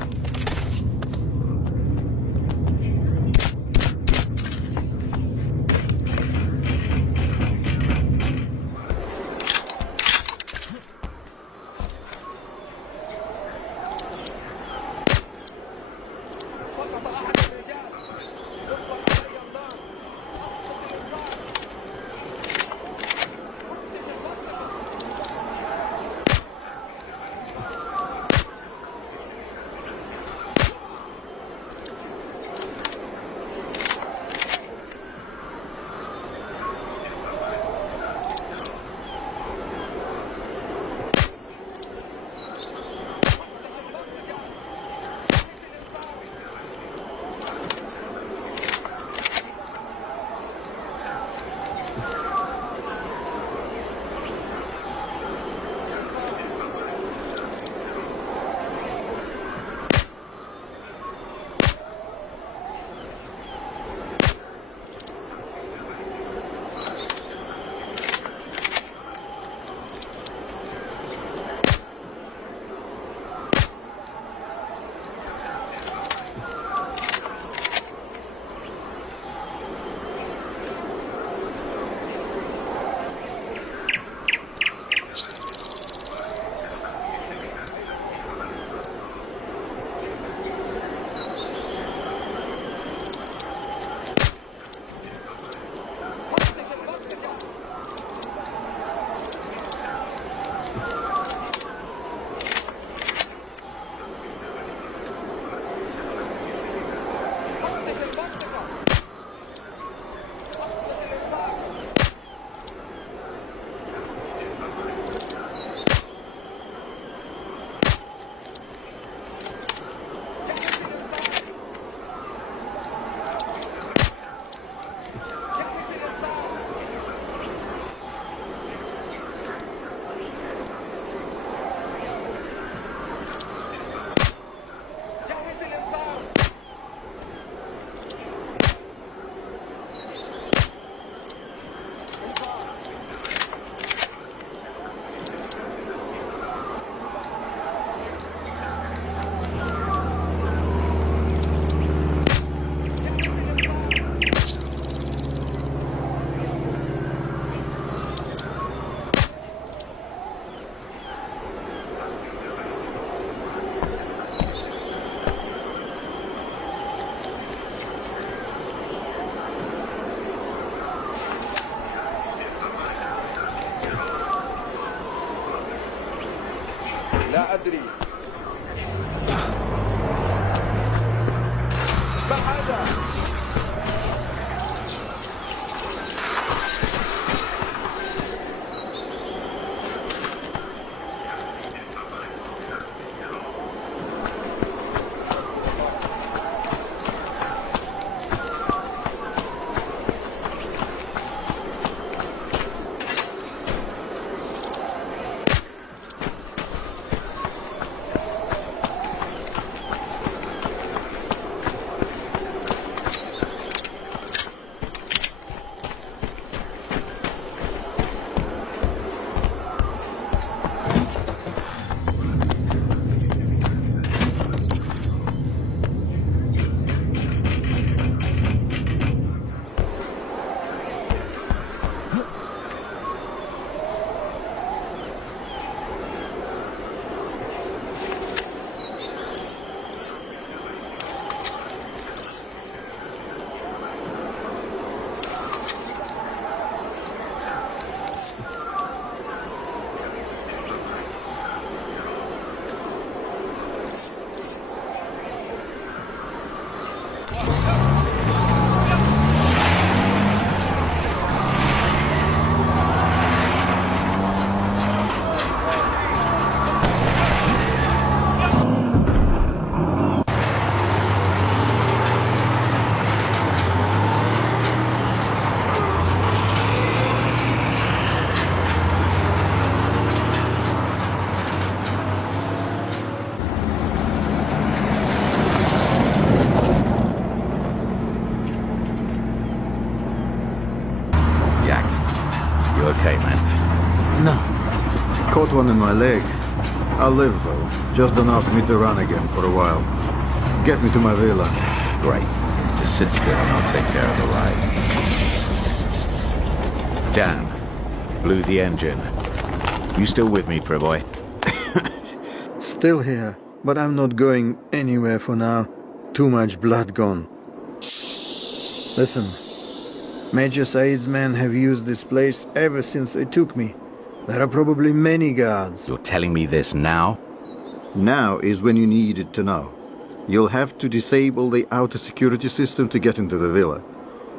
لا أدري. ما هذا؟ You okay, man? No. Caught one in my leg. I'll live, though. Just don't ask me to run again for a while. Get me to my villa. Great. Just sit still and I'll take care of the ride. Dan, blew the engine. You still with me, Preboy? Still here, but I'm not going anywhere for now. Too much blood gone. Listen, Major Said's men have used this place ever since they took me. There are probably many guards. You're telling me this now? Now is when you need it to know. You'll have to disable the outer security system to get into the villa.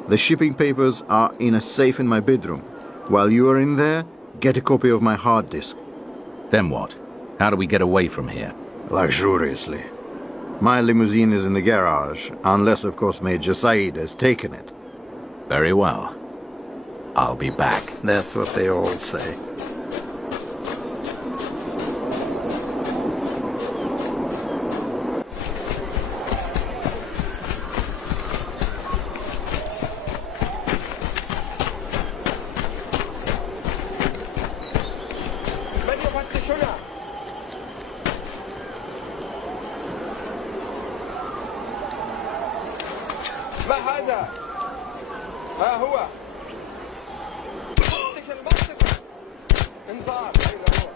The shipping papers are in a safe in my bedroom. While you are in there, get a copy of my hard disk. Then what? How do we get away from here? Luxuriously. My limousine is in the garage, unless, of course, Major Said has taken it. Very well. I'll be back. That's what they all say. ما هذا؟ ها هو انظار أين هو؟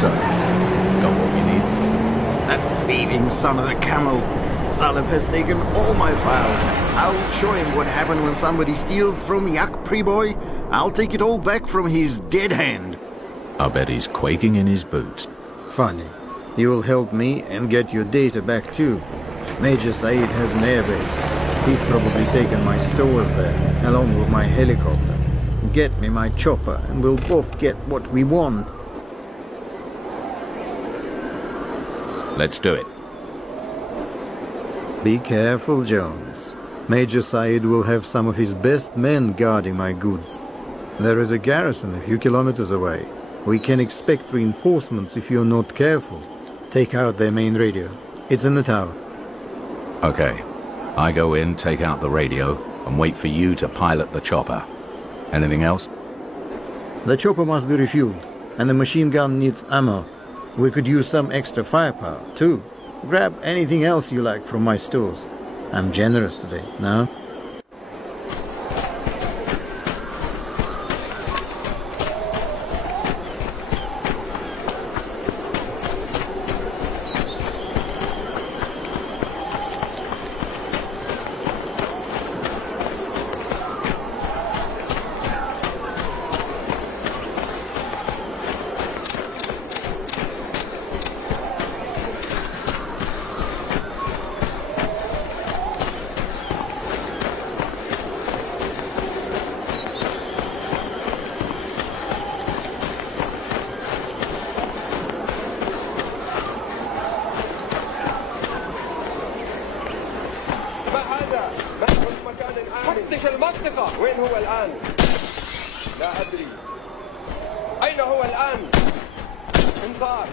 So, got what we need? That thieving son of a camel. Salib has taken all my files. I'll show him what happened when somebody steals from Yak Preboy. I'll take it all back from his dead hand. I bet he's quaking in his boots. Funny. You will help me and get your data back too. Major Said has an airbase. He's probably taken my stores there, along with my helicopter. Get me my chopper and we'll both get what we want. Let's do it. Be careful, Jones. Major Said will have some of his best men guarding my goods. There is a garrison a few kilometers away. We can expect reinforcements if you're not careful. Take out their main radio. It's in the tower. Okay. I go in, take out the radio, and wait for you to pilot the chopper. Anything else? The chopper must be refueled, and the machine gun needs ammo. We could use some extra firepower, too. Grab anything else you like from my stores. I'm generous today, no? فتش المنطقة. وين هو الآن؟ لا أدري. أين هو الآن؟ انذار.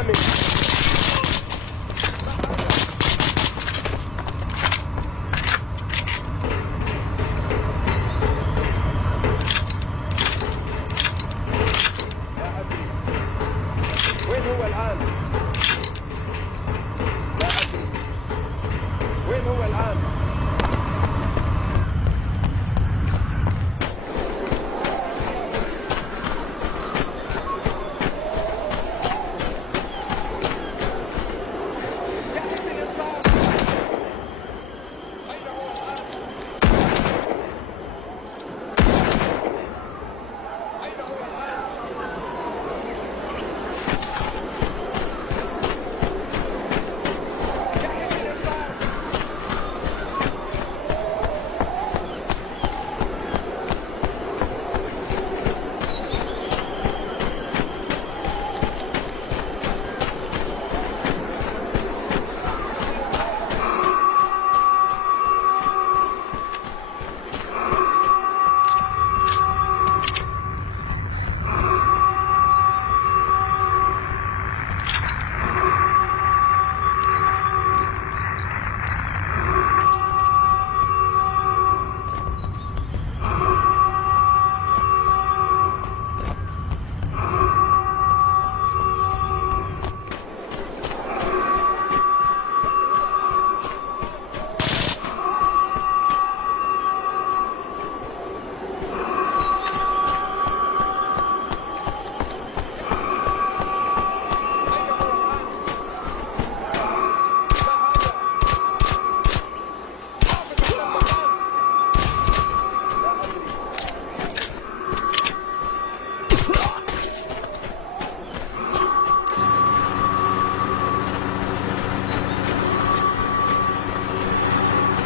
قدامي. وين هو الآن؟ لا أدري. وين هو الآن؟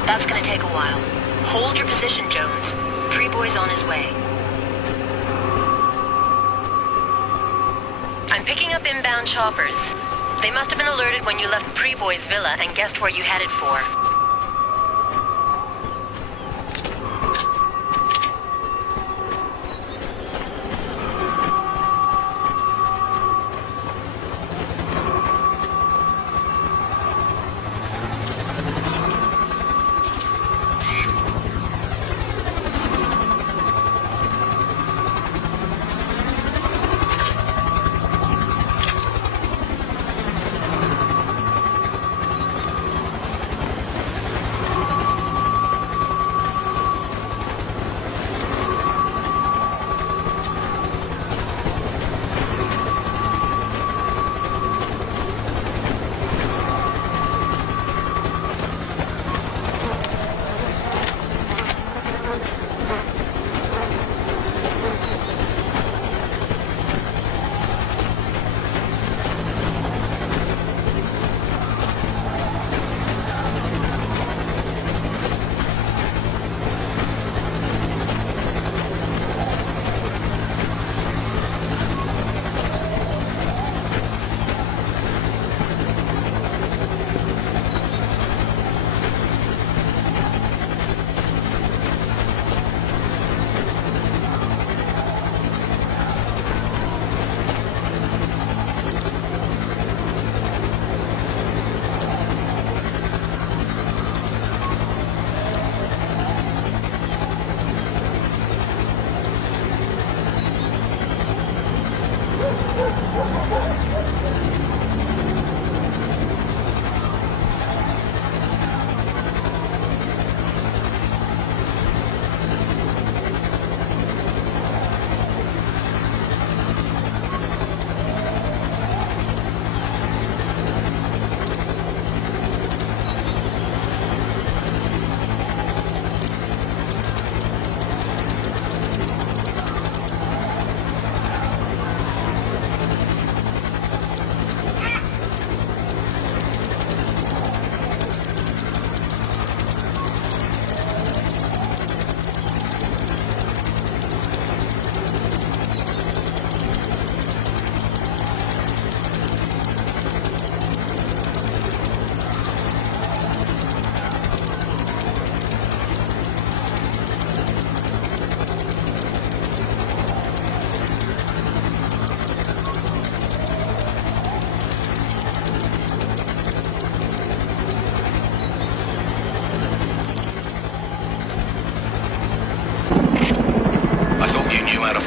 That's gonna take a while. Hold your position, Jones. Pre-boy's on his way. I'm picking up inbound choppers. They must have been alerted when you left Pre-boy's villa and guessed where you headed for.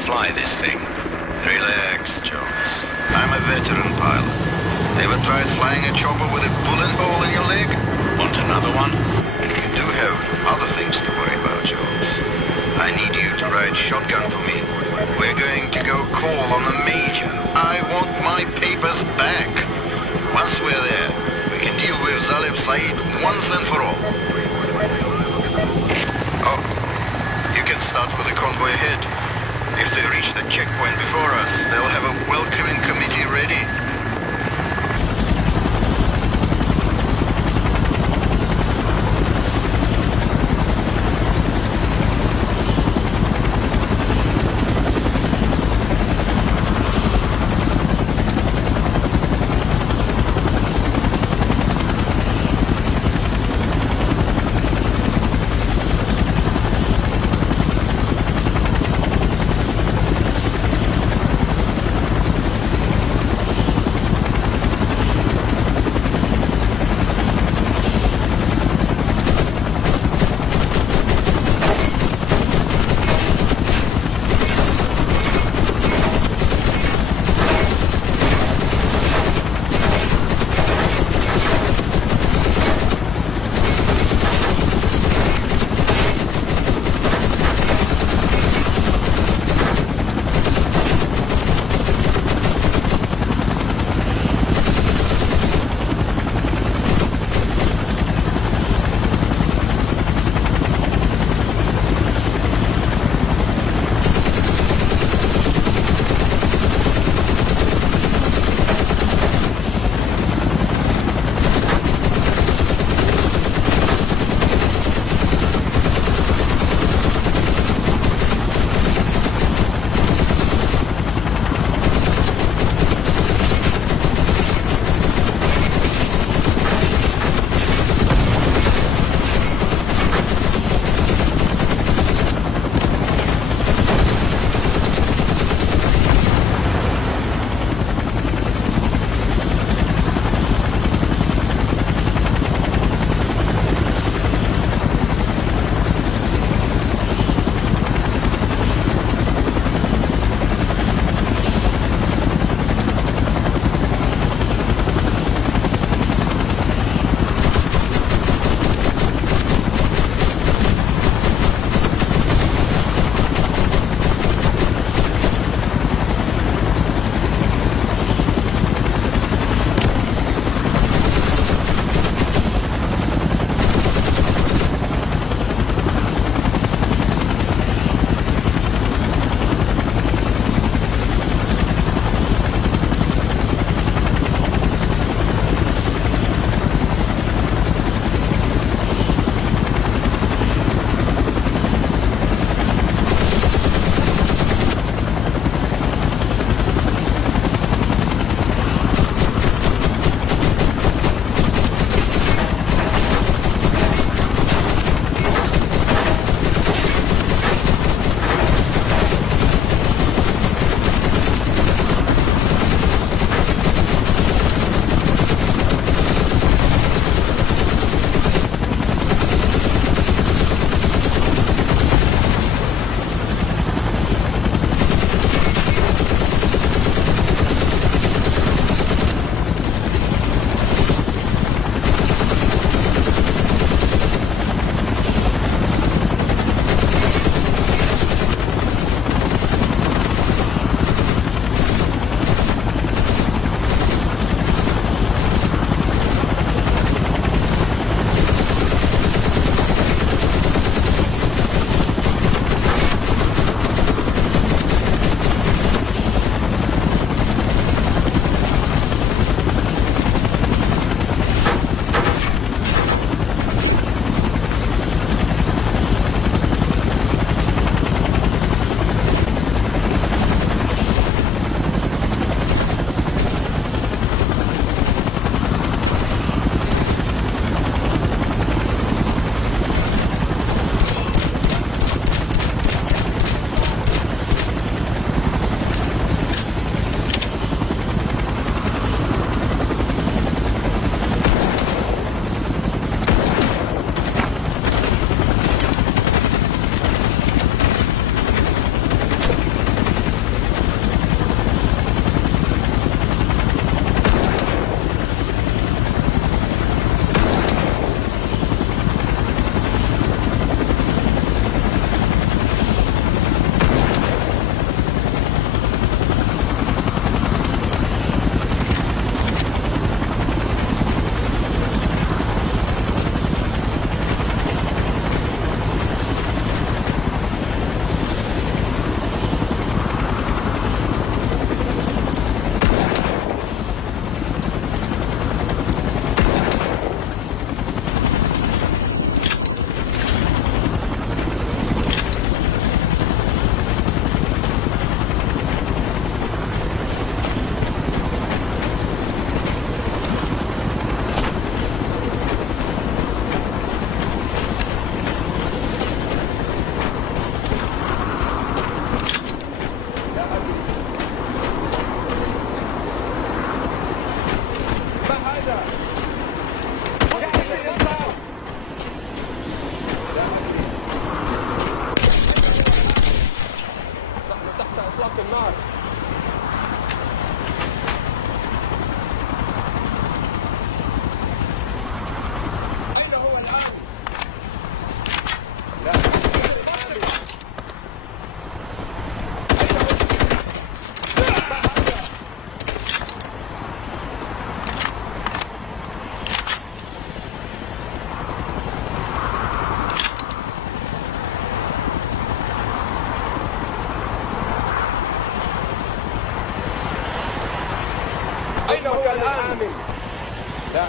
fly this thing. Relax, Jones. I'm a veteran pilot. Ever tried flying a chopper with a bullet hole in your leg? Want another one? You do have other things to worry about, Jones. I need you to ride shotgun for me. We're going to go call on the Major. I want my papers back. Once we're there, we can deal with Zaleb Said once and for all. Oh, you can start with the convoy ahead. If they reach the checkpoint before us, they'll have a welcoming committee ready.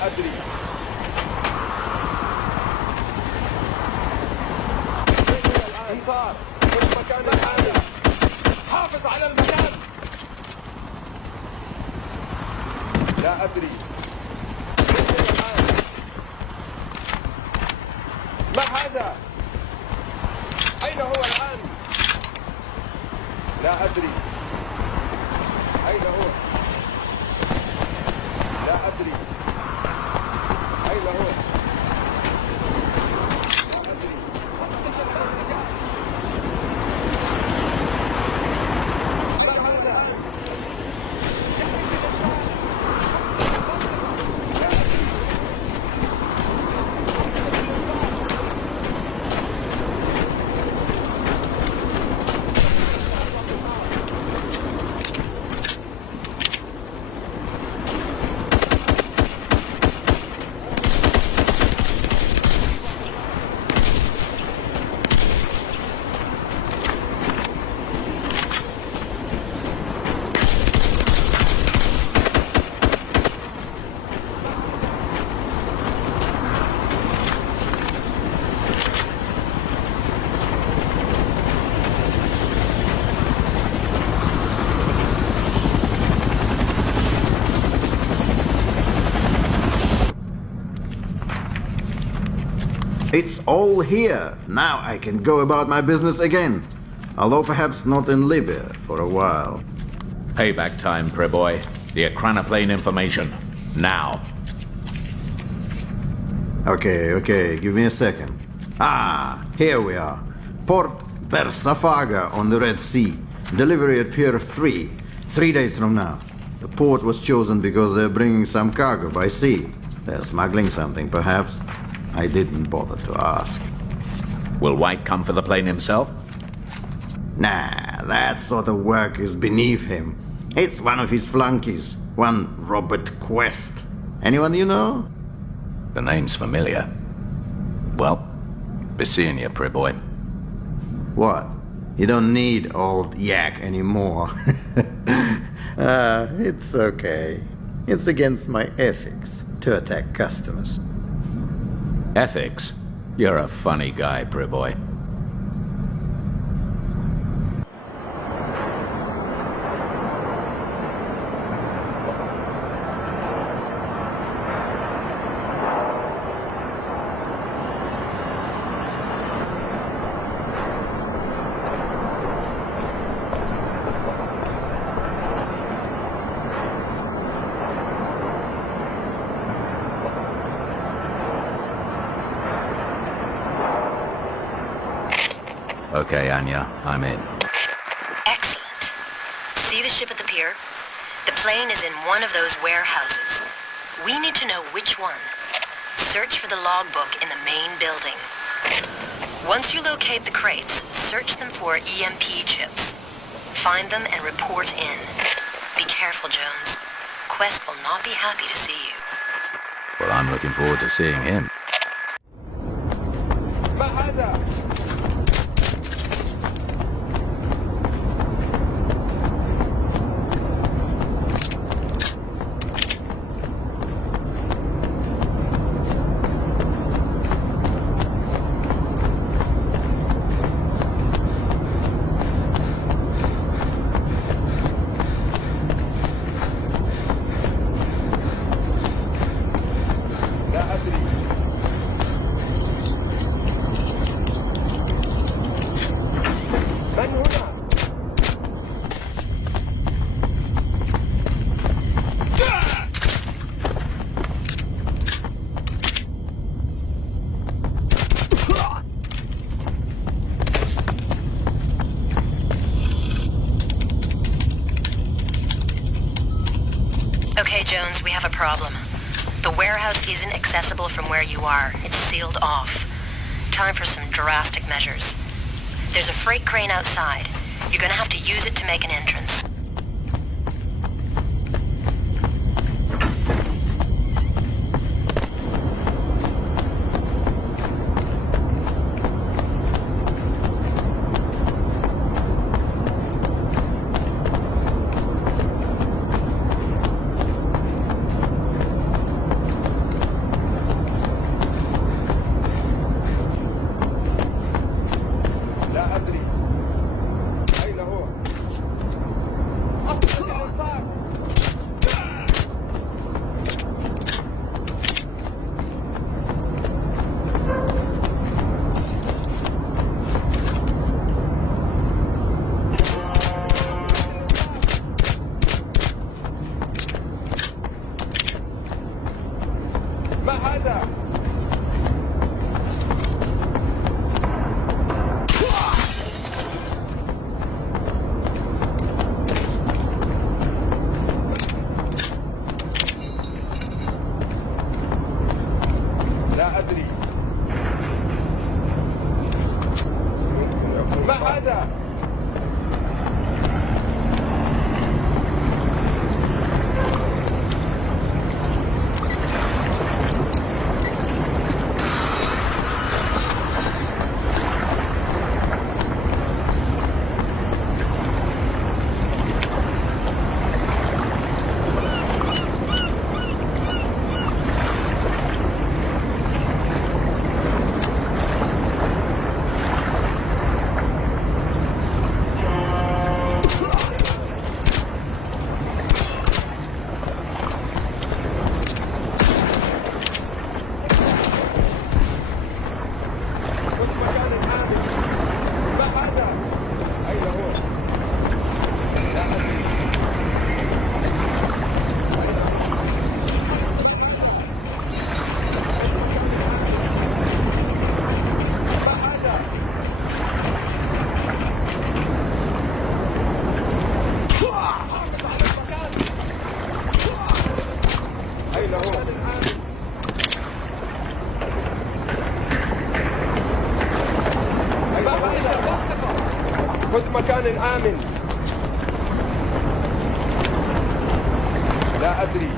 أدري. انصار خذ مكان الحامل. حافظ على المكان. لا أدري. ما هذا؟ أين هو الآن؟ لا أدري. أين هو؟ لا أدري. أين هو؟ It's all here. Now I can go about my business again. Although perhaps not in Libya for a while. Payback time, Preboy. The Akranaplane information. Now. Okay, give me a second. Ah, here we are. Port Bersafaga on the Red Sea. Delivery at Pier 3, 3 days from now. The port was chosen because they're bringing some cargo by sea. They're smuggling something, perhaps. I didn't bother to ask. Will White come for the plane himself? Nah, that sort of work is beneath him. It's one of his flunkies. One Robert Quest. Anyone you know? The name's familiar. Well, be seeing you, Preboy. What? You don't need old yak anymore. It's okay. It's against my ethics to attack customers. Ethics? You're a funny guy, Preboy. Okay, Anya, I'm in. Excellent. See the ship at the pier? The plane is in one of those warehouses. We need to know which one. Search for the logbook in the main building. Once you locate the crates, search them for EMP chips. Find them and report in. Be careful, Jones. Quest will not be happy to see you. Well, I'm looking forward to seeing him. Okay, Jones, we have a problem. The warehouse isn't accessible from where you are. It's sealed off. Time for some drastic measures. There's a freight crane outside. You're gonna have to use it to make an entrance. خذ مكان آمن. لا أدري.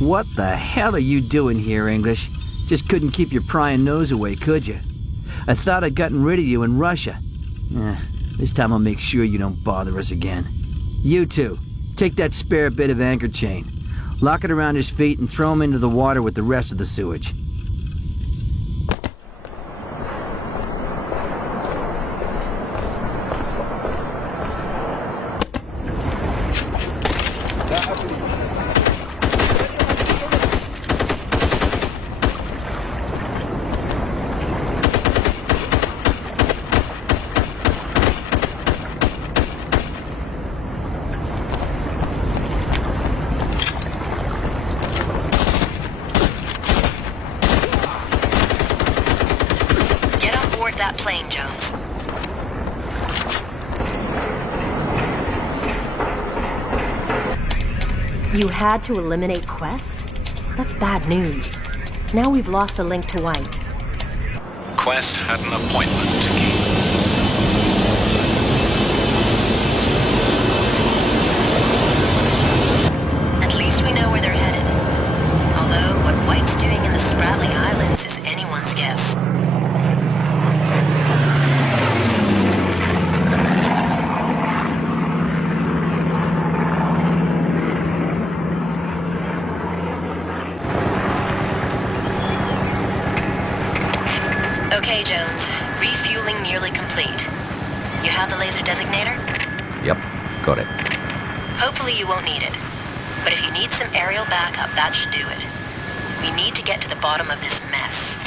What the hell are you doing here, English? Just couldn't keep your prying nose away, could you? I thought I'd gotten rid of you in Russia. This time I'll make sure you don't bother us again. You two, take that spare bit of anchor chain. Lock it around his feet and throw him into the water with the rest of the sewage. That plane, Jones. You had to eliminate Quest? That's bad news. Now we've lost the link to White. Quest had an appointment to keep. At least we know where they're headed. Although what White's doing in the Spratly Islands is anyone's guess. Okay, Jones. Refueling nearly complete. You have the laser designator? Yep, got it. Hopefully you won't need it. But if you need some aerial backup, that should do it. We need to get to the bottom of this mess.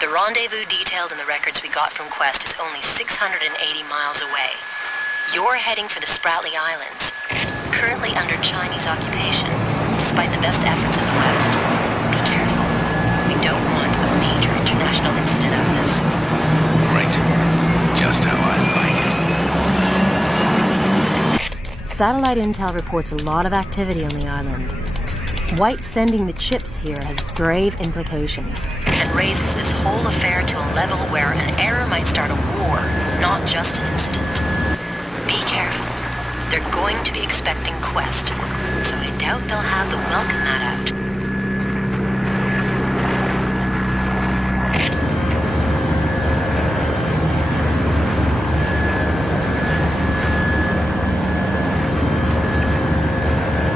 The rendezvous detailed in the records we got from Quest is only 680 miles away. You're heading for the Spratly Islands, currently under Chinese occupation, despite the best efforts of the West. Be careful. We don't want a major international incident out of this. Great. Just how I like it. Satellite intel reports a lot of activity on the island. White sending the chips here has grave implications. And raises this whole affair to a level where an error might start a war, not just an incident. Be careful. They're going to be expecting Quest, so I doubt they'll have the welcome mat out.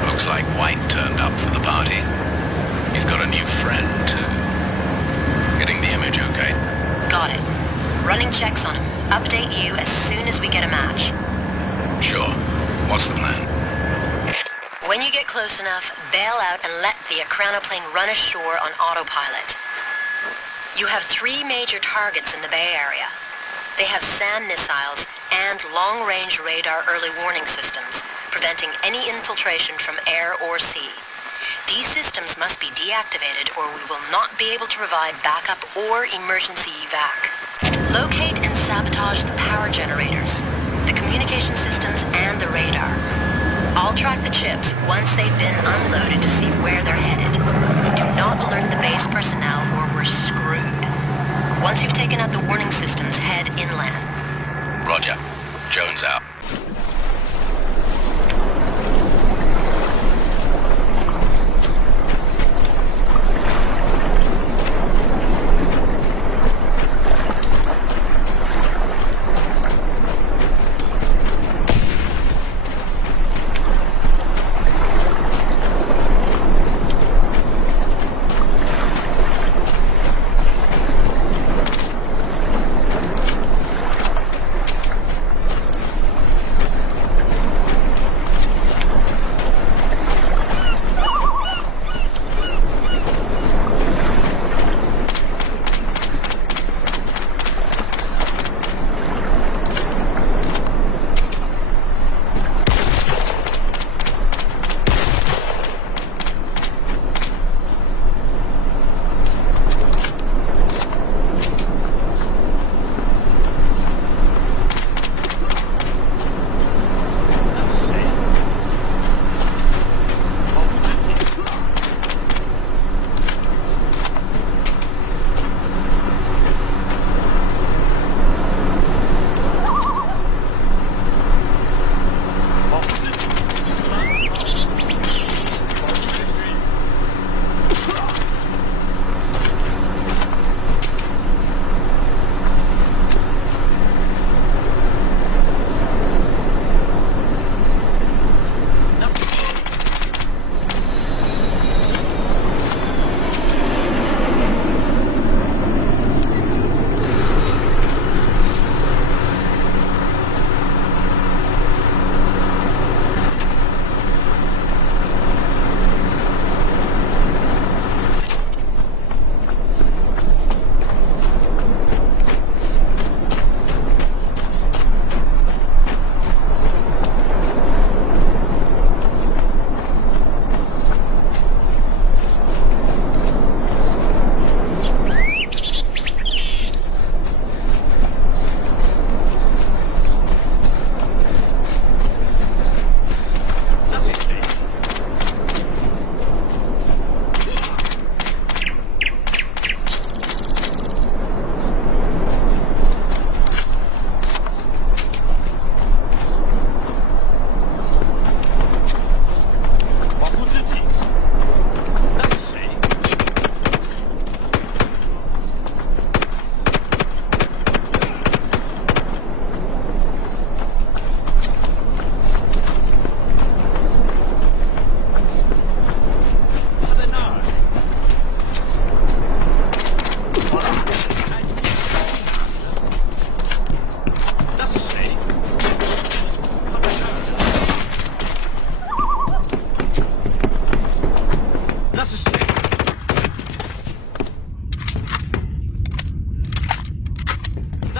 Looks like White turned up for the party. He's got a new friend, too. Getting the image okay? Got it. Running checks on him. Update you as soon as we get a match. Sure. What's the plan? When you get close enough, bail out and let the plane run ashore on autopilot. You have 3 major targets in the Bay Area. They have SAM missiles and long-range radar early warning systems, preventing any infiltration from air or sea. These systems must be deactivated or we will not be able to provide backup or emergency evac. Locate and sabotage the power generators, the communication systems, and the radar. I'll track the chips once they've been unloaded to see where they're headed. Do not alert the base personnel or we're screwed. Once you've taken out the warning systems, head inland. Roger. Jones out.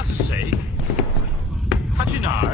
是谁？他去哪儿？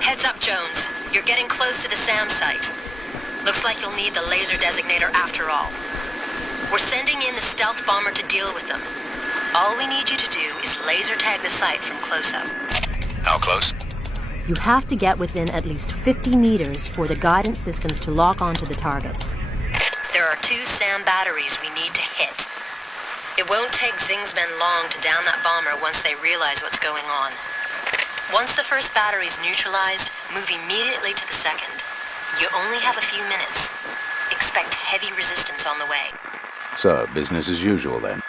Heads up, Jones. You're getting close to the SAM site. Looks like you'll need the laser designator after all. We're sending in the stealth bomber to deal with them. All we need you to do is laser tag the site from close-up. How close? You have to get within at least 50 meters for the guidance systems to lock onto the targets. There are 2 SAM batteries we need to hit. It won't take Zing's men long to down that bomber once they realize what's going on. Once the first battery's neutralized, move immediately to the second. You only have a few minutes. Expect heavy resistance on the way. So, business as usual then.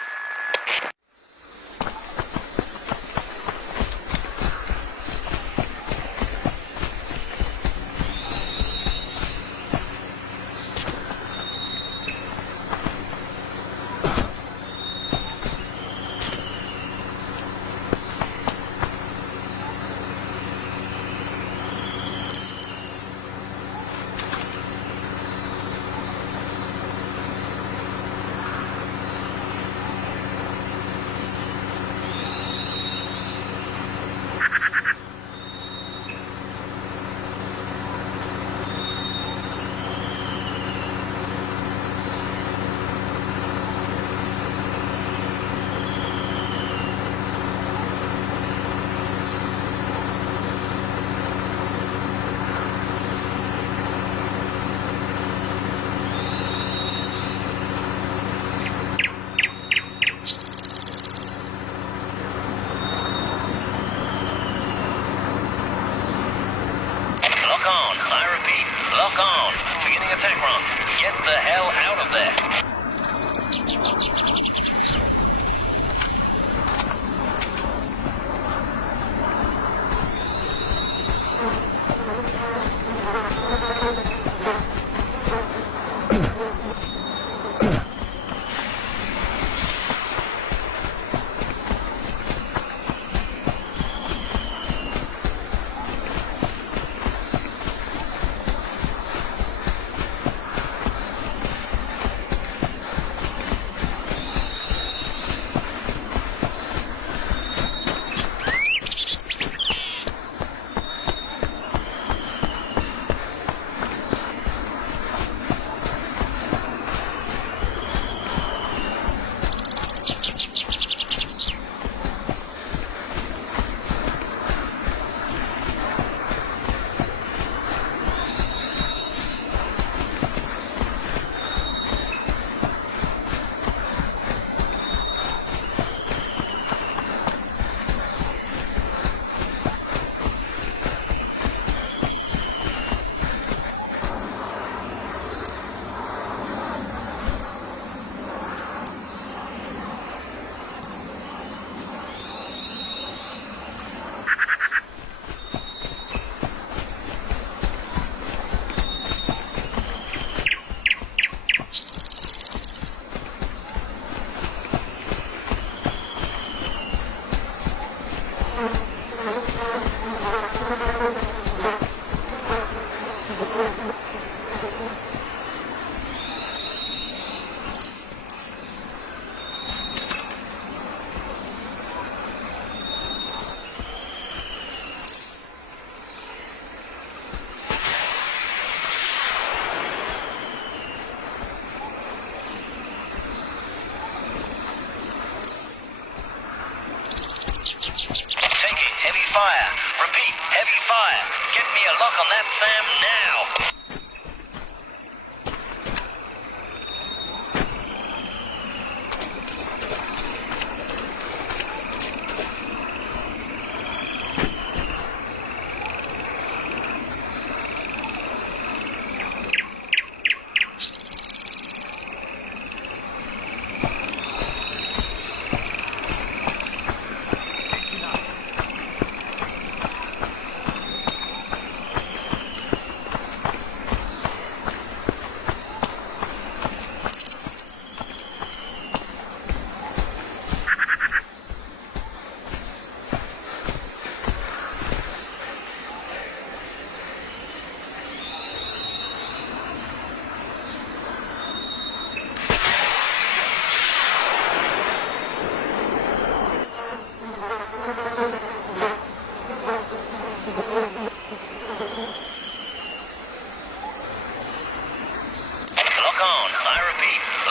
Lock on. Beginning attack run. Get the hell out of there. Fire. Repeat, heavy fire. Get me a lock on that Sam now.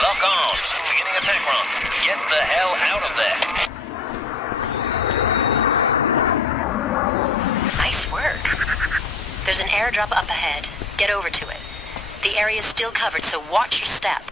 Lock on. Beginning attack run. Get the hell out of there. Nice work. There's an airdrop up ahead. Get over to it. The area's still covered, so watch your step.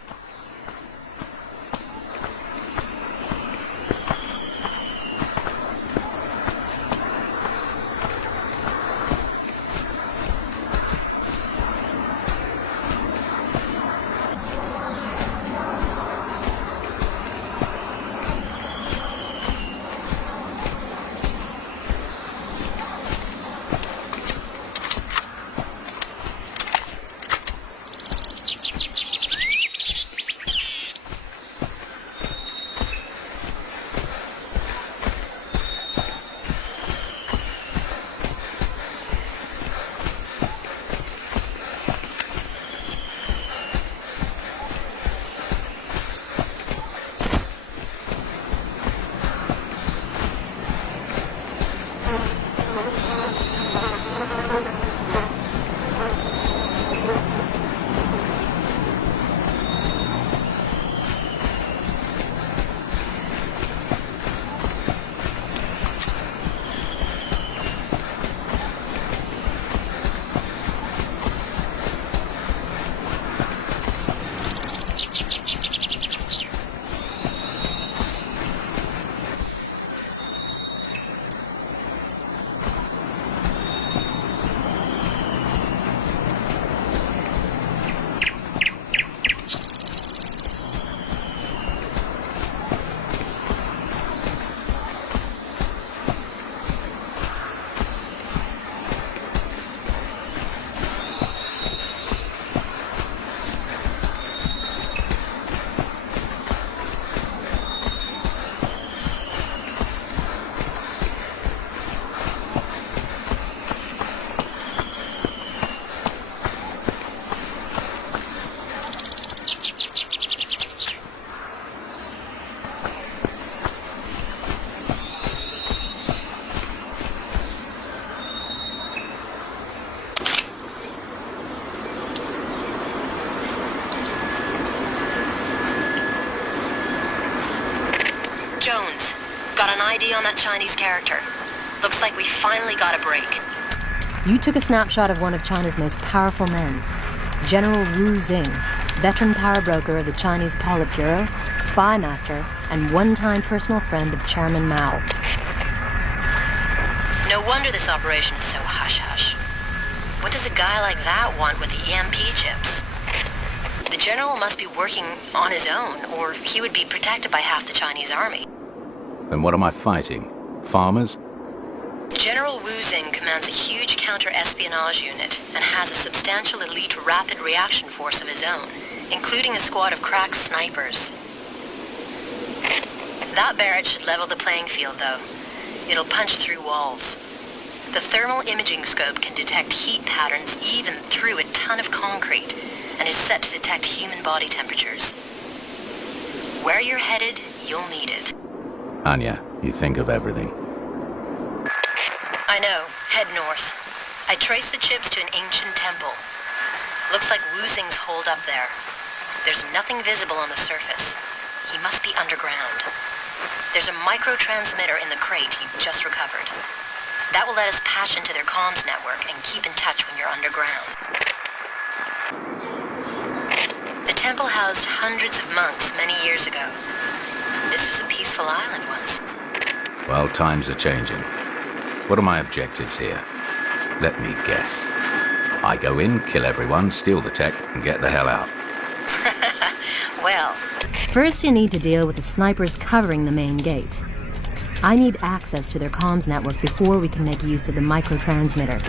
Jones, got an ID on that Chinese character. Looks like we finally got a break. You took a snapshot of one of China's most powerful men, General Wu Xing, veteran power broker of the Chinese Politburo, spy master, and one-time personal friend of Chairman Mao. No wonder this operation is so hush-hush. What does a guy like that want with the EMP chips? The general must be working on his own, or he would be protected by half the Chinese army. Then what am I fighting? Farmers? General Wu Xing commands a huge counter-espionage unit and has a substantial elite rapid reaction force of his own, including a squad of crack snipers. That barrage should level the playing field, though. It'll punch through walls. The thermal imaging scope can detect heat patterns even through a ton of concrete and is set to detect human body temperatures. Where you're headed, you'll need it. Anya, you think of everything. I know. Head north. I traced the chips to an ancient temple. Looks like Wu Xing's holed up there. There's nothing visible on the surface. He must be underground. There's a micro-transmitter in the crate you just recovered. That will let us patch into their comms network and keep in touch when you're underground. The temple housed hundreds of monks many years ago. This was a peaceful island once. Well, times are changing. What are my objectives here? Let me guess. I go in, kill everyone, steal the tech, and get the hell out. Well, first you need to deal with the snipers covering the main gate. I need access to their comms network before we can make use of the microtransmitter.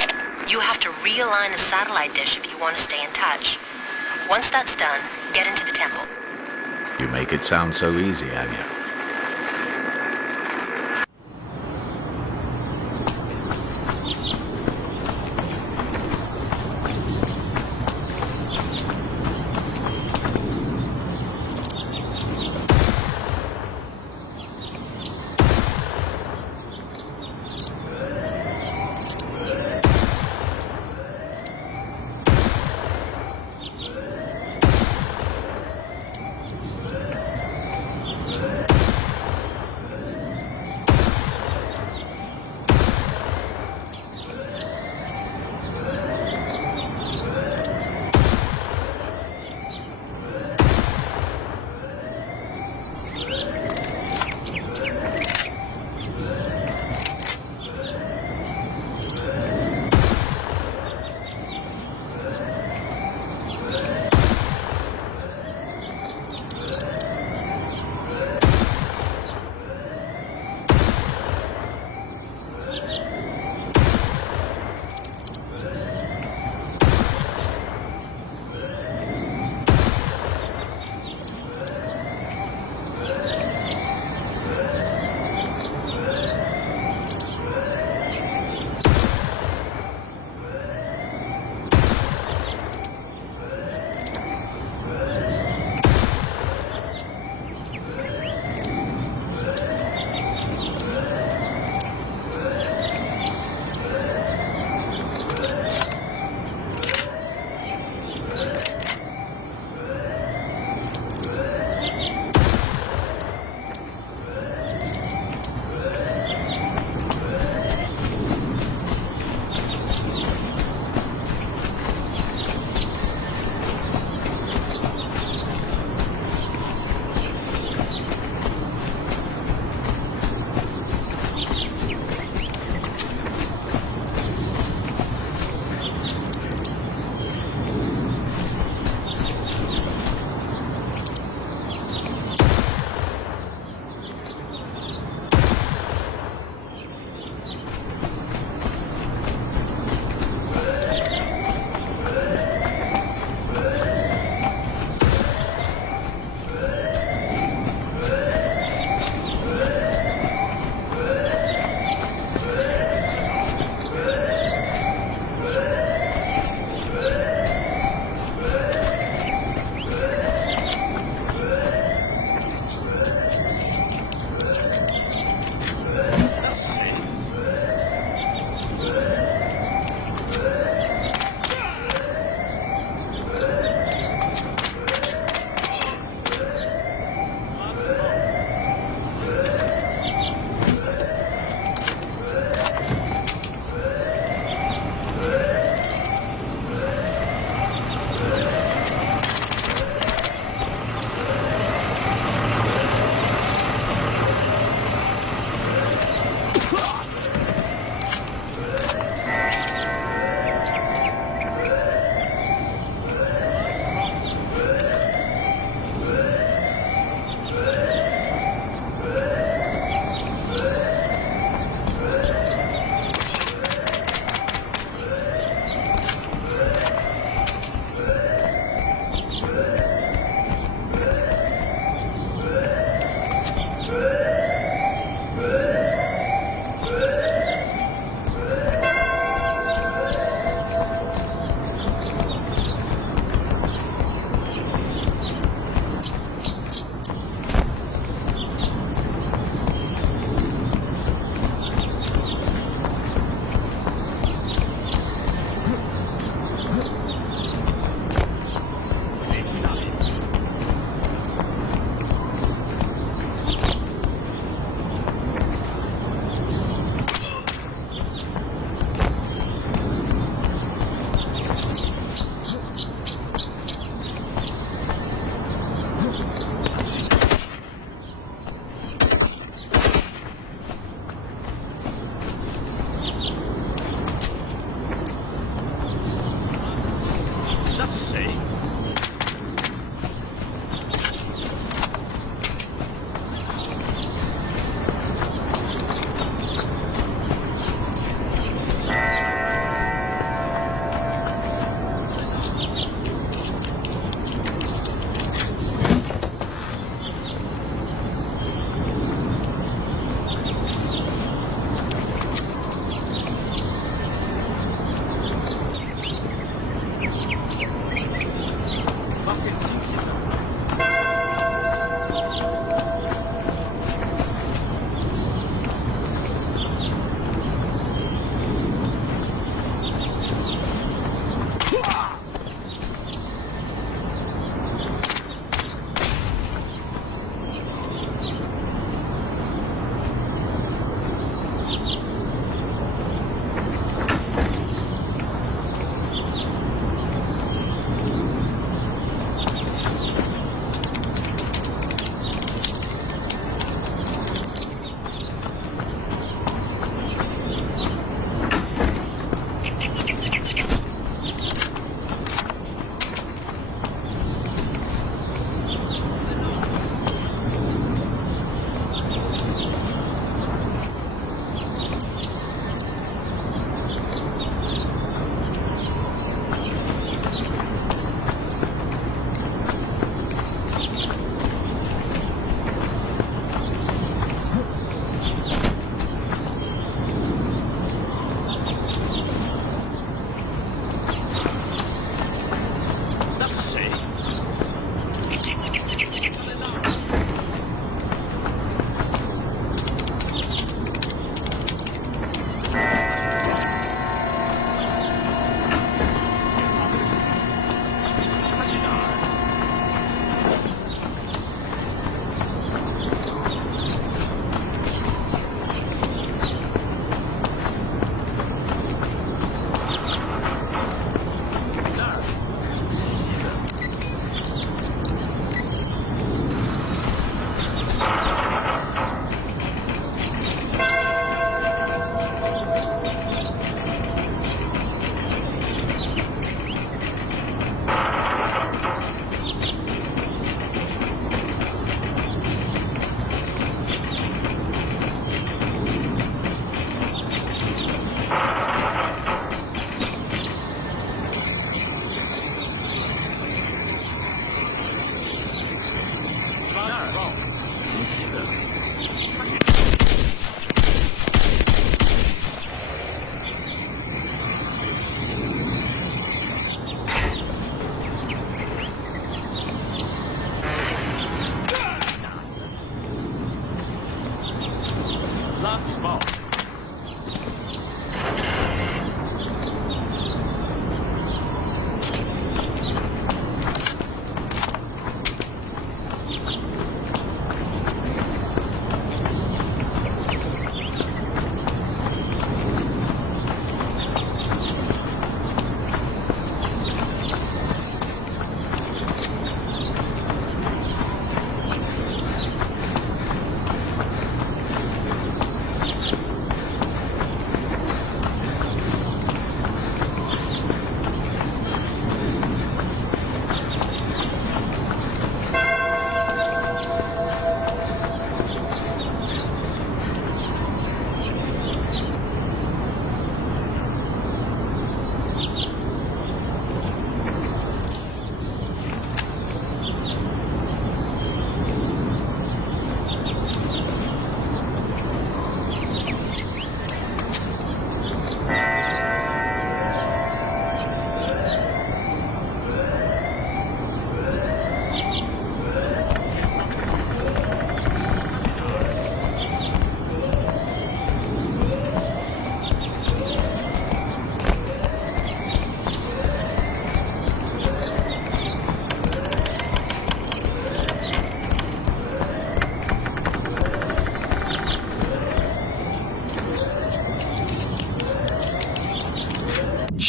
you have to realign the satellite dish if you want to stay in touch. Once that's done, get into the temple. You make it sound so easy, Anya.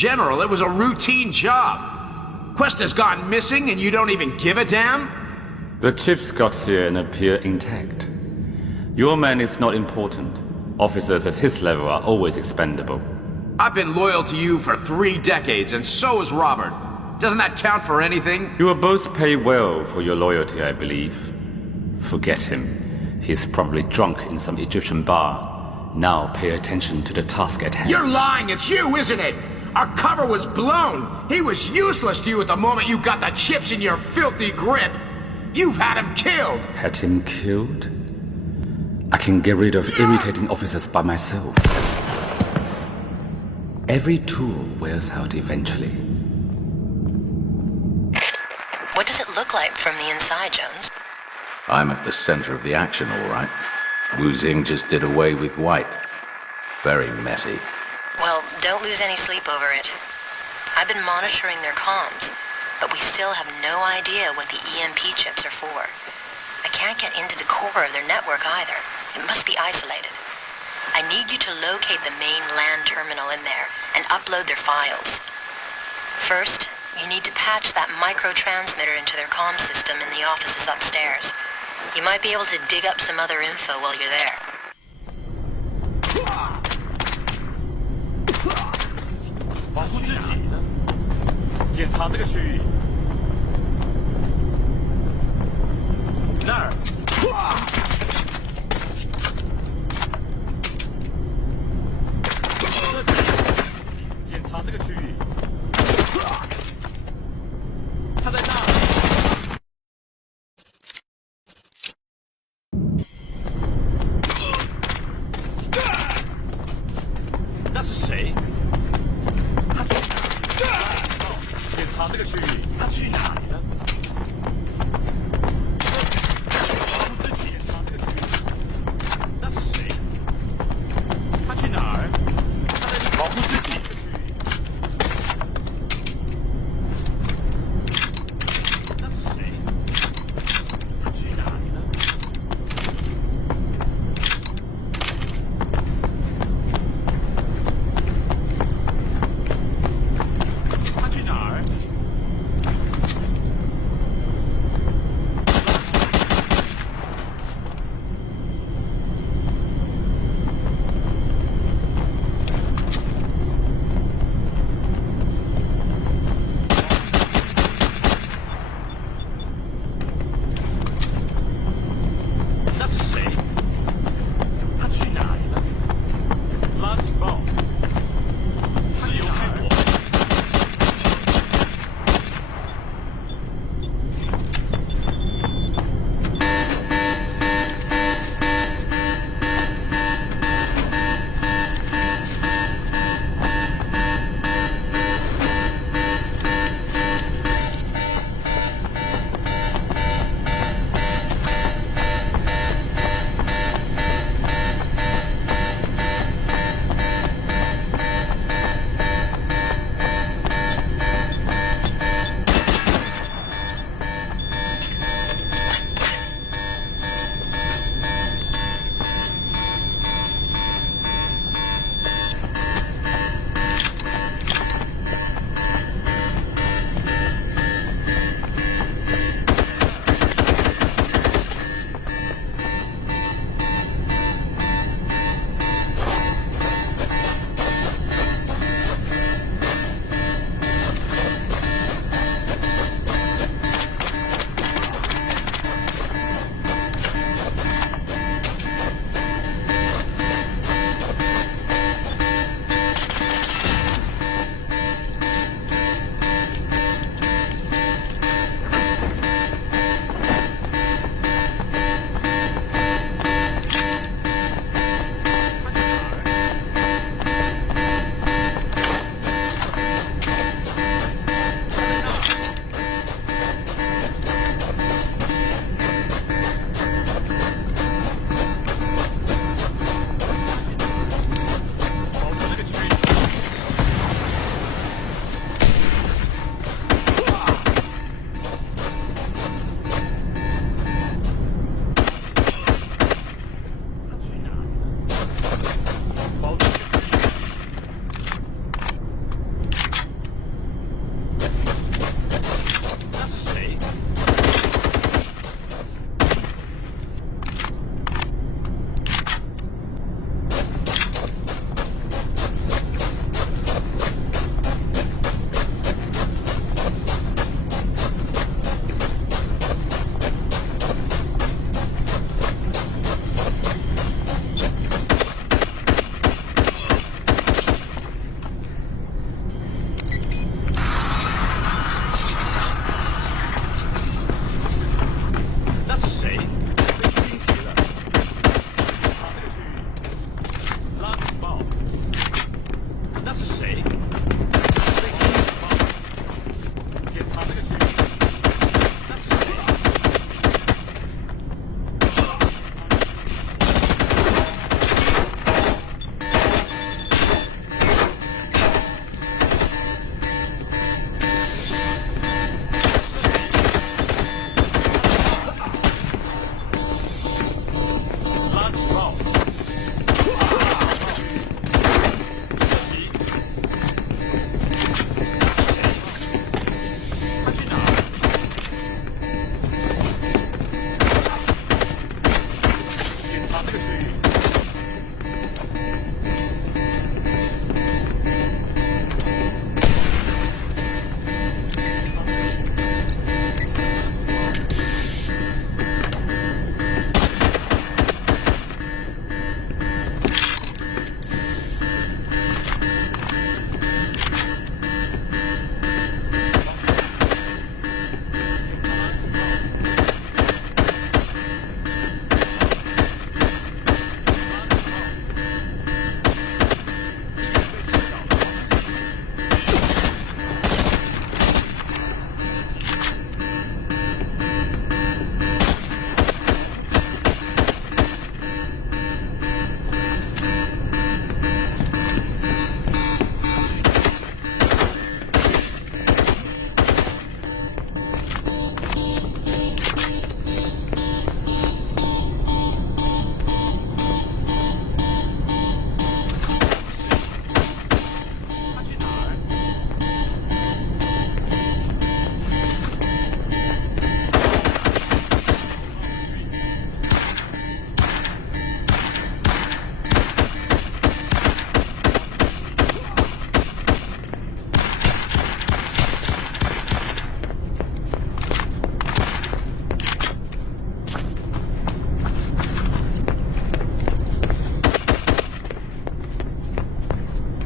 General, it was a routine job. Quest has gone missing and you don't even give a damn? The chips got here and appear intact. Your man is not important. Officers at his level are always expendable. I've been loyal to you for 3 decades, and so has Robert. Doesn't that count for anything? You will both pay well for your loyalty, I believe. Forget him. He's probably drunk in some Egyptian bar. Now pay attention to the task at hand. You're lying! It's you, isn't it? Our cover was blown! He was useless to you at the moment you got the chips in your filthy grip! You've had him killed! Had him killed? I can get rid of irritating officers by myself. Every tool wears out eventually. What does it look like from the inside, Jones? I'm at the center of the action, all right. Wu Xing just did away with White. Very messy. Well, don't lose any sleep over it. I've been monitoring their comms, but we still have no idea what the EMP chips are for. I can't get into the core of their network either. It must be isolated. I need you to locate the main LAN terminal in there and upload their files. First, you need to patch that micro-transmitter into their comm system in the offices upstairs. You might be able to dig up some other info while you're there. 保护自己，检查这个区域。那儿。检查这个区域。他在那儿。那是谁？ 检查这个区域，他去哪里了？保护自己，检查这个区域。那是谁？他去哪儿？他在保护自己。那是谁？他去哪里了？他去哪儿？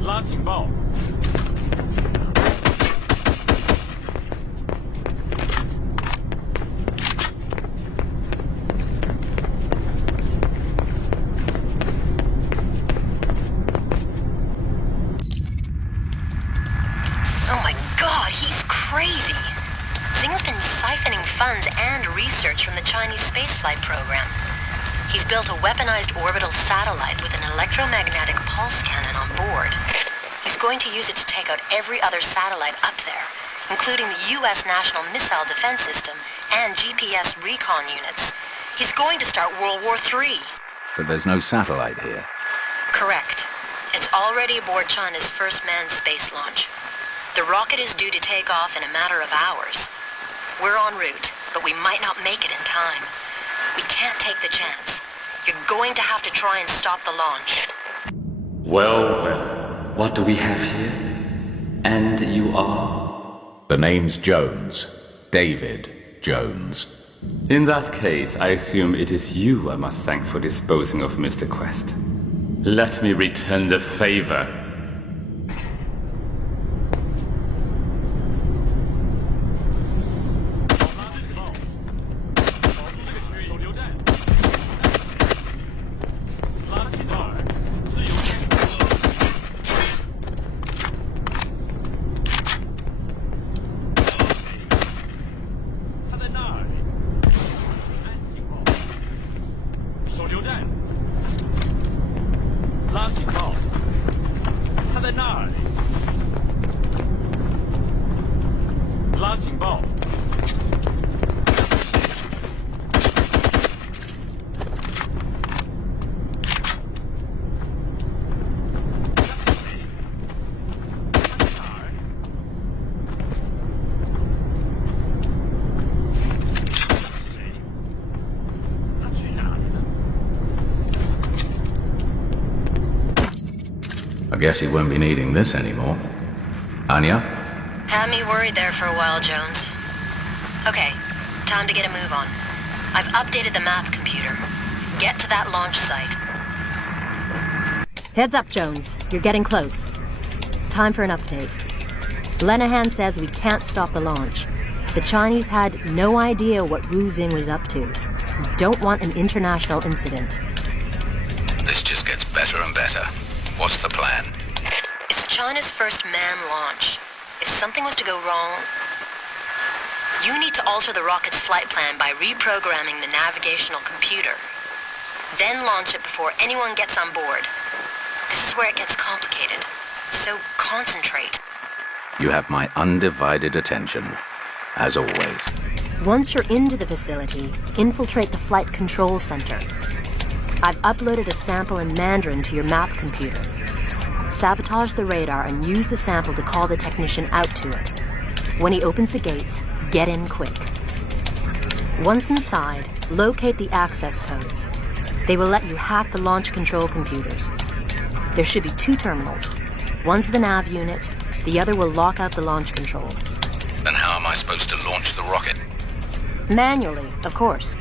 拉警报。 Oh my god, he's crazy. Xing's been siphoning funds and research from the Chinese spaceflight program. He's built a weaponized orbital satellite with an electromagnetic pulse cannon on board. He's going to use it to take out every other satellite up there, including the U.S. National Missile Defense System and GPS recon units. He's going to start World War III. But there's no satellite here. Correct. It's already aboard China's first manned space launch. The rocket is due to take off in a matter of hours. We're en route, but we might not make it in time. We can't take the chance. You're going to have to try and stop the launch. Well, well. What do we have here? And you are? The name's Jones. David Jones. In that case, I assume it is you I must thank for disposing of Mr. Quest. Let me return the favor. I guess he won't be needing this anymore. Anya? Had me worried there for a while, Jones. Okay, time to get a move on. I've updated the map computer. Get to that launch site. Heads up, Jones. You're getting close. Time for an update. Lenehan says we can't stop the launch. The Chinese had no idea what Wu Xing was up to. We don't want an international incident. This just gets better and better. What's the plan? It's China's first manned launch. If something was to go wrong, you need to alter the rocket's flight plan by reprogramming the navigational computer. Then launch it before anyone gets on board. This is where it gets complicated. So concentrate. You have my undivided attention, as always. Once you're into the facility, infiltrate the flight control center. I've uploaded a sample in Mandarin to your map computer. Sabotage the radar and use the sample to call the technician out to it. When he opens the gates, get in quick. Once inside, locate the access codes. They will let you hack the launch control computers. There should be 2 terminals. One's the nav unit, the other will lock out the launch control. Then how am I supposed to launch the rocket? Manually, of course.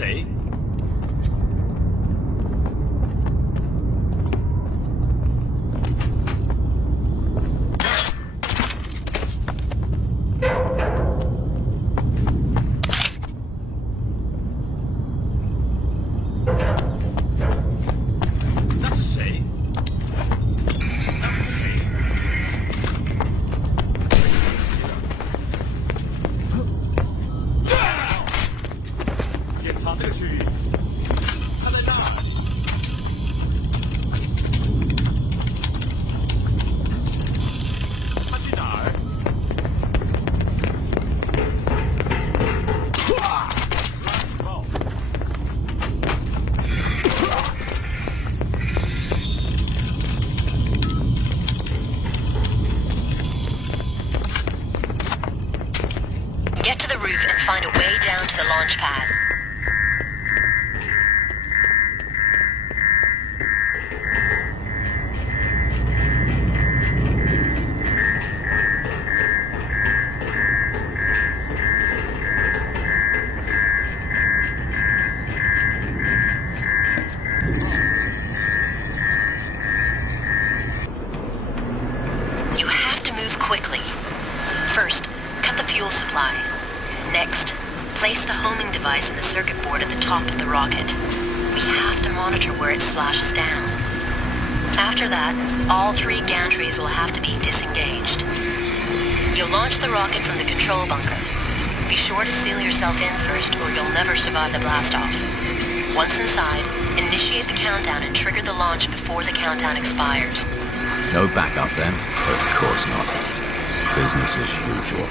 谁？那是谁？那是谁？检查这个区域，他在那儿。他去哪儿？警报！Get to the roof and find a way down to the launch pad. You have to move quickly. First, cut the fuel supply. Next, place the homing device in the circuit board at the top of the rocket. We have to monitor where it splashes down. After that, all 3 gantries will have to be disengaged. You'll launch the rocket from the control bunker. Be sure to seal yourself in first or you'll never survive the blast-off. Once inside, initiate the countdown and trigger the launch before the countdown expires. No backup then? Of course not. Business as usual.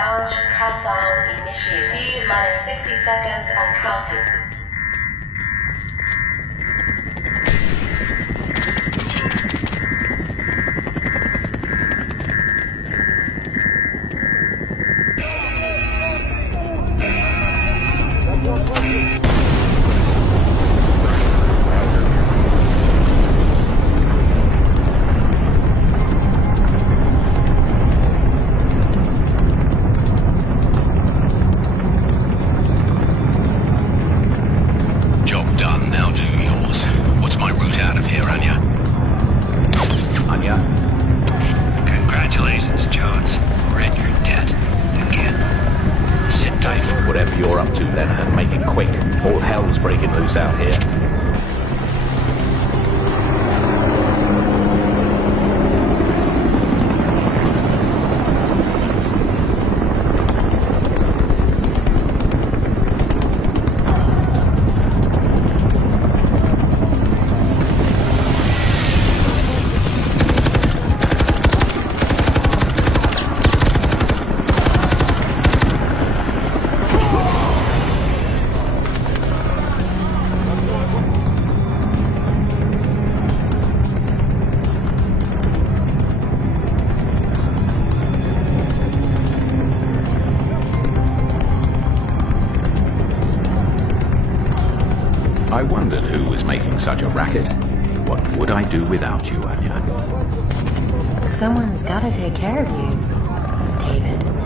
Launch countdown initiated. T-minus 60 seconds and counting. Whatever you're up to, Leonard, make it quick. All hell's breaking loose out here. I wondered who was making such a racket. What would I do without you, Anya? Someone's gotta take care of you, David.